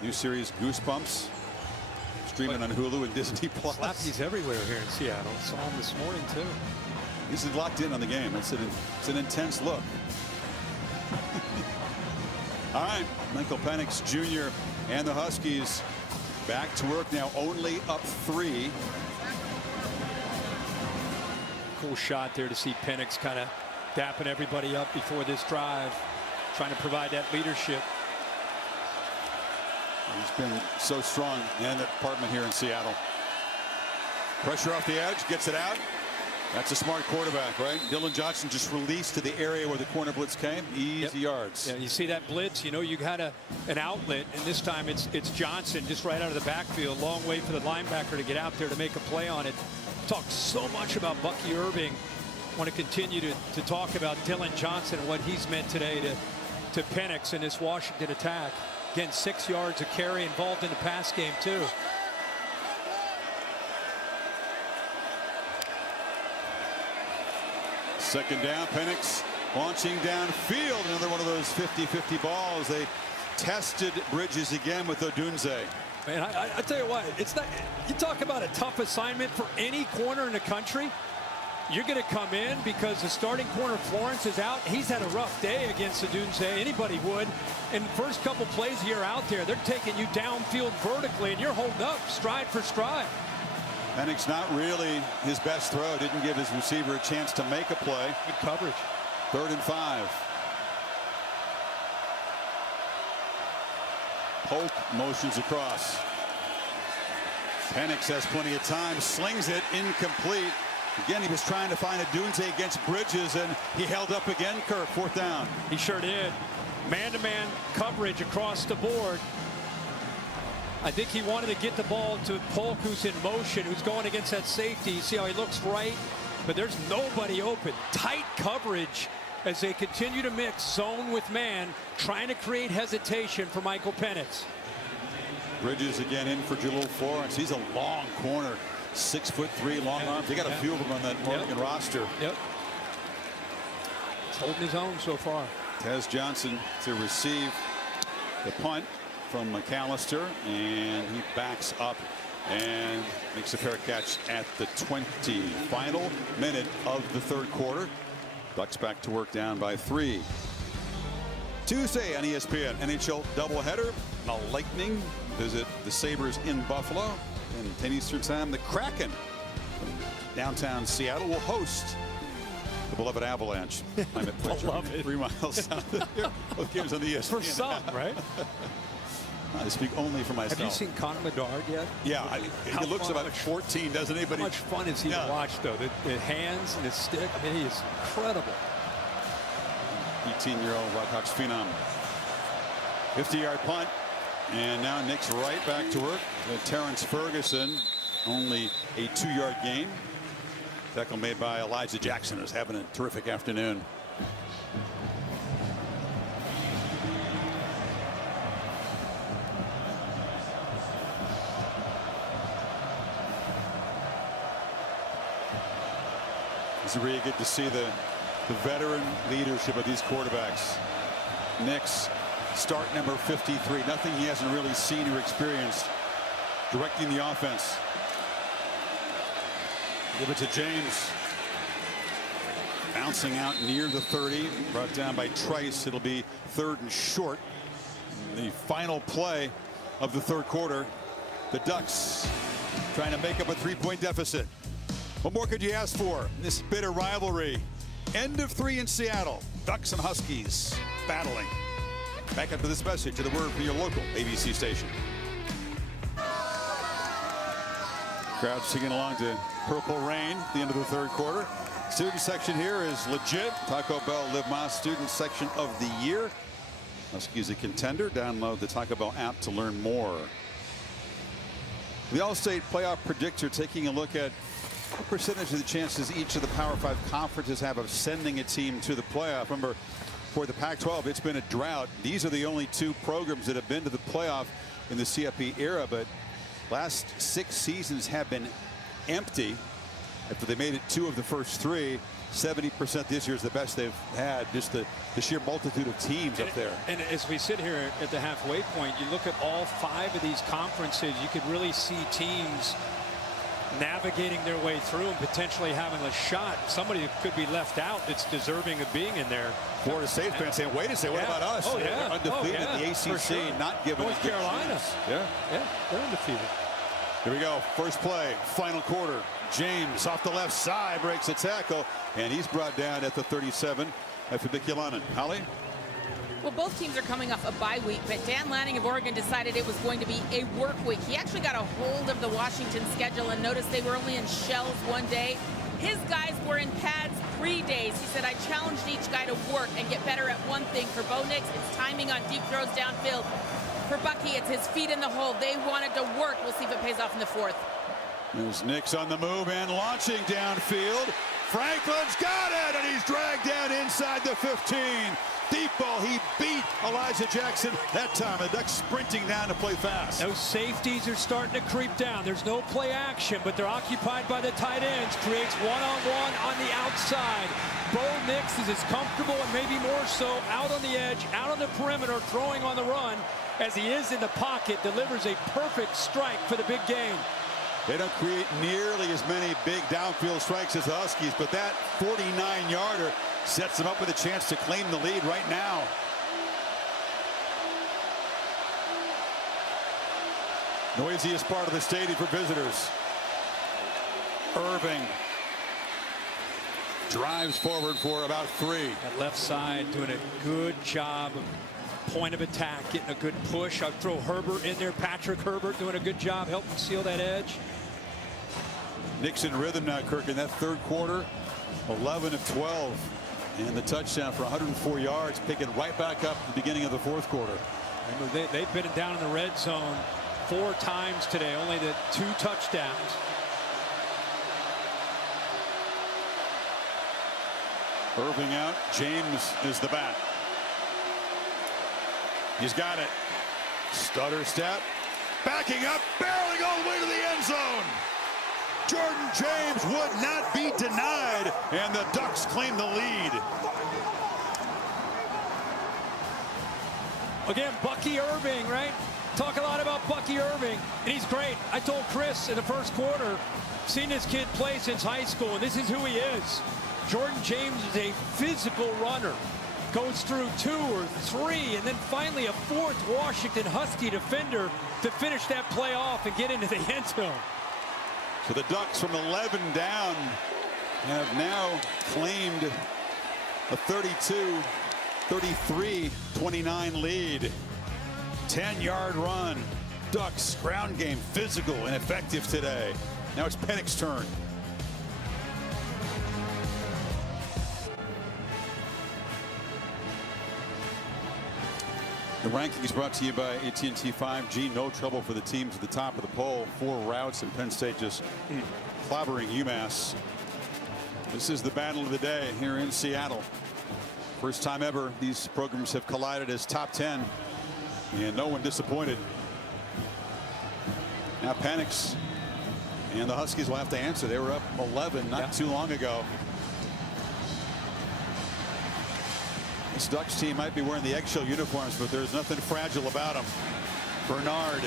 New series Goosebumps. Streaming on Hulu and Disney Plus. Slappy's everywhere here in Seattle. Saw him this morning too. He's locked in on the game. It's an intense look. All right, Michael Penix Jr. and the Huskies back to work now, only up 3. Cool shot there to see Penix kind of dapping everybody up before this drive, trying to provide that leadership. He's been so strong in the department here in Seattle. Pressure off the edge, gets it out. That's a smart quarterback, right? Dylan Johnson just released to the area where the corner blitz came. Easy yards. Yeah, you see that blitz, you know you got an outlet, and this time it's Johnson just right out of the backfield. Long way for the linebacker to get out there to make a play on it. Talked so much about Bucky Irving. Want to continue to talk about Dylan Johnson and what he's meant today to Penix in this Washington attack. Again, 6 yards of carry, involved in the pass game too. Second down, Penix launching downfield. Another one of those 50-50 balls. They tested Bridges again with Odunze. Man, I tell you what, it's not. You talk about a tough assignment for any corner in the country. You're going to come in because the starting corner Florence is out. He's had a rough day against Odunze. Anybody would. And the first couple plays you're out there, they're taking you downfield vertically, and you're holding up stride for stride. Penix not really his best throw. Didn't give his receiver a chance to make a play. Good coverage. 3rd and 5. Polk motions across. Penix has plenty of time. Slings it incomplete. Again, he was trying to find Odunze against Bridges, and he held up again, Kirk. 4th down. He sure did. Man-to-man coverage across the board. I think he wanted to get the ball to Polk, who's in motion, who's going against that safety. You see how he looks right, but there's nobody open. Tight coverage as they continue to mix zone with man, trying to create hesitation for Michael Penix. Bridges again in for Jalil Florence. He's a long corner, 6'3", long arms. They got a few of them on that Oregon roster. Yep. He's holding his own so far. Tez Johnson to receive the punt from McAllister, and he backs up and makes a fair catch at the 20. Final minute of the third quarter. Ducks back to work, down by 3. Tuesday on ESPN, NHL doubleheader. The Lightning visit the Sabres in Buffalo. And 10 Eastern time, the Kraken from downtown Seattle will host the beloved Avalanche. I'm at Beloved. 3 miles south of here. Both games on the ESPN. For some, right? I speak only for myself. Have you seen Connor Bedard yet? Yeah, he looks about 14, doesn't he? But how much fun is he to watch, though? The hands and his stick, I mean, he is incredible. 18-year-old Blackhawks phenom. 50-yard punt. And now Nick's right back to work. Terrence Ferguson, only a 2-yard gain. Tackle made by Elijah Jackson, who's having a terrific afternoon. It's really good to see the veteran leadership of these quarterbacks. Nick's start number 53. Nothing he hasn't really seen or experienced. Directing the offense. Give it to James. Bouncing out near the 30. Brought down by Trice. It'll be 3rd and short. The final play of the third quarter. The Ducks trying to make up a 3-point deficit. What more could you ask for? This bitter rivalry. End of 3 in Seattle. Ducks and Huskies battling. Back up to this message to the word from your local ABC station. Crowd singing along to Purple Rain at the end of the third quarter. Student section here is legit. Taco Bell Live Más student section of the year. Huskies a contender. Download the Taco Bell app to learn more. The All-State Playoff Predictor taking a look at what percentage of the chances each of the Power 5 conferences have of sending a team to the playoff. Remember, for the Pac-12, it's been a drought. These are the only 2 programs that have been to the playoff in the CFP era, but last 6 seasons have been empty. After they made it 2 of the first 3, 70% this year is the best they've had. Just the sheer multitude of teams up there. And as we sit here at the halfway point, you look at all 5 of these conferences, you could really see teams navigating their way through and potentially having a shot. Somebody who could be left out that's deserving of being in there. Florida State fans saying, wait a second, what about us? Oh, yeah. They're undefeated in the ACC, sure. not given North Carolina. Yeah, they're undefeated. Here we go. First play, final quarter. James off the left side breaks a tackle, and he's brought down at the 37 after Bikilanen. Holly? Well, both teams are coming off a bye week, but Dan Lanning of Oregon decided it was going to be a work week. He actually got a hold of the Washington schedule and noticed they were only in shells 1 day. His guys were in pads 3 days. He said, I challenged each guy to work and get better at one thing. For Bo Nix, it's timing on deep throws downfield. For Bucky, it's his feet in the hole. They wanted to work. We'll see if it pays off in the 4th. There's Nix on the move and launching downfield. Franklin's got it, and he's dragged down inside the 15. Deep ball, he beat Elijah Jackson that time. The Ducks sprinting down to play fast. Those safeties are starting to creep down. There's no play action, but they're occupied by the tight ends. Creates one-on-one on the outside. Bo Nix is as comfortable and maybe more so out on the edge, out on the perimeter, throwing on the run as he is in the pocket. Delivers a perfect strike for the big gain. They don't create nearly as many big downfield strikes as the Huskies, but that 49-yarder sets them up with a chance to claim the lead right now. Noisiest part of the stadium for visitors. Irving drives forward for about 3. That left side doing a good job of point of attack, getting a good push. I'll throw Herbert in there. Patrick Herbert doing a good job helping seal that edge. Knicks in rhythm now, Kirk, in that third quarter. 11 of 12. And the touchdown for 104 yards, picking right back up at the beginning of the fourth quarter. Remember, they've been down in the red zone 4 times today, only the 2 touchdowns. Irving out. James is the back. He's got it. Stutter step. backing up, barreling all the way to the end zone. Jordan James would not be denied, and the Ducks claim the lead. Again, Bucky Irving, right? Talk a lot about Bucky Irving, and he's great. I told Chris in the first quarter, seen this kid play since high school, and this is who he is. Jordan James is a physical runner. Goes through 2 or 3, and then finally a 4th Washington Husky defender to finish that play off and get into the end zone. So the Ducks from 11 down have now claimed a 32-33-29 lead. 10-yard run. Ducks ground game physical and effective today. Now it's Penix's turn. The rankings brought to you by AT&T 5G. No trouble for the teams at the top of the poll. 4 routes, and Penn State just clobbering UMass. This is the battle of the day here in Seattle. First time ever these programs have collided as top 10, and no one disappointed. Now Penix and the Huskies will have to answer. They were up 11 not too long ago. This Ducks team might be wearing the eggshell uniforms, but there's nothing fragile about them. Bernard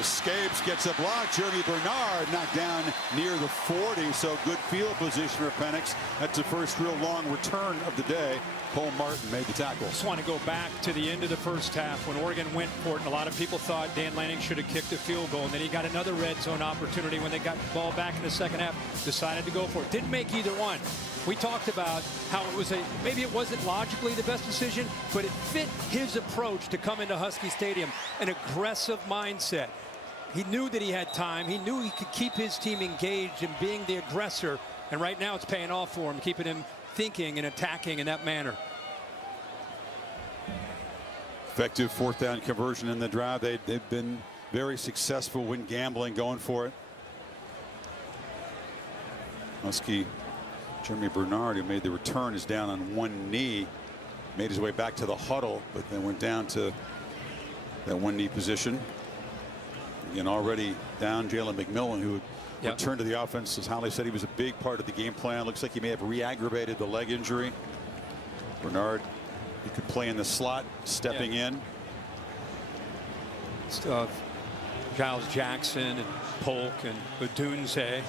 escapes, gets a block. Jeremy Bernard knocked down near the 40, so good field position for Penix. That's the first real long return of the day. Cole Martin made the tackle. Just want to go back to the end of the first half when Oregon went for it, and a lot of people thought Dan Lanning should have kicked a field goal, and then he got another red zone opportunity when they got the ball back in the second half. Decided to go for it. Didn't make either one. We talked about how it was maybe it wasn't logically the best decision, but it fit his approach to come into Husky Stadium, an aggressive mindset. He knew that he had time. He knew he could keep his team engaged in being the aggressor, and right now it's paying off for him, keeping him thinking and attacking in that manner. Effective 4th down conversion in the drive. They've been very successful when gambling, going for it. Husky Jeremy Bernard, who made the return, is down on one knee. Made his way back to the huddle, but then went down to that one knee position. Again, already down Jalen McMillan, who returned to the offense. As Holly said, he was a big part of the game plan. Looks like he may have re-aggravated the leg injury. Bernard, he could play in the slot, stepping in. Giles Jackson and Polk and Odunze.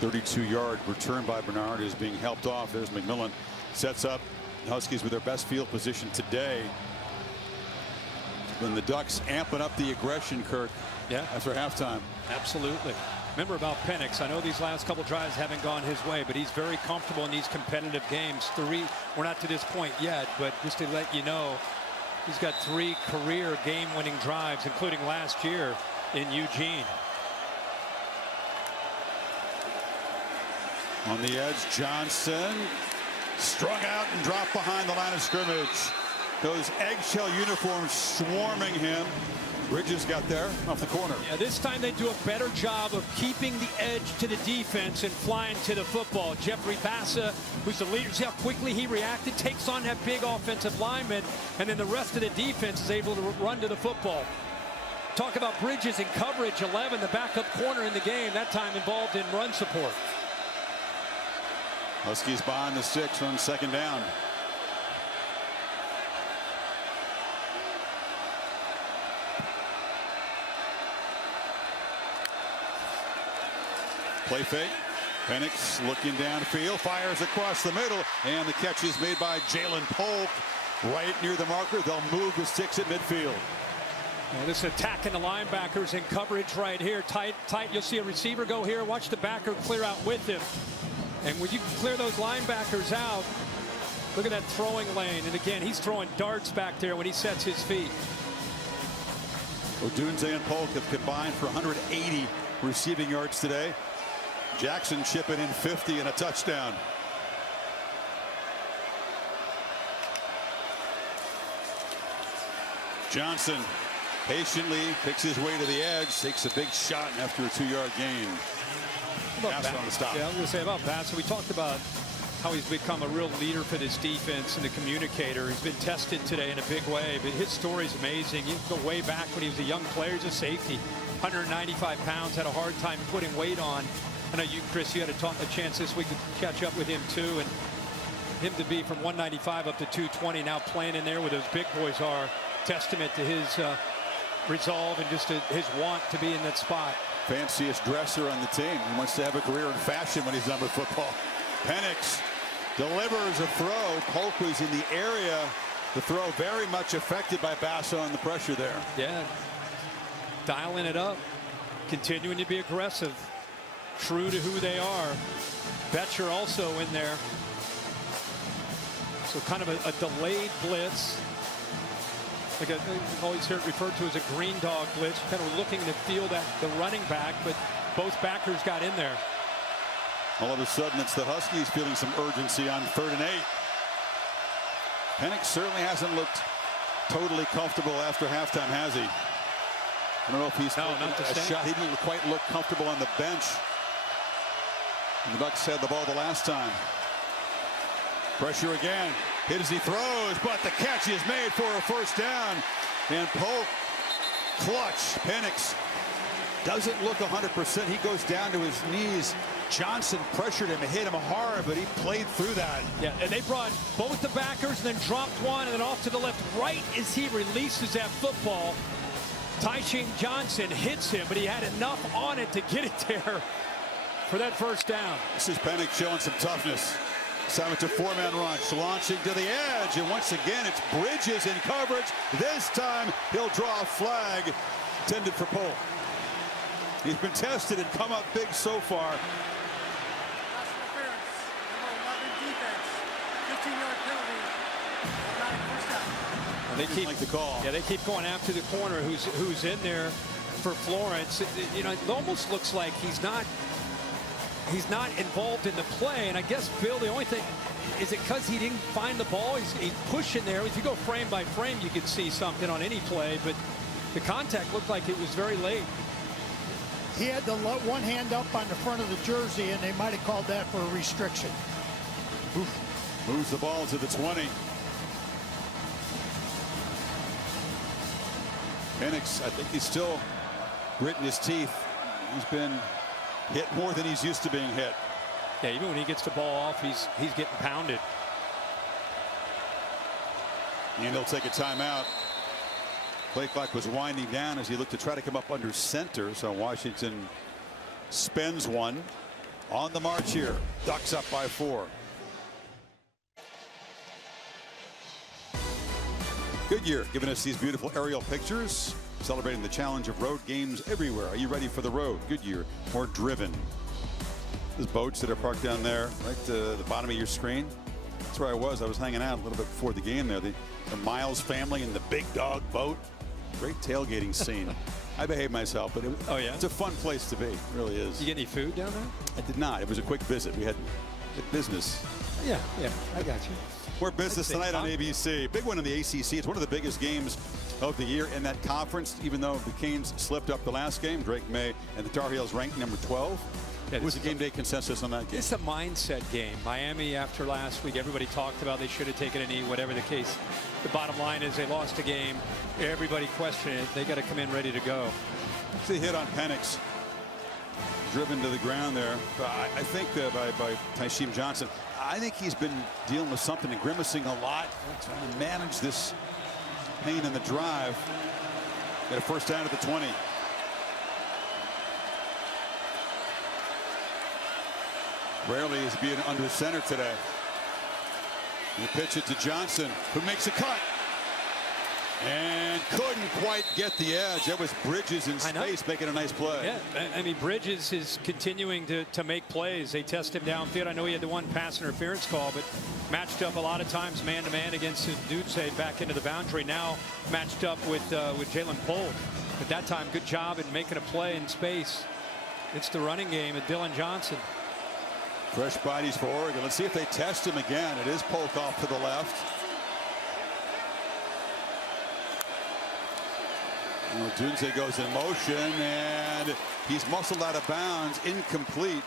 32-yard return by Bernard is being helped off. There's McMillan. Sets up Huskies with their best field position today. Then the Ducks amping up the aggression, Kirk. Yeah. After halftime. Absolutely. Remember about Penix, I know these last couple drives haven't gone his way, but he's very comfortable in these competitive games. We're not to this point yet, but just to let you know, he's got 3 career game-winning drives, including last year in Eugene. On the edge, Johnson strung out and dropped behind the line of scrimmage. Those eggshell uniforms swarming him. Bridges got there off the corner. Yeah, this time they do a better job of keeping the edge to the defense and flying to the football. Jeffrey Bassa, who's the leader, see how quickly he reacted, takes on that big offensive lineman, and then the rest of the defense is able to run to the football. Talk about Bridges in coverage 11, the backup corner in the game, that time involved in run support. Huskies behind the 6 on 2nd down. Play fake. Penix looking downfield, fires across the middle, and the catch is made by Jalen Polk right near the marker. They'll move the 6 at midfield. Well, this attacking the linebackers in coverage right here. Tight. You'll see a receiver go here. Watch the backer clear out with him. And when you clear those linebackers out, look at that throwing lane. And again, he's throwing darts back there when he sets his feet. Odunze and Polk have combined for 180 receiving yards today. Jackson chipping in 50 and a touchdown. Johnson patiently picks his way to the edge, takes a big shot after a 2-yard gain. On the stop. Yeah, I was going to say about Bass. So we talked about how he's become a real leader for this defense and a communicator. He's been tested today in a big way, but his story is amazing. You go way back when he was a young player, he's a safety, 195 pounds, had a hard time putting weight on. I know you, Chris, you had a chance this week to catch up with him too, and him to be from 195 up to 220 now playing in there where those big boys are, testament to his resolve and just his want to be in that spot. Fanciest dresser on the team. He wants to have a career in fashion when he's done with football. Penix delivers a throw. Polk was in the area. The throw very much affected by Basso and the pressure there. Yeah, dialing it up, continuing to be aggressive, true to who they are. Betcher also in there. So kind of a delayed blitz. Like I always hear it referred to as a green dog blitz, kind of looking to field at the running back, but both backers got in there. All of a sudden, it's the Huskies feeling some urgency on 3rd and 8. Penix certainly hasn't looked totally comfortable after halftime, has he? I don't know if he's not a shot. He didn't quite look comfortable on the bench. And the Bucs had the ball the last time. Pressure again. Hit as he throws, but the catch is made for a first down. And Polk, clutch. Penix doesn't look 100%. He goes down to his knees. Johnson pressured him and hit him hard, but he played through that. Yeah, and they brought both the backers and then dropped one and then off to the left right as he releases that football. Tyshing Johnson hits him, but he had enough on it to get it there for that first down. This is Penix showing some toughness. Assignment to four-man rush, launching to the edge, and once again it's Bridges in coverage. This time he'll draw a flag intended for Polk. He's been tested and come up big so far. Pass interference, number 11 defense, 15-yard penalty, automatic first down. They keep like the call. Yeah, they keep going after the corner who's in there for Florence. You know, it almost looks like he's not involved in the play. And I guess, Bill, the only thing is it because he didn't find the ball. He's pushing there. If you go frame by frame, you could see something on any play, but the contact looked like it was very late. He had the one hand up on the front of the jersey, and they might have called that for a restriction. Oof. Moves the ball to the 20. Penix, I think he's still gritting his teeth. He's been hit more than he's used to being hit. Yeah, even when he gets the ball off, he's getting pounded. And he'll take a timeout. Play clock was winding down as he looked to try to come up under center. So Washington spends one on the march here. Ducks up by 4. Goodyear giving us these beautiful aerial pictures, celebrating the challenge of road games everywhere. Are you ready for the road? Goodyear, more driven. Those boats that are parked down there, right to the bottom of your screen. That's where I was. I was hanging out a little bit before the game there. The Miles family and the big dog boat. Great tailgating scene. I behaved myself, but it's a fun place to be. It really is. You get any food down there? I did not. It was a quick visit. We had business. Yeah, I got you. More business tonight on ABC. Big one in the ACC. It's one of the biggest games of the year in that conference, even though the Canes slipped up the last game. Drake May and the Tar Heels ranked number 12. What was the game day consensus on that game? It's a mindset game. Miami, after last week, everybody talked about they should have taken a knee, whatever the case. The bottom line is they lost a game. Everybody questioned it. They got to come in ready to go. It's a hit on Penix. Driven to the ground there. I think by Tyshim Johnson. I think he's been dealing with something and grimacing a lot, trying to manage this pain in the drive. Got a first down at the 20. Rarely is being under center today. You pitch it to Johnson, who makes a cut. And couldn't quite get the edge. That was Bridges in space making a nice play. Yeah, I mean, Bridges is continuing to make plays. They test him downfield. I know he had the one pass interference call, but matched up a lot of times man-to-man against Duce back into the boundary. Now matched up with Jalen Polk. At that time, good job in making a play in space. It's the running game at Dylan Johnson. Fresh bodies for Oregon. Let's see if they test him again. It is Polk off to the left. Dunze goes in motion, and he's muscled out of bounds, incomplete.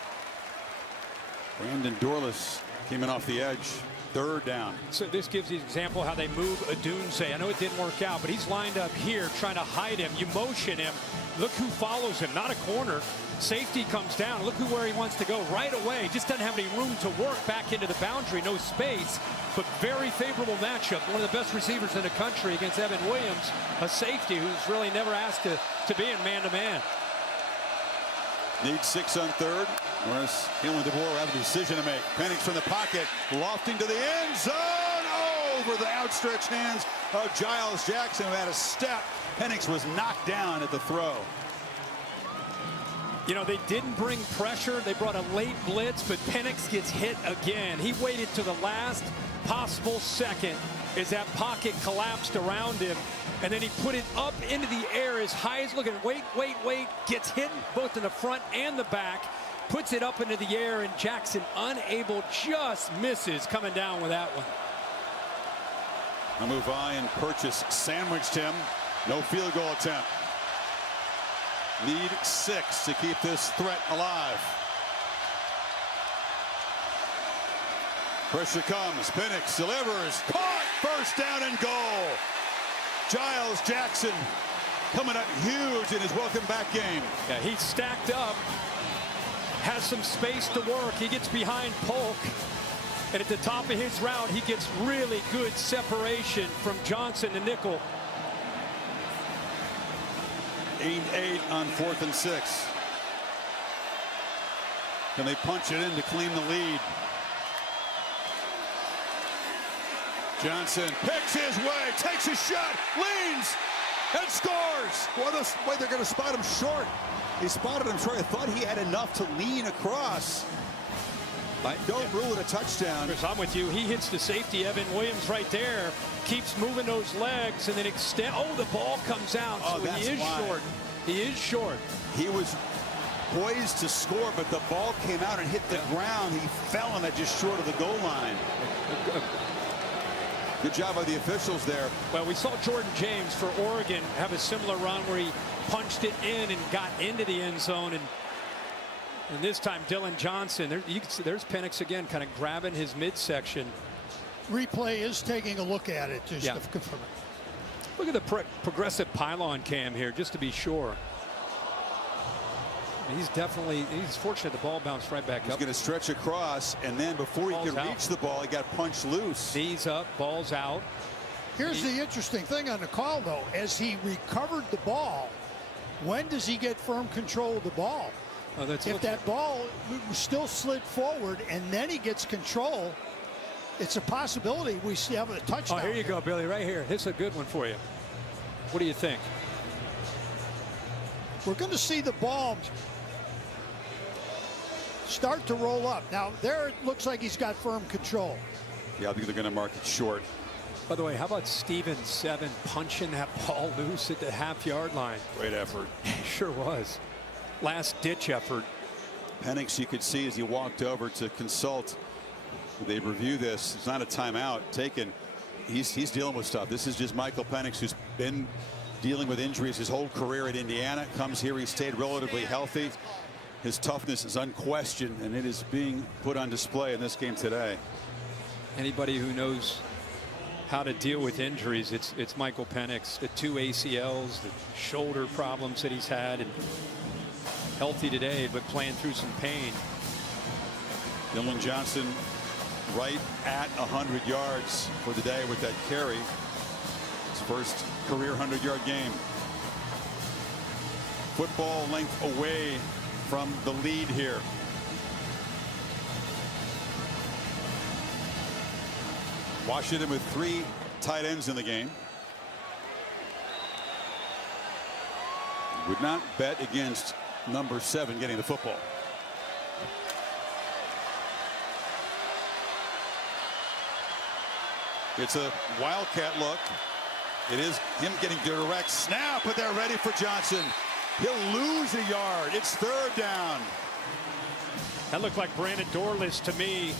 Brandon Dorless came in off the edge. 3rd down. So this gives you an example how they move Adunze. I know it didn't work out, but he's lined up here trying to hide him. You motion him. Look who follows him. Not a corner. Safety comes down. Look where he wants to go right away. Just doesn't have any room to work back into the boundary. No space, but very favorable matchup. One of the best receivers in the country against Evan Williams, a safety who's really never asked to be in man-to-man. Need 6 on 3rd. Whereas Kalen DeBoer will have a decision to make. Penix from the pocket, lofting to the end zone. Over the outstretched hands of Giles Jackson, who had a step. Penix was knocked down at the throw. You know, they didn't bring pressure. They brought a late blitz, but Penix gets hit again. He waited to the last possible second as that pocket collapsed around him, and then he put it up into the air as high as looking. Wait, gets hit both in the front and the back, puts it up into the air, and Jackson unable, just misses coming down with that one. Amuvai and Purchase sandwiched him. No field goal attempt. Need 6 to keep this threat alive. Pressure comes. Penix delivers. Caught. 1st down and goal. Giles Jackson coming up huge in his welcome back game. Yeah, he's stacked up. Has some space to work. He gets behind Polk. And at the top of his route, he gets really good separation from Johnson to nickel. 8 on 4th and 6. Can they punch it in to claim the lead? Johnson picks his way, takes a shot, leans, and scores. Well, this way they're going to spot him short. They spotted him short. I thought he had enough to lean across. Don't rule it a touchdown. Chris, I'm with you. He hits the safety, Evan Williams, right there. Keeps moving those legs and then extend. Oh, the ball comes out. Oh, so he is short. He is short. He was poised to score, but the ball came out and hit the ground. He fell on that just short of the goal line. Good job by the officials there. Well, we saw Jordan James for Oregon have a similar run where he punched it in and got into the end zone. And this time, Dylan Johnson, you can see there's Penix again, kind of grabbing his midsection. Replay is taking a look at it just to confirm it. Look at the progressive pylon cam here, just to be sure. He's fortunate the ball bounced right back up. He's going to stretch across, and then before he could reach the ball, he got punched loose. Knees up, balls out. Here's the interesting thing on the call, though. As he recovered the ball, when does he get firm control of the ball? Oh, if that ball still slid forward and then he gets control, it's a possibility we have a touchdown. Oh, here you go, Billy, right here. This is a good one for you. What do you think? We're going to see the ball start to roll up. Now, there it looks like he's got firm control. Yeah, I think they're going to mark it short. By the way, how about Steven Seven punching that ball loose at the half-yard line? Great effort. Sure was. Last-ditch effort. Penix, you could see as he walked over to consult. They review this. It's not a timeout taken. He's dealing with stuff. This is just Michael Penix, who's been dealing with injuries his whole career at Indiana. Comes here, he stayed relatively healthy. His toughness is unquestioned, and it is being put on display in this game today. Anybody who knows how to deal with injuries, it's Michael Penix. The 2 ACLs, the shoulder problems that he's had, and healthy today, but playing through some pain. Dylan Johnson right at 100 yards for the day with that carry. His first career 100-yard game. Football length away from the lead here. Washington with 3 tight ends in the game. Would not bet against number 7 getting the football. It's a wildcat look. It is him getting direct snap, but they're ready for Johnson. He'll lose a yard. It's 3rd down. That looked like Brandon Dorless to me,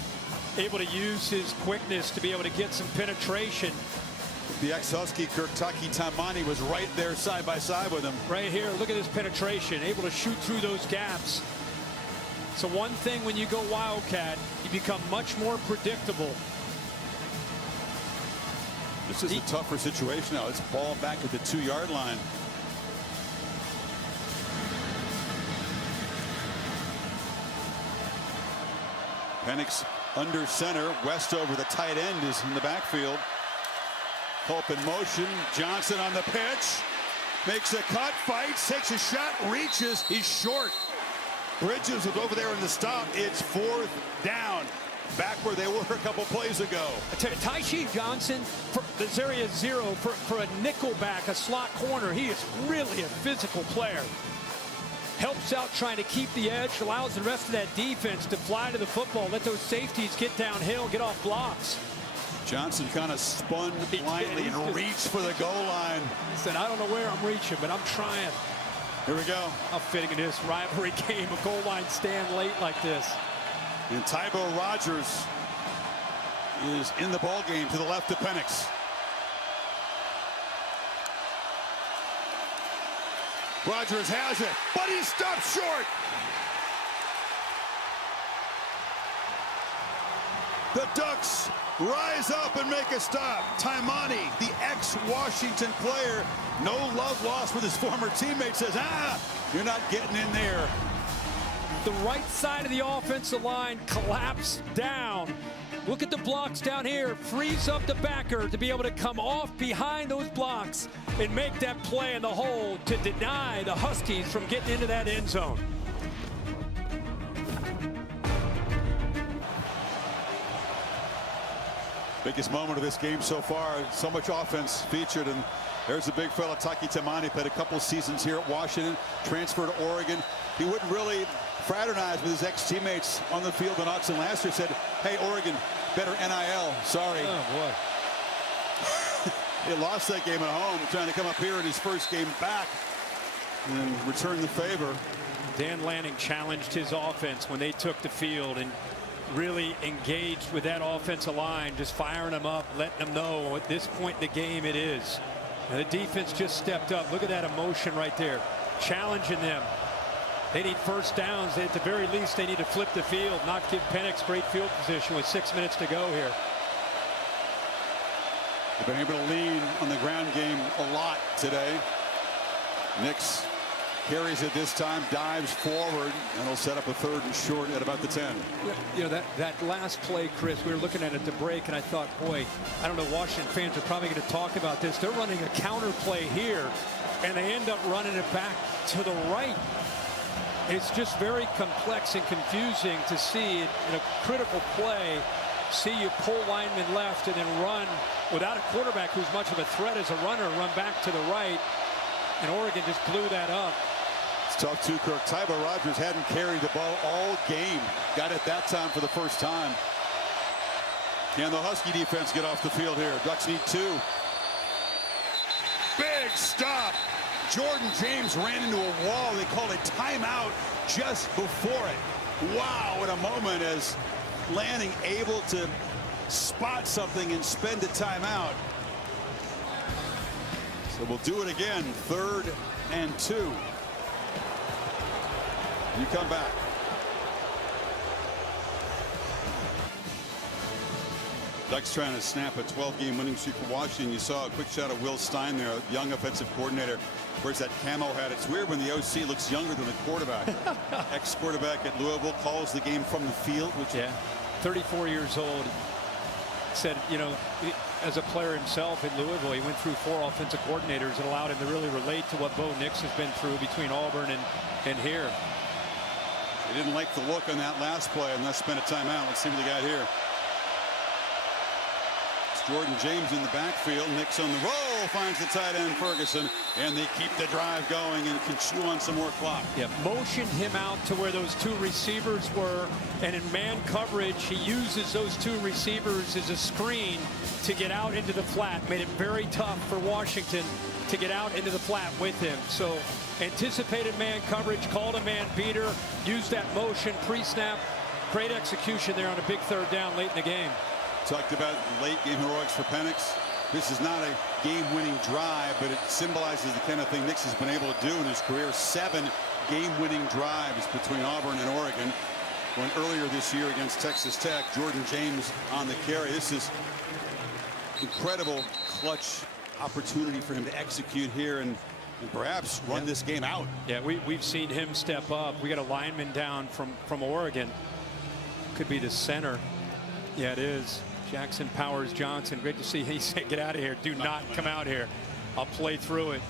able to use his quickness to be able to get some penetration. The ex-Husky Kentucky Tamani was right there side by side with him. Right here, look at this penetration, able to shoot through those gaps. So one thing when you go Wildcat, you become much more predictable. This is a tougher situation now. It's ball back at the 2-yard line. Penix under center. West over the tight end is in the backfield. Culp in motion. Johnson on the pitch. Makes a cut, fights, takes a shot, reaches. He's short. Bridges is over there in the stop. It's 4th down. Back where they were a couple plays ago. Tyshee Johnson, for this area 0, for a nickel back, a slot corner, he is really a physical player. Helps out trying to keep the edge, allows the rest of that defense to fly to the football, let those safeties get downhill, get off blocks. Johnson kind of spun blindly and reached for the goal line. He said, I don't know where I'm reaching, but I'm trying. Here we go. How fitting it is, rivalry game, a goal line stand late like this. And Tybo Rogers is in the ball game to the left of Penix. Rogers has it, but he stopped short. The Ducks rise up and make a stop. Taimani, the ex-Washington player, no love lost with his former teammate, says, you're not getting in there. The right side of the offensive line collapsed down. Look at the blocks down here. Frees up the backer to be able to come off behind those blocks and make that play in the hole to deny the Huskies from getting into that end zone. Biggest moment of this game so far. So much offense featured, and there's a big fella, Taki Taimani, played a couple seasons here at Washington, transferred to Oregon. He wouldn't really fraternize with his ex-teammates on the field in Autzen last year. Said, hey, Oregon, better NIL. Sorry. Oh, boy. He lost that game at home, trying to come up here in his first game back and return the favor. Dan Lanning challenged his offense when they took the field and really engaged with that offensive line, just firing them up, letting them know at this point in the game it is. And the defense just stepped up. Look at that emotion right there, challenging them. They need first downs. At the very least, they need to flip the field, not give Penix great field position with 6 minutes to go here. They've been able to lean on the ground game a lot today. Nix carries it this time, dives forward, and he'll set up a 3rd and short at about the 10. You know, that last play, Chris, we were looking at it at the break, and I thought, boy, I don't know, Washington fans are probably going to talk about this. They're running a counter play here, and they end up running it back to the right. It's just very complex and confusing to see it in a critical play, see you pull lineman left and then run without a quarterback who's much of a threat as a runner, run back to the right, and Oregon just blew that up. It's tough too, Kirk. Tybo Rogers hadn't carried the ball all game. Got it that time for the first time. Can the Husky defense get off the field here? Ducks need 2. Big stop. Jordan James ran into a wall. They called a timeout just before it. Wow, what a moment as Lanning able to spot something and spend a timeout. So we'll do it again. 3rd and 2. You come back. Ducks trying to snap a 12-game winning streak for Washington. You saw a quick shot of Will Stein there, young offensive coordinator. Where's that camo hat? It's weird when the OC looks younger than the quarterback. Ex-quarterback at Louisville calls the game from the field. Which 34 years old. Said, you know, as a player himself in Louisville, he went through 4 offensive coordinators that allowed him to really relate to what Bo Nix has been through between Auburn and here. They didn't like the look on that last play, and let's spend a timeout. Let's see what they got here. It's Jordan James in the backfield. Nix on the roll, finds the tight end Ferguson, and they keep the drive going and can chew on some more clock. Yeah, motioned him out to where those 2 receivers were, and in man coverage, he uses those 2 receivers as a screen to get out into the flat. Made it very tough for Washington to get out into the flat with him. So anticipated man coverage, called a man beater, used that motion pre-snap. Great execution there on a big 3rd down late in the game. Talked about late game heroics for Penix. This is not a game-winning drive, but it symbolizes the kind of thing Nix has been able to do in his career. 7 game-winning drives between Auburn and Oregon. When earlier this year against Texas Tech, Jordan James on the carry. This is incredible clutch opportunity for him to execute here and perhaps run this game out. Yeah, we've seen him step up. We got a lineman down from Oregon. Could be the center. Yeah, it is. Jackson Powers Johnson. Great to see. He said, "Get out of here. Do not come out here. I'll play through it."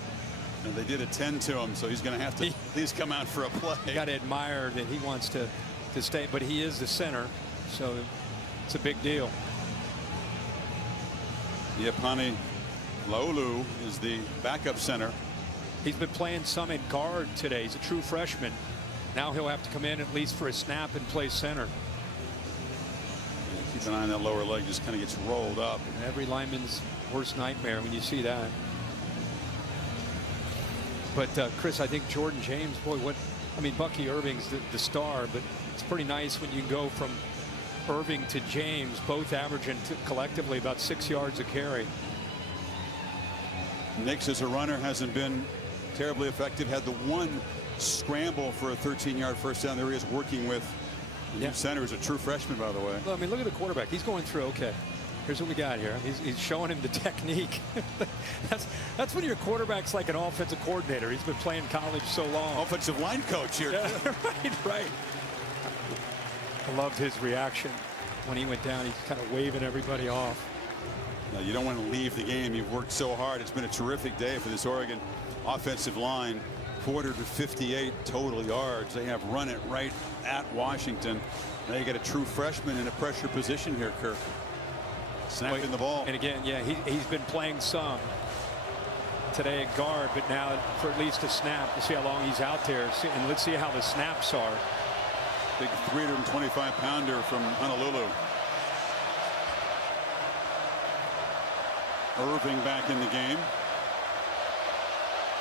And they did attend to him, so he's going to have to at least come out for a play. You got to admire that he wants to stay, but he is the center, so it's a big deal. Iapani Laulu is the backup center. He's been playing some in guard today. He's a true freshman. Now he'll have to come in at least for a snap and play center. Keep an eye on that lower leg, just kind of gets rolled up. And every lineman's worst nightmare when you see that. But Chris, I think Jordan James, boy, Bucky Irving's the star, but it's pretty nice when you go from Irving to James, both averaging collectively about 6 yards a carry. Nix as a runner hasn't been terribly effective. Had the one scramble for a 13-yard first down. There he is working with the new center, who's a true freshman, by the way. Well, I mean, look at the quarterback. He's going through okay. Here's what we got here. He's showing him the technique. That's when your quarterback's like an offensive coordinator. He's been playing college so long. Offensive line coach here. Yeah, right. I loved his reaction when he went down. He's kind of waving everybody off. Now, you don't want to leave the game. You've worked so hard. It's been a terrific day for this Oregon offensive line. 458 total yards. They have run it right at Washington. Now you got a true freshman in a pressure position here, Kirk. Snapping the ball. And again, yeah, he's been playing some today at guard, but now for at least a snap to see how long he's out there. And let's see how the snaps are. Big 325-pounder from Honolulu. Irving back in the game.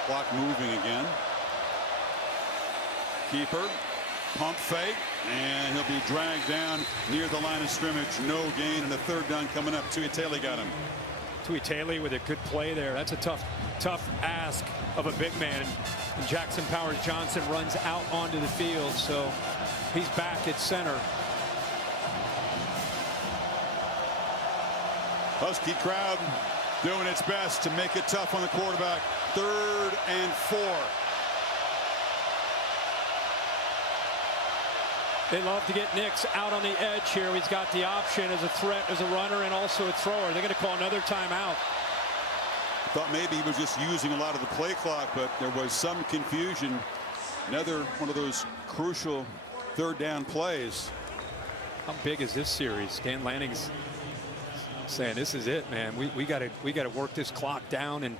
Clock moving again. Keeper. Pump fake, and he'll be dragged down near the line of scrimmage. No gain, and a third down coming up. Tuitele got him. Tuitele with a good play there. That's a tough ask of a big man. And Jackson Powers Johnson runs out onto the field, so he's back at center. Husky crowd doing its best to make it tough on the quarterback. 3rd and 4. They love to get Nix out on the edge here. He's got the option as a threat, as a runner, and also a thrower. They're going to call another timeout. Thought maybe he was just using a lot of the play clock, but there was some confusion. Another one of those crucial 3rd down plays. How big is this series? Dan Lanning's saying this is it, man. We got to work this clock down and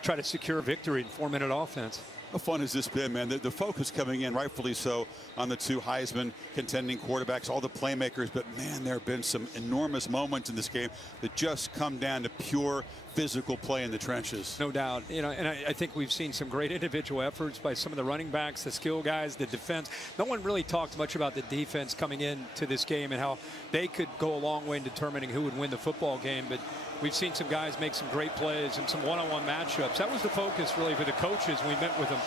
try to secure victory in 4-minute offense. How fun has this been, man? The focus coming in, rightfully so, on the 2 Heisman contending quarterbacks, all the playmakers. But, man, there have been some enormous moments in this game that just come down to pure physical play in the trenches. No doubt. You know, and I think we've seen some great individual efforts by some of the running backs, the skill guys, the defense. No one really talked much about the defense coming into this game and how they could go a long way in determining who would win the football game. But we've seen some guys make some great plays and some one-on-one matchups. That was the focus really for the coaches when we met with them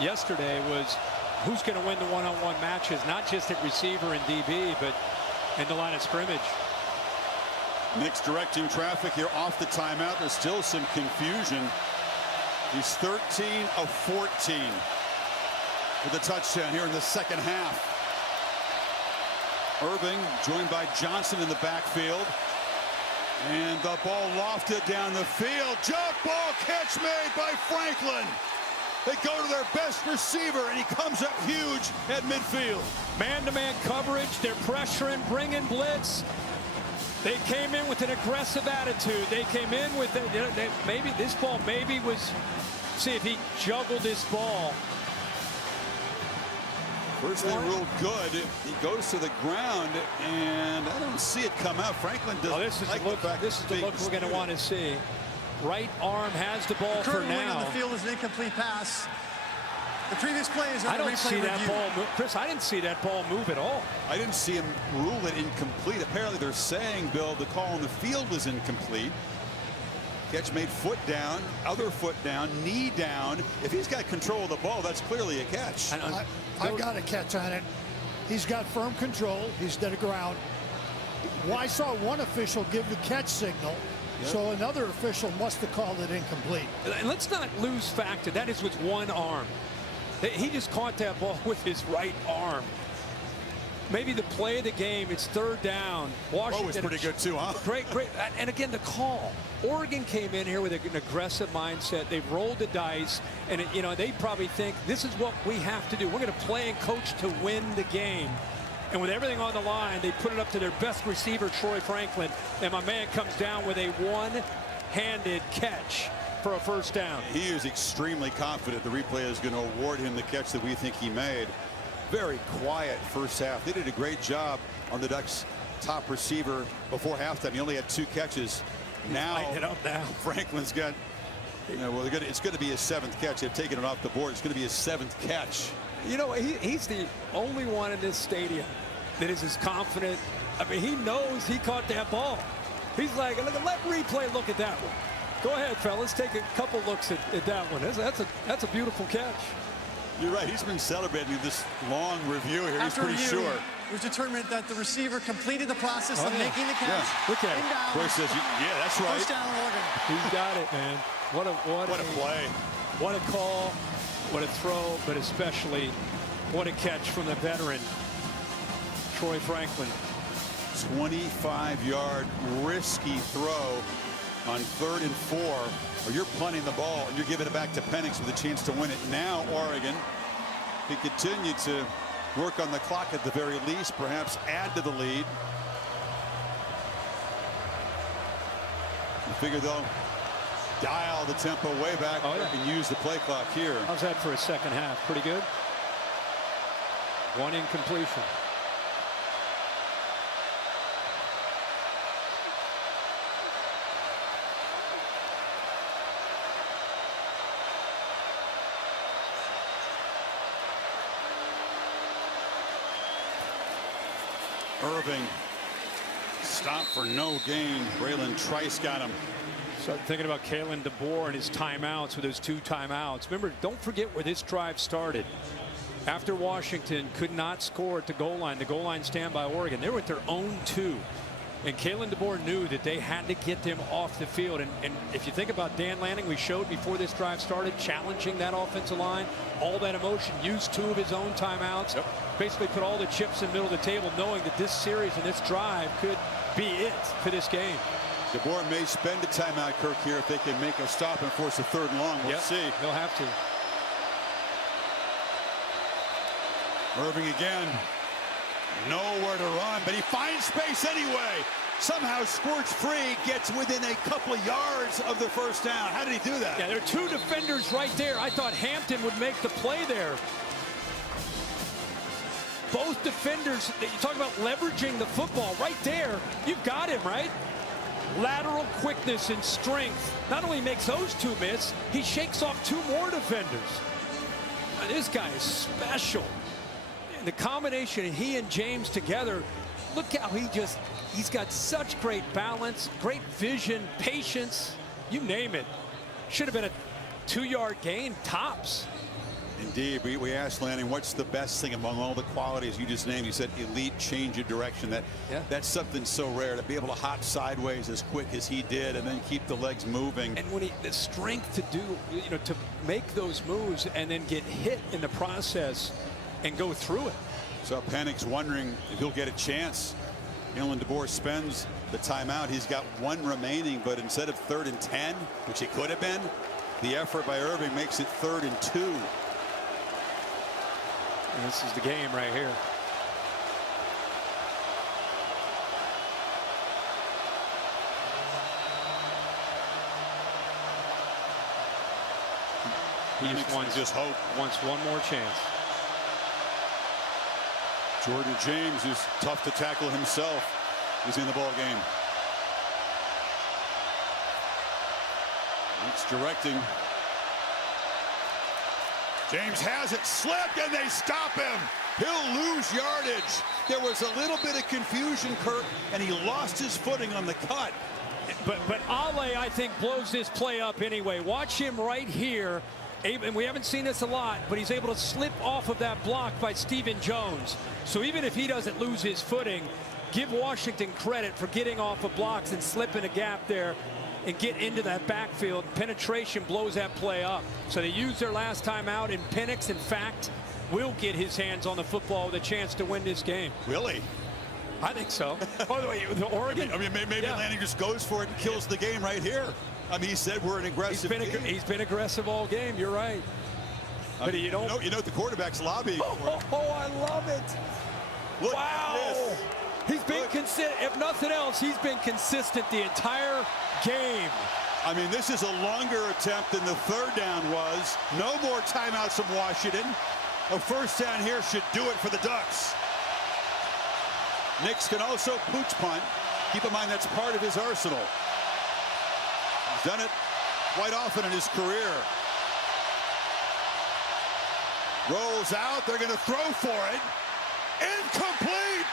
yesterday, was who's going to win the one-on-one matches, not just at receiver and DB, but in the line of scrimmage. Nix directing traffic here off the timeout. There's still some confusion. He's 13 of 14 with a touchdown here in the second half. Irving joined by Johnson in the backfield. And the ball lofted down the field. Jump ball catch made by Franklin. They go to their best receiver, and he comes up huge at midfield. Man-to-man coverage. They're pressuring, bringing blitz. They came in with an aggressive attitude. They came in with it. Maybe this ball was. See if he juggled this ball. First thing real good. He goes to the ground, and I don't see it come out. Franklin doesn't. Oh, this is like the look. This is the look we're going to want to see. Right arm has the ball for now. On the field is an incomplete pass. The previous play is I don't see that ball move. Chris, I didn't see that ball move at all. I didn't see him rule it incomplete. Apparently they're saying, Bill, the call on the field was incomplete. Catch made foot down, other foot down, knee down. If he's got control of the ball, that's clearly a catch. I've got a catch on it. He's got firm control. He's dead to ground. Well, I saw one official give the catch signal, so another official must have called it incomplete. And let's not lose fact that is with one arm. He just caught that ball with his right arm. Maybe the play of the game, it's third down. Washington was pretty good too, huh? Great. And again, the call. Oregon came in here with an aggressive mindset. They've rolled the dice, and they probably think this is what we have to do. We're going to play and coach to win the game. And with everything on the line, they put it up to their best receiver, Troy Franklin, and my man comes down with a one-handed catch for a first down. He is extremely confident the replay is going to award him the catch that we think he made. Very quiet first half. They did a great job on the Ducks' top receiver before halftime. He only had 2 catches. Now Franklin's got, it's going to be his 7th catch. They've taken it off the board. It's going to be his 7th catch. He's the only one in this stadium that is as confident. I mean, he knows he caught that ball. He's like, let replay look at that one. Go ahead, fellas. Take a couple looks at that one. That's a beautiful catch. You're right. He's been celebrating this long review here. After He's pretty sure. It was determined that the receiver completed the process of making the catch. Yeah. Look at it. Boy says, yeah, that's right. First down, Oregon. He's got it, man. What a play. What a call. What a throw. But especially, what a catch from the veteran, Troy Franklin. 25-yard risky throw on 3rd and 4. Or you're punting the ball and you're giving it back to Penix with a chance to win it. Now Oregon can continue to work on the clock at the very least, perhaps add to the lead. You figure they'll dial the tempo way back and use the play clock here. How's that for a second half? Pretty good. 1 incompletion. Irving stopped for no gain. Braylon Trice got him. Start thinking about Kalen DeBoer and his timeouts with those 2 timeouts. Remember, don't forget where this drive started. After Washington could not score at the goal line stand by Oregon. They were at their own 2. And Kalen DeBoer knew that they had to get them off the field. And if you think about Dan Lanning, we showed before this drive started, challenging that offensive line, all that emotion, used 2 of his own timeouts, basically put all the chips in the middle of the table, knowing that this series and this drive could be it for this game. DeBoer may spend a timeout, Kirk, here if they can make a stop and force a 3rd and long. We'll see. They'll have to. Irving again. Nowhere to run, but he finds space anyway. Somehow squirts free, gets within a couple of yards of the first down. How did he do that? Yeah, there are 2 defenders right there. I thought Hampton would make the play there. Both defenders, you talk about leveraging the football right there. You've got him, right? Lateral quickness and strength. Not only makes those 2 miss, he shakes off 2 more defenders. Now, this guy is special. And the combination of he and James together, look how he's got such great balance, great vision, patience, you name it. Should have been a 2-yard gain tops. Indeed. We asked Lanning, what's the best thing among all the qualities you just named? He said elite change of direction. That's something so rare, to be able to hop sideways as quick as he did and then keep the legs moving. And when the strength to do, to make those moves and then get hit in the process and go through it. So Penix wondering if he'll get a chance. Kalen DeBoer spends the timeout. He's got 1 remaining, but instead of 3rd and 10, which it could have been, the effort by Irving makes it 3rd and 2. And this is the game right here. He just wants one more chance. Jordan James, who's tough to tackle himself, is in the ball game. It's directing. James has it, slipped, and they stop him. He'll lose yardage. There was a little bit of confusion, Kurt, and he lost his footing on the cut. But Ale, I think, blows this play up anyway. Watch him right here. and we haven't seen this a lot, but he's able to slip off of that block by Stephen Jones. So even if he doesn't lose his footing, give Washington credit for getting off of blocks and slipping a gap there and get into that backfield. Penetration blows that play up. So they used their last time out, and Penix, in fact, will get his hands on the football with a chance to win this game. Really? I think so. By the way, the Oregon. I mean maybe Lanning just goes for it and kills the game right here. I mean, he said we're an aggressive team. He's been aggressive all game. You're right. But you know what the quarterback's lobbying for. Oh, I love it. Look wow. At this. He's been consistent. If nothing else, he's been consistent the entire game. I mean, this is a longer attempt than the third down was. No more timeouts from Washington. A first down here should do it for the Ducks. Nix can also pooch punt. Keep in mind that's part of his arsenal. He's done it quite often in his career. Rolls out. They're going to throw for it. Incomplete.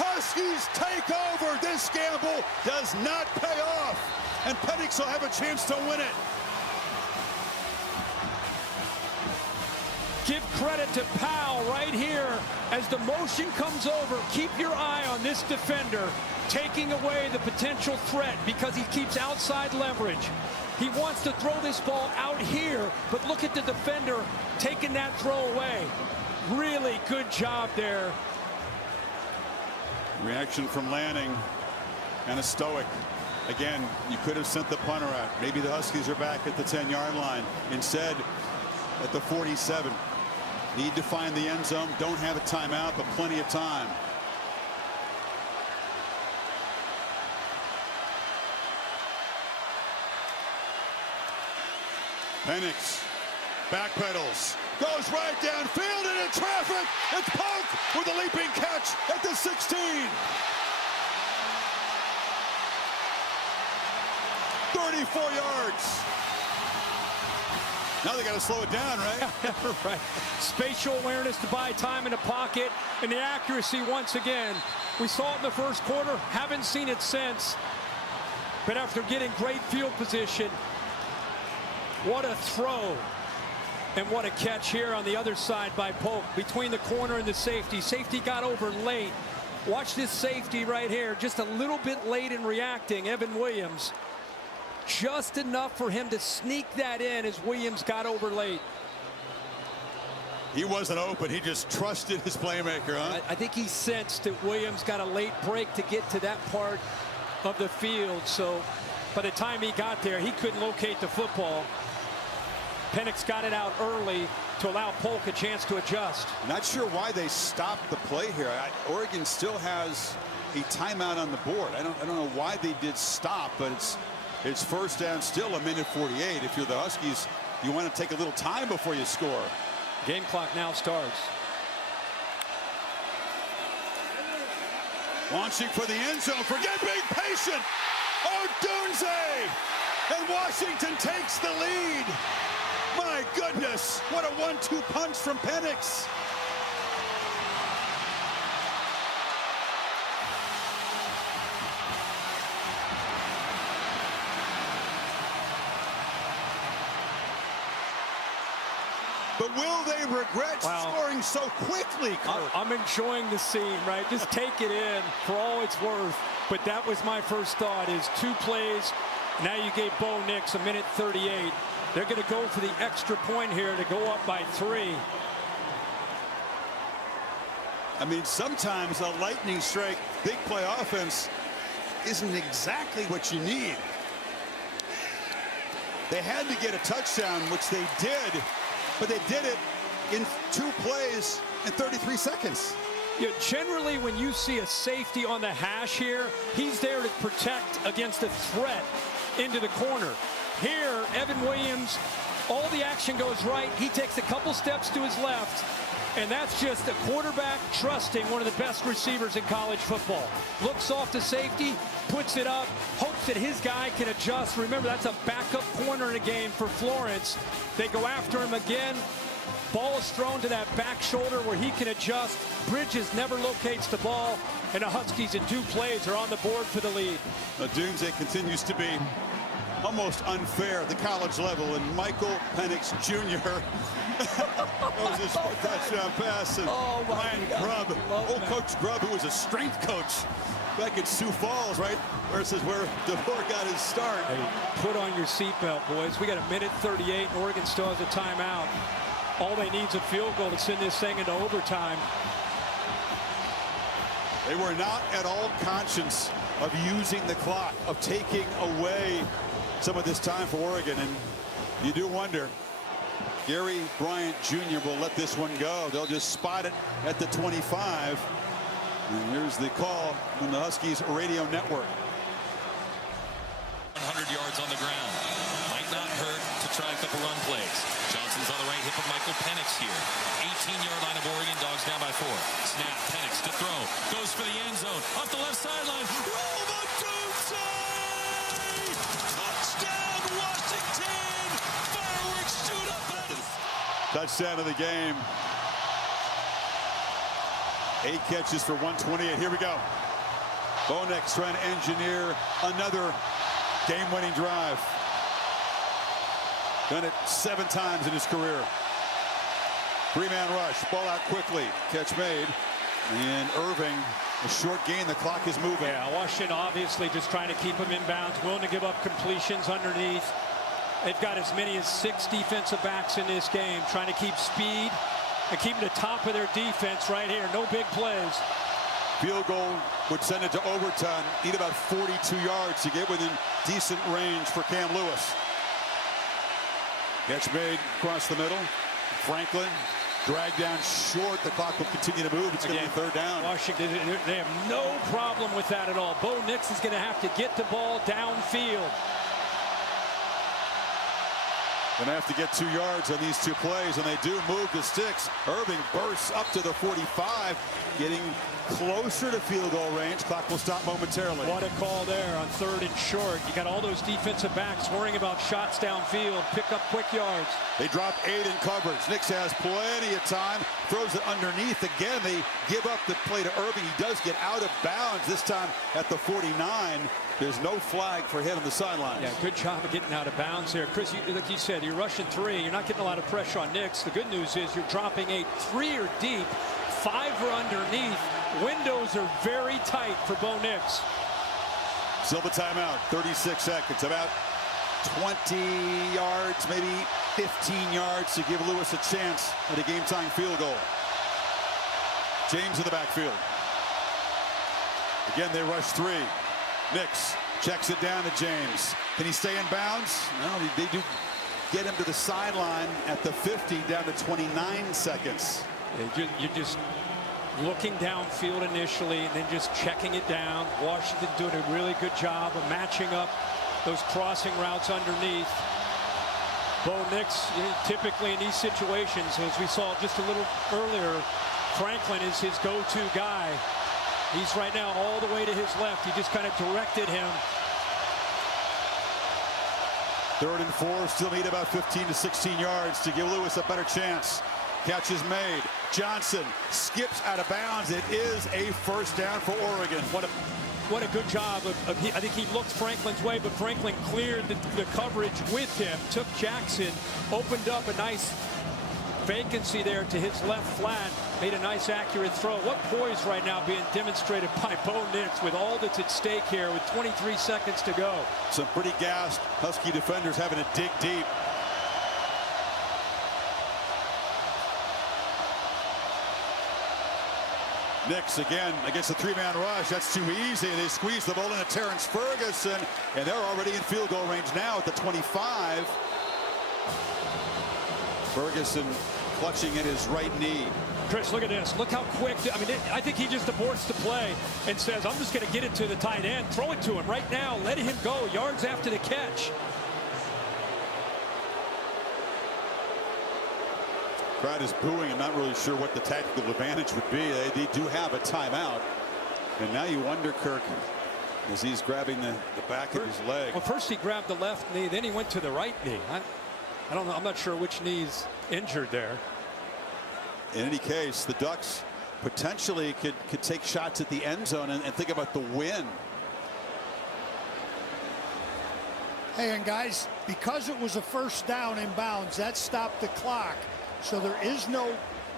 Huskies take over. This gamble does not pay off. And Penix will have a chance to win it. Give credit to Powell right here. As the motion comes over, keep your eye on this defender taking away the potential threat because he keeps outside leverage. He wants to throw this ball out here, but look at the defender taking that throw away. Really good job there. Reaction from Lanning, and a stoic. Again, you could have sent the punter out. Maybe the Huskies are back at the 10-yard line. Instead, at the 47. Need to find the end zone. Don't have a timeout, but plenty of time. Penix backpedals, goes right downfield and in traffic. It's Polk with a leaping catch at the 16. 34 yards. Now they got to slow it down, right? Right. Spatial awareness to buy time in the pocket, and the accuracy once again. We saw it in the first quarter, haven't seen it since. But after getting great field position, what a throw. And what a catch here on the other side by Polk between the corner and the safety. Safety got over late. Watch this safety right here, just a little bit late in reacting. Evan Williams, just enough for him to sneak that in as Williams got over late. He wasn't open. He just trusted his playmaker, huh? I think he sensed that Williams got a late break to get to that part of the field. So by the time he got there, he couldn't locate the football. Penix got it out early to allow Polk a chance to adjust. Not sure why they stopped the play here. Oregon still has a timeout on the board. I don't know why they did stop, but it's first down, still a minute 48. If you're the Huskies, you want to take a little time before you score. Game clock now starts. Launching for the end zone. Forget being patient. Odunze! And Washington takes the lead. My goodness, what a 1-2 punch from Penix. But will they regret scoring so quickly, Kurt? I'm enjoying the scene, right? Just take it in for all it's worth. But that was my first thought, is 2 plays. Now you gave Bo Nix a minute 38. They're going to go for the extra point here to go up by 3. I mean, sometimes a lightning strike, big play offense isn't exactly what you need. They had to get a touchdown, which they did, but they did it in 2 plays in 33 seconds. Yeah, generally, when you see a safety on the hash here, he's there to protect against a threat into the corner. Here, Evan Williams, all the action goes right. He takes a couple steps to his left, and that's just a quarterback trusting one of the best receivers in college football. Looks off to safety, puts it up, hopes that his guy can adjust. Remember, that's a backup corner in a game for Florence. They go after him again. Ball is thrown to that back shoulder where he can adjust. Bridges never locates the ball, and the Huskies in 2 plays are on the board for the lead. Odunze continues to be almost unfair at the college level. And Michael Penix Jr. that was his touchdown pass. And Ryan Grubb, old Coach Grubb, who was a strength coach back at Sioux Falls, right? Versus where DeBoer got his start. Hey, put on your seatbelt, boys. We got a minute 38, and Oregon still has a timeout. All they need is a field goal to send this thing into overtime. They were not at all conscious of using the clock, of taking away some of this time for Oregon. And you do wonder, Gary Bryant Jr. will let this one go. They'll just spot it at the 25. And here's the call from the Huskies radio network. 100 yards on the ground. Might not hurt to try a couple run plays. Johnson's on the right hip of Michael Penix here. 18-yard line of Oregon, Dogs down by 4. Snap, Penix to throw. Goes for the end zone. Off the left sideline. Touchdown, Washington! Fireworks shoot up at us. Touchdown of the game. 8 catches for 128. Here we go. Bo Nix trying to engineer another game-winning drive. Done it 7 times in his career. 3-man rush. Ball out quickly. Catch made. And Irving, a short gain. The clock is moving. Yeah, Washington obviously just trying to keep him inbounds, willing to give up completions underneath. They've got as many as 6 defensive backs in this game, trying to keep speed and keeping the top of their defense right here. No big plays. Field goal would send it to overtime. Need about 42 yards to get within decent range for Cam Lewis. Catch made across the middle. Franklin dragged down short. The clock will continue to move. It's going to be 3rd down. Washington, they have no problem with that at all. Bo Nix is going to have to get the ball downfield. Going to have to get 2 yards on these 2 plays, and they do move the sticks. Irving bursts up to the 45, getting closer to field goal range. Clock will stop momentarily. What a call there on 3rd and short. You got all those defensive backs worrying about shots downfield. Pick up quick yards. They drop 8 in coverage. Nix has plenty of time. Throws it underneath. Again, they give up the play to Irving. He does get out of bounds, this time at the 49. There's no flag for him on the sidelines. Yeah, good job of getting out of bounds here. Chris, like you said, you're rushing 3. You're not getting a lot of pressure on Nix. The good news is you're dropping 8. 3 are deep. 5 are underneath. Windows are very tight for Bo Nix. Silva timeout. 36 seconds. About 20 yards, maybe 15 yards to give Lewis a chance at a game-tying field goal. James in the backfield. Again, they rush 3. Nix checks it down to James. Can he stay in bounds? No, they do get him to the sideline at the 50, down to 29 seconds. You're just looking downfield initially and then just checking it down. Washington doing a really good job of matching up those crossing routes underneath. Bo Nix, typically in these situations, as we saw just a little earlier, Franklin is his go-to guy. He's right now all the way to his left. He just kind of directed him. 3rd and 4, still need about 15 to 16 yards to give Lewis a better chance. Catch is made. Johnson skips out of bounds. It is a 1st down for Oregon. What a good job. I think he looked Franklin's way, but Franklin cleared the coverage with him. Took Jackson, opened up a nice vacancy there to his left flat. Made a nice accurate throw. What poise right now being demonstrated by Bo Nix with all that's at stake here with 23 seconds to go. Some pretty gassed Husky defenders having to dig deep. Nix again against a 3-man rush. That's too easy. They squeeze the ball into Terrence Ferguson, and they're already in field goal range now at the 25. Ferguson clutching at his right knee. Chris, look at this. Look how quick. I think he just aborts the play and says, I'm just going to get it to the tight end. Throw it to him right now. Let him go. Yards after the catch. Crowd is booing. I'm not really sure what the tactical advantage would be. They do have a timeout. And now you wonder, Kirk, as he's grabbing the back of his leg. Well, first he grabbed the left knee, then he went to the right knee. I don't know. I'm not sure which knee's injured there. In any case, the Ducks potentially could take shots at the end zone and think about the win. Hey, and guys, because it was a first down inbounds, that stopped the clock. So there is no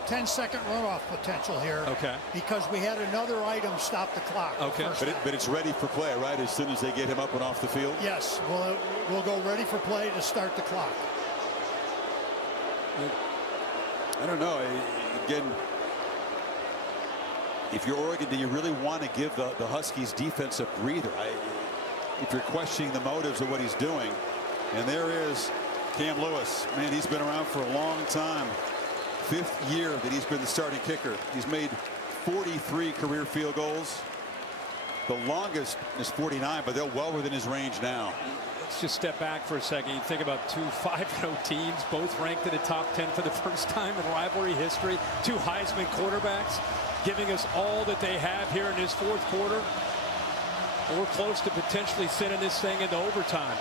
10-second runoff potential here. Okay. Because we had another item stop the clock. Okay. But it's ready for play, right? As soon as they get him up and off the field? Yes. We'll go ready for play to start the clock. I don't know. Again, if you're Oregon, do you really want to give the Huskies defense a breather? If you're questioning the motives of what he's doing. And there is Cam Lewis. Man, he's been around for a long time. 5th year that he's been the starting kicker. He's made 43 career field goals. The longest is 49, but they're well within his range now. Let's just step back for a second. You think about 2 5-0 teams, both ranked in the top 10 for the first time in rivalry history. 2 Heisman quarterbacks giving us all that they have here in this 4th quarter. And we're close to potentially sending this thing into overtime.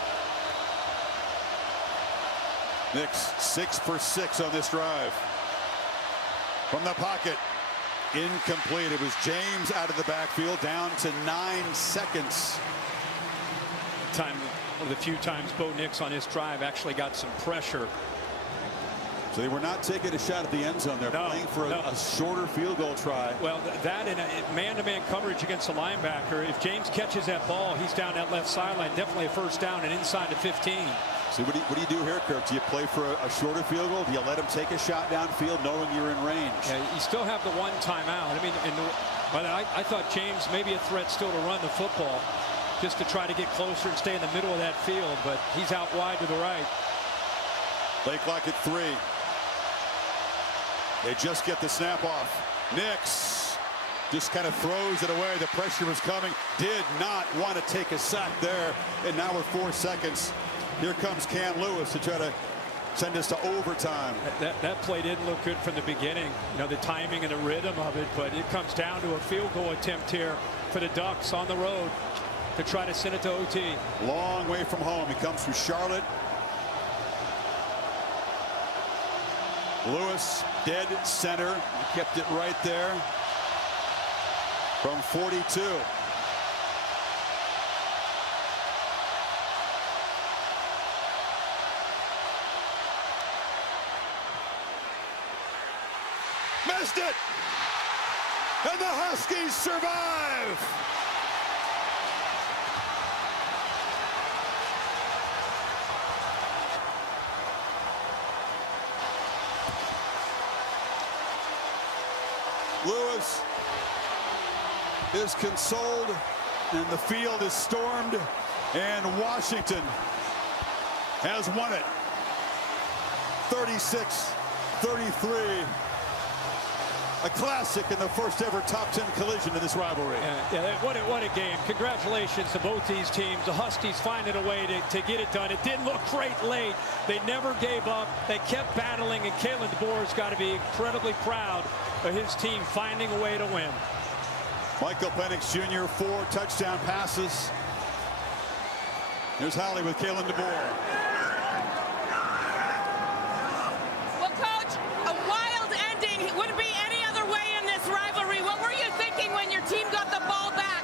Nix 6 for 6 on this drive. From the pocket, incomplete. It was James out of the backfield, down to 9 seconds. One of the few times Bo Nix on this drive actually got some pressure. So they were not taking a shot at the end zone. They're playing for a shorter field goal try. Well, that in a man-to-man coverage against the linebacker, if James catches that ball, he's down that left sideline. Definitely a first down and inside the 15. So what do you do here, Kirk? Do you play for a shorter field goal? Do you let him take a shot downfield knowing you're in range? Yeah, you still have the 1 timeout. I mean, but I thought James maybe a threat still to run the football just to try to get closer and stay in the middle of that field, but he's out wide to the right. Play clock at 3. They just get the snap off. Nix just kind of throws it away. The pressure was coming. Did not want to take a sack there. And now we're 4 seconds. Here comes Cam Lewis to try to send us to overtime. That play didn't look good from the beginning. You know, the timing and the rhythm of it, but it comes down to a field goal attempt here for the Ducks on the road to try to send it to OT. Long way from home. He comes from Charlotte. Lewis, dead center. He kept it right there from 42. Missed it! And the Huskies survive! Lewis is consoled, and the field is stormed, and Washington has won it 36-33. A classic in the first ever top 10 collision in this rivalry. Yeah, what a game. Congratulations to both these teams. The Huskies finding a way to get it done. It didn't look great late. They never gave up. They kept battling, and Kalen DeBoer's got to be incredibly proud of his team finding a way to win. Michael Penix Jr., 4 touchdown passes. Here's Holly with Kalen DeBoer. Well, Coach, a wild ending. It wouldn't be any other way in this rivalry. What were you thinking when your team got the ball back?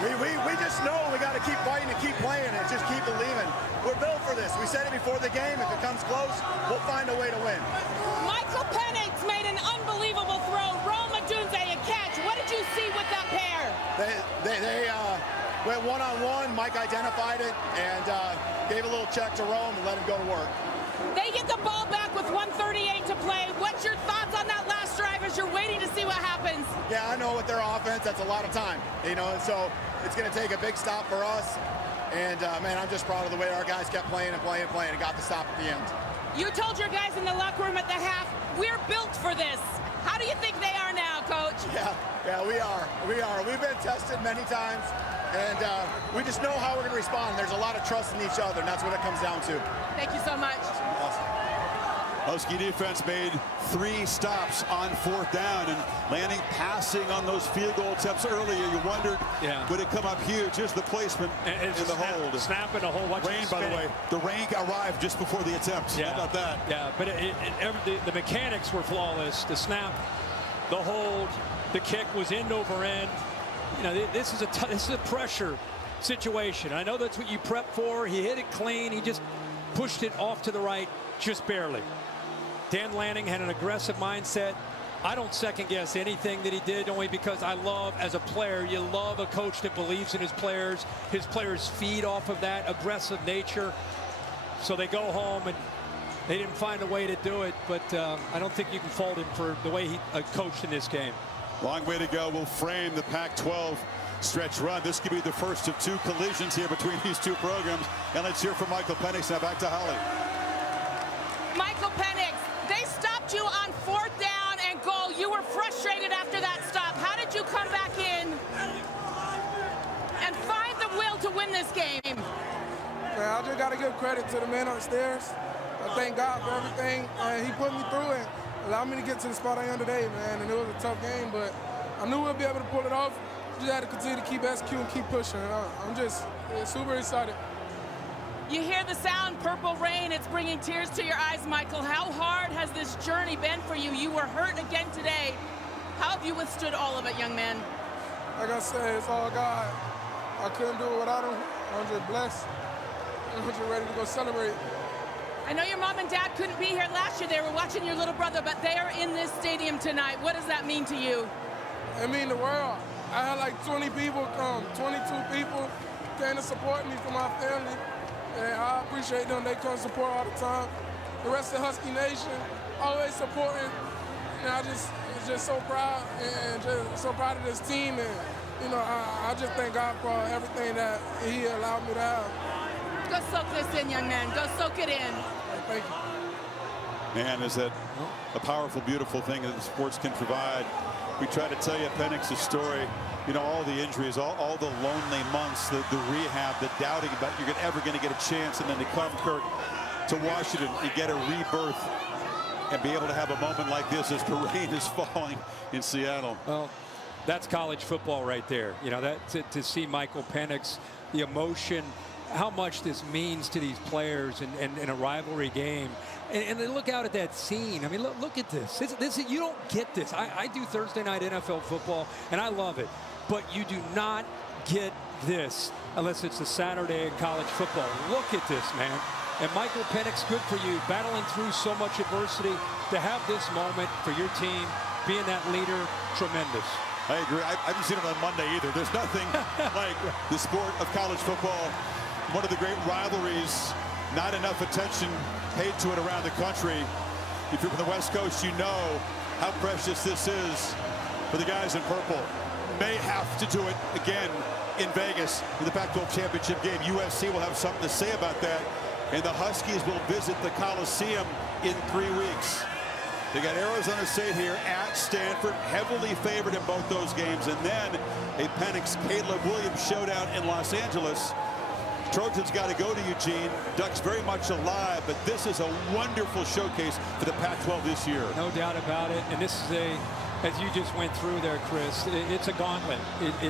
We just know we got to keep fighting and keep playing and just keep believing. We're built for this. We said it before the game. If it comes close, we'll find a way to win. Michael Penix made an unbelievable throw. Rome Odunze a catch. What did you see with that pair? They went one-on-one. Mike identified it and gave a little check to Rome and let him go to work. They get the ball back with 1:38 to play. What's your thoughts on that last drive as you're waiting to see what happens? Yeah, I know with their offense, that's a lot of time, you know, and so it's going to take a big stop for us. And, man, I'm just proud of the way our guys kept playing and got the stop at the end. You told your guys in the locker room at the half, we're built for this. How do you think they are now, Coach? Yeah, we are. We've been tested many times, and we just know how we're going to respond. There's a lot of trust in each other, and that's what it comes down to. Thank you so much. Awesome. Husky defense made 3 stops on 4th down, and landing passing on those field goal attempts earlier. You wondered, would it come up huge? Here's the placement in the hold. Snap in the hole. Rain, by the way. The rain arrived just before the attempt. Yeah. How about that? Yeah, but the mechanics were flawless. The snap, the hold, the kick was end over end. You know, this is a pressure situation. I know that's what you prep for. He hit it clean. He just pushed it off to the right, just barely. Dan Lanning had an aggressive mindset. I don't second guess anything that he did, only because I love, as a player, you love a coach that believes in his players. His players feed off of that aggressive nature. So they go home and they didn't find a way to do it, but I don't think you can fault him for the way he coached in this game. Long way to go. We'll frame the Pac-12 stretch run. This could be the first of 2 collisions here between these 2 programs. And let's hear from Michael Penix. Now back to Holly. Michael Penix, they stopped you on 4th down and goal. You were frustrated after that stop. How did you come back in and find the will to win this game? Man, I just got to give credit to the man upstairs. I thank God for everything. He put me through and allowed me to get to the spot I am today, man. And it was a tough game, but I knew we'll be able to pull it off. Just had to continue to keep executing, keep pushing. I'm just super excited. You hear the sound, Purple Rain. It's bringing tears to your eyes, Michael. How hard has this journey been for you? You were hurt again today. How have you withstood all of it, young man? Like I said, it's all God. I couldn't do it without him. I'm just blessed. I'm just ready to go celebrate. I know your mom and dad couldn't be here last year. They were watching your little brother, but they are in this stadium tonight. What does that mean to you? It means the world. I had like 20 people come, 22 people came to support me for my family. And I appreciate them. They come support all the time. The rest of the Husky Nation always supporting. And I just so proud and just so proud of this team. And you know, I just thank God for everything that He allowed me to have. Go soak this in, young man. Go soak it in. Thank you. Man, is that a powerful, beautiful thing that the sports can provide. We try to tell you Penix's story. You know, all the injuries, all the lonely months, the rehab, the doubting about you're ever going to get a chance, and then to come, Kirk, to Washington and get a rebirth and be able to have a moment like this as the rain is falling in Seattle. Well, that's college football right there. You know, that to see Michael Penix, the emotion, how much this means to these players in a rivalry game. And then look out at that scene. I mean, look at this. This you don't get this. I do Thursday night NFL football, and I love it. But you do not get this unless it's a Saturday in college football. Look at this, man. And Michael Penix, good for you, battling through so much adversity. To have this moment for your team, being that leader, tremendous. I agree. I haven't seen it on Monday either. There's nothing like the sport of college football. One of the great rivalries, not enough attention paid to it around the country. If you're from the West Coast, you know how precious this is for the guys in purple. May have to do it again in Vegas in the Pac-12 championship game. USC will have something to say about that, and the Huskies will visit the Coliseum in 3 weeks. They got Arizona State here at Stanford, heavily favored in both those games, and then a Penix-Caleb Williams showdown in Los Angeles. Trojans got to go to Eugene. Ducks very much alive, but this is a wonderful showcase for the Pac-12 this year. No doubt about it. And this is as you just went through there, Chris, it's a gauntlet. It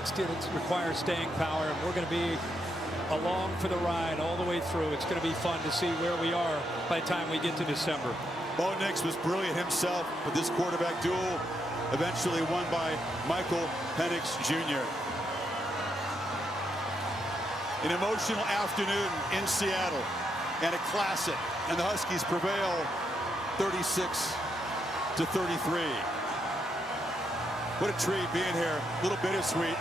requires staying power, and we're going to be along for the ride all the way through. It's going to be fun to see where we are by the time we get to December. Bo Nix was brilliant himself, but this quarterback duel eventually won by Michael Penix Jr. An emotional afternoon in Seattle and a classic, and the Huskies prevail 36-33. What a treat being here. A little bittersweet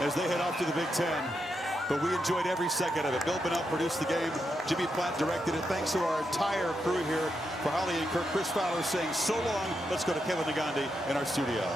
as they head off to the Big Ten, but we enjoyed every second of it. Bill Bennett produced the game. Jimmy Platt directed it. Thanks to our entire crew here. For Holly and Kirk, Chris Fowler saying so long. Let's go to Kevin Nagandi in our studio.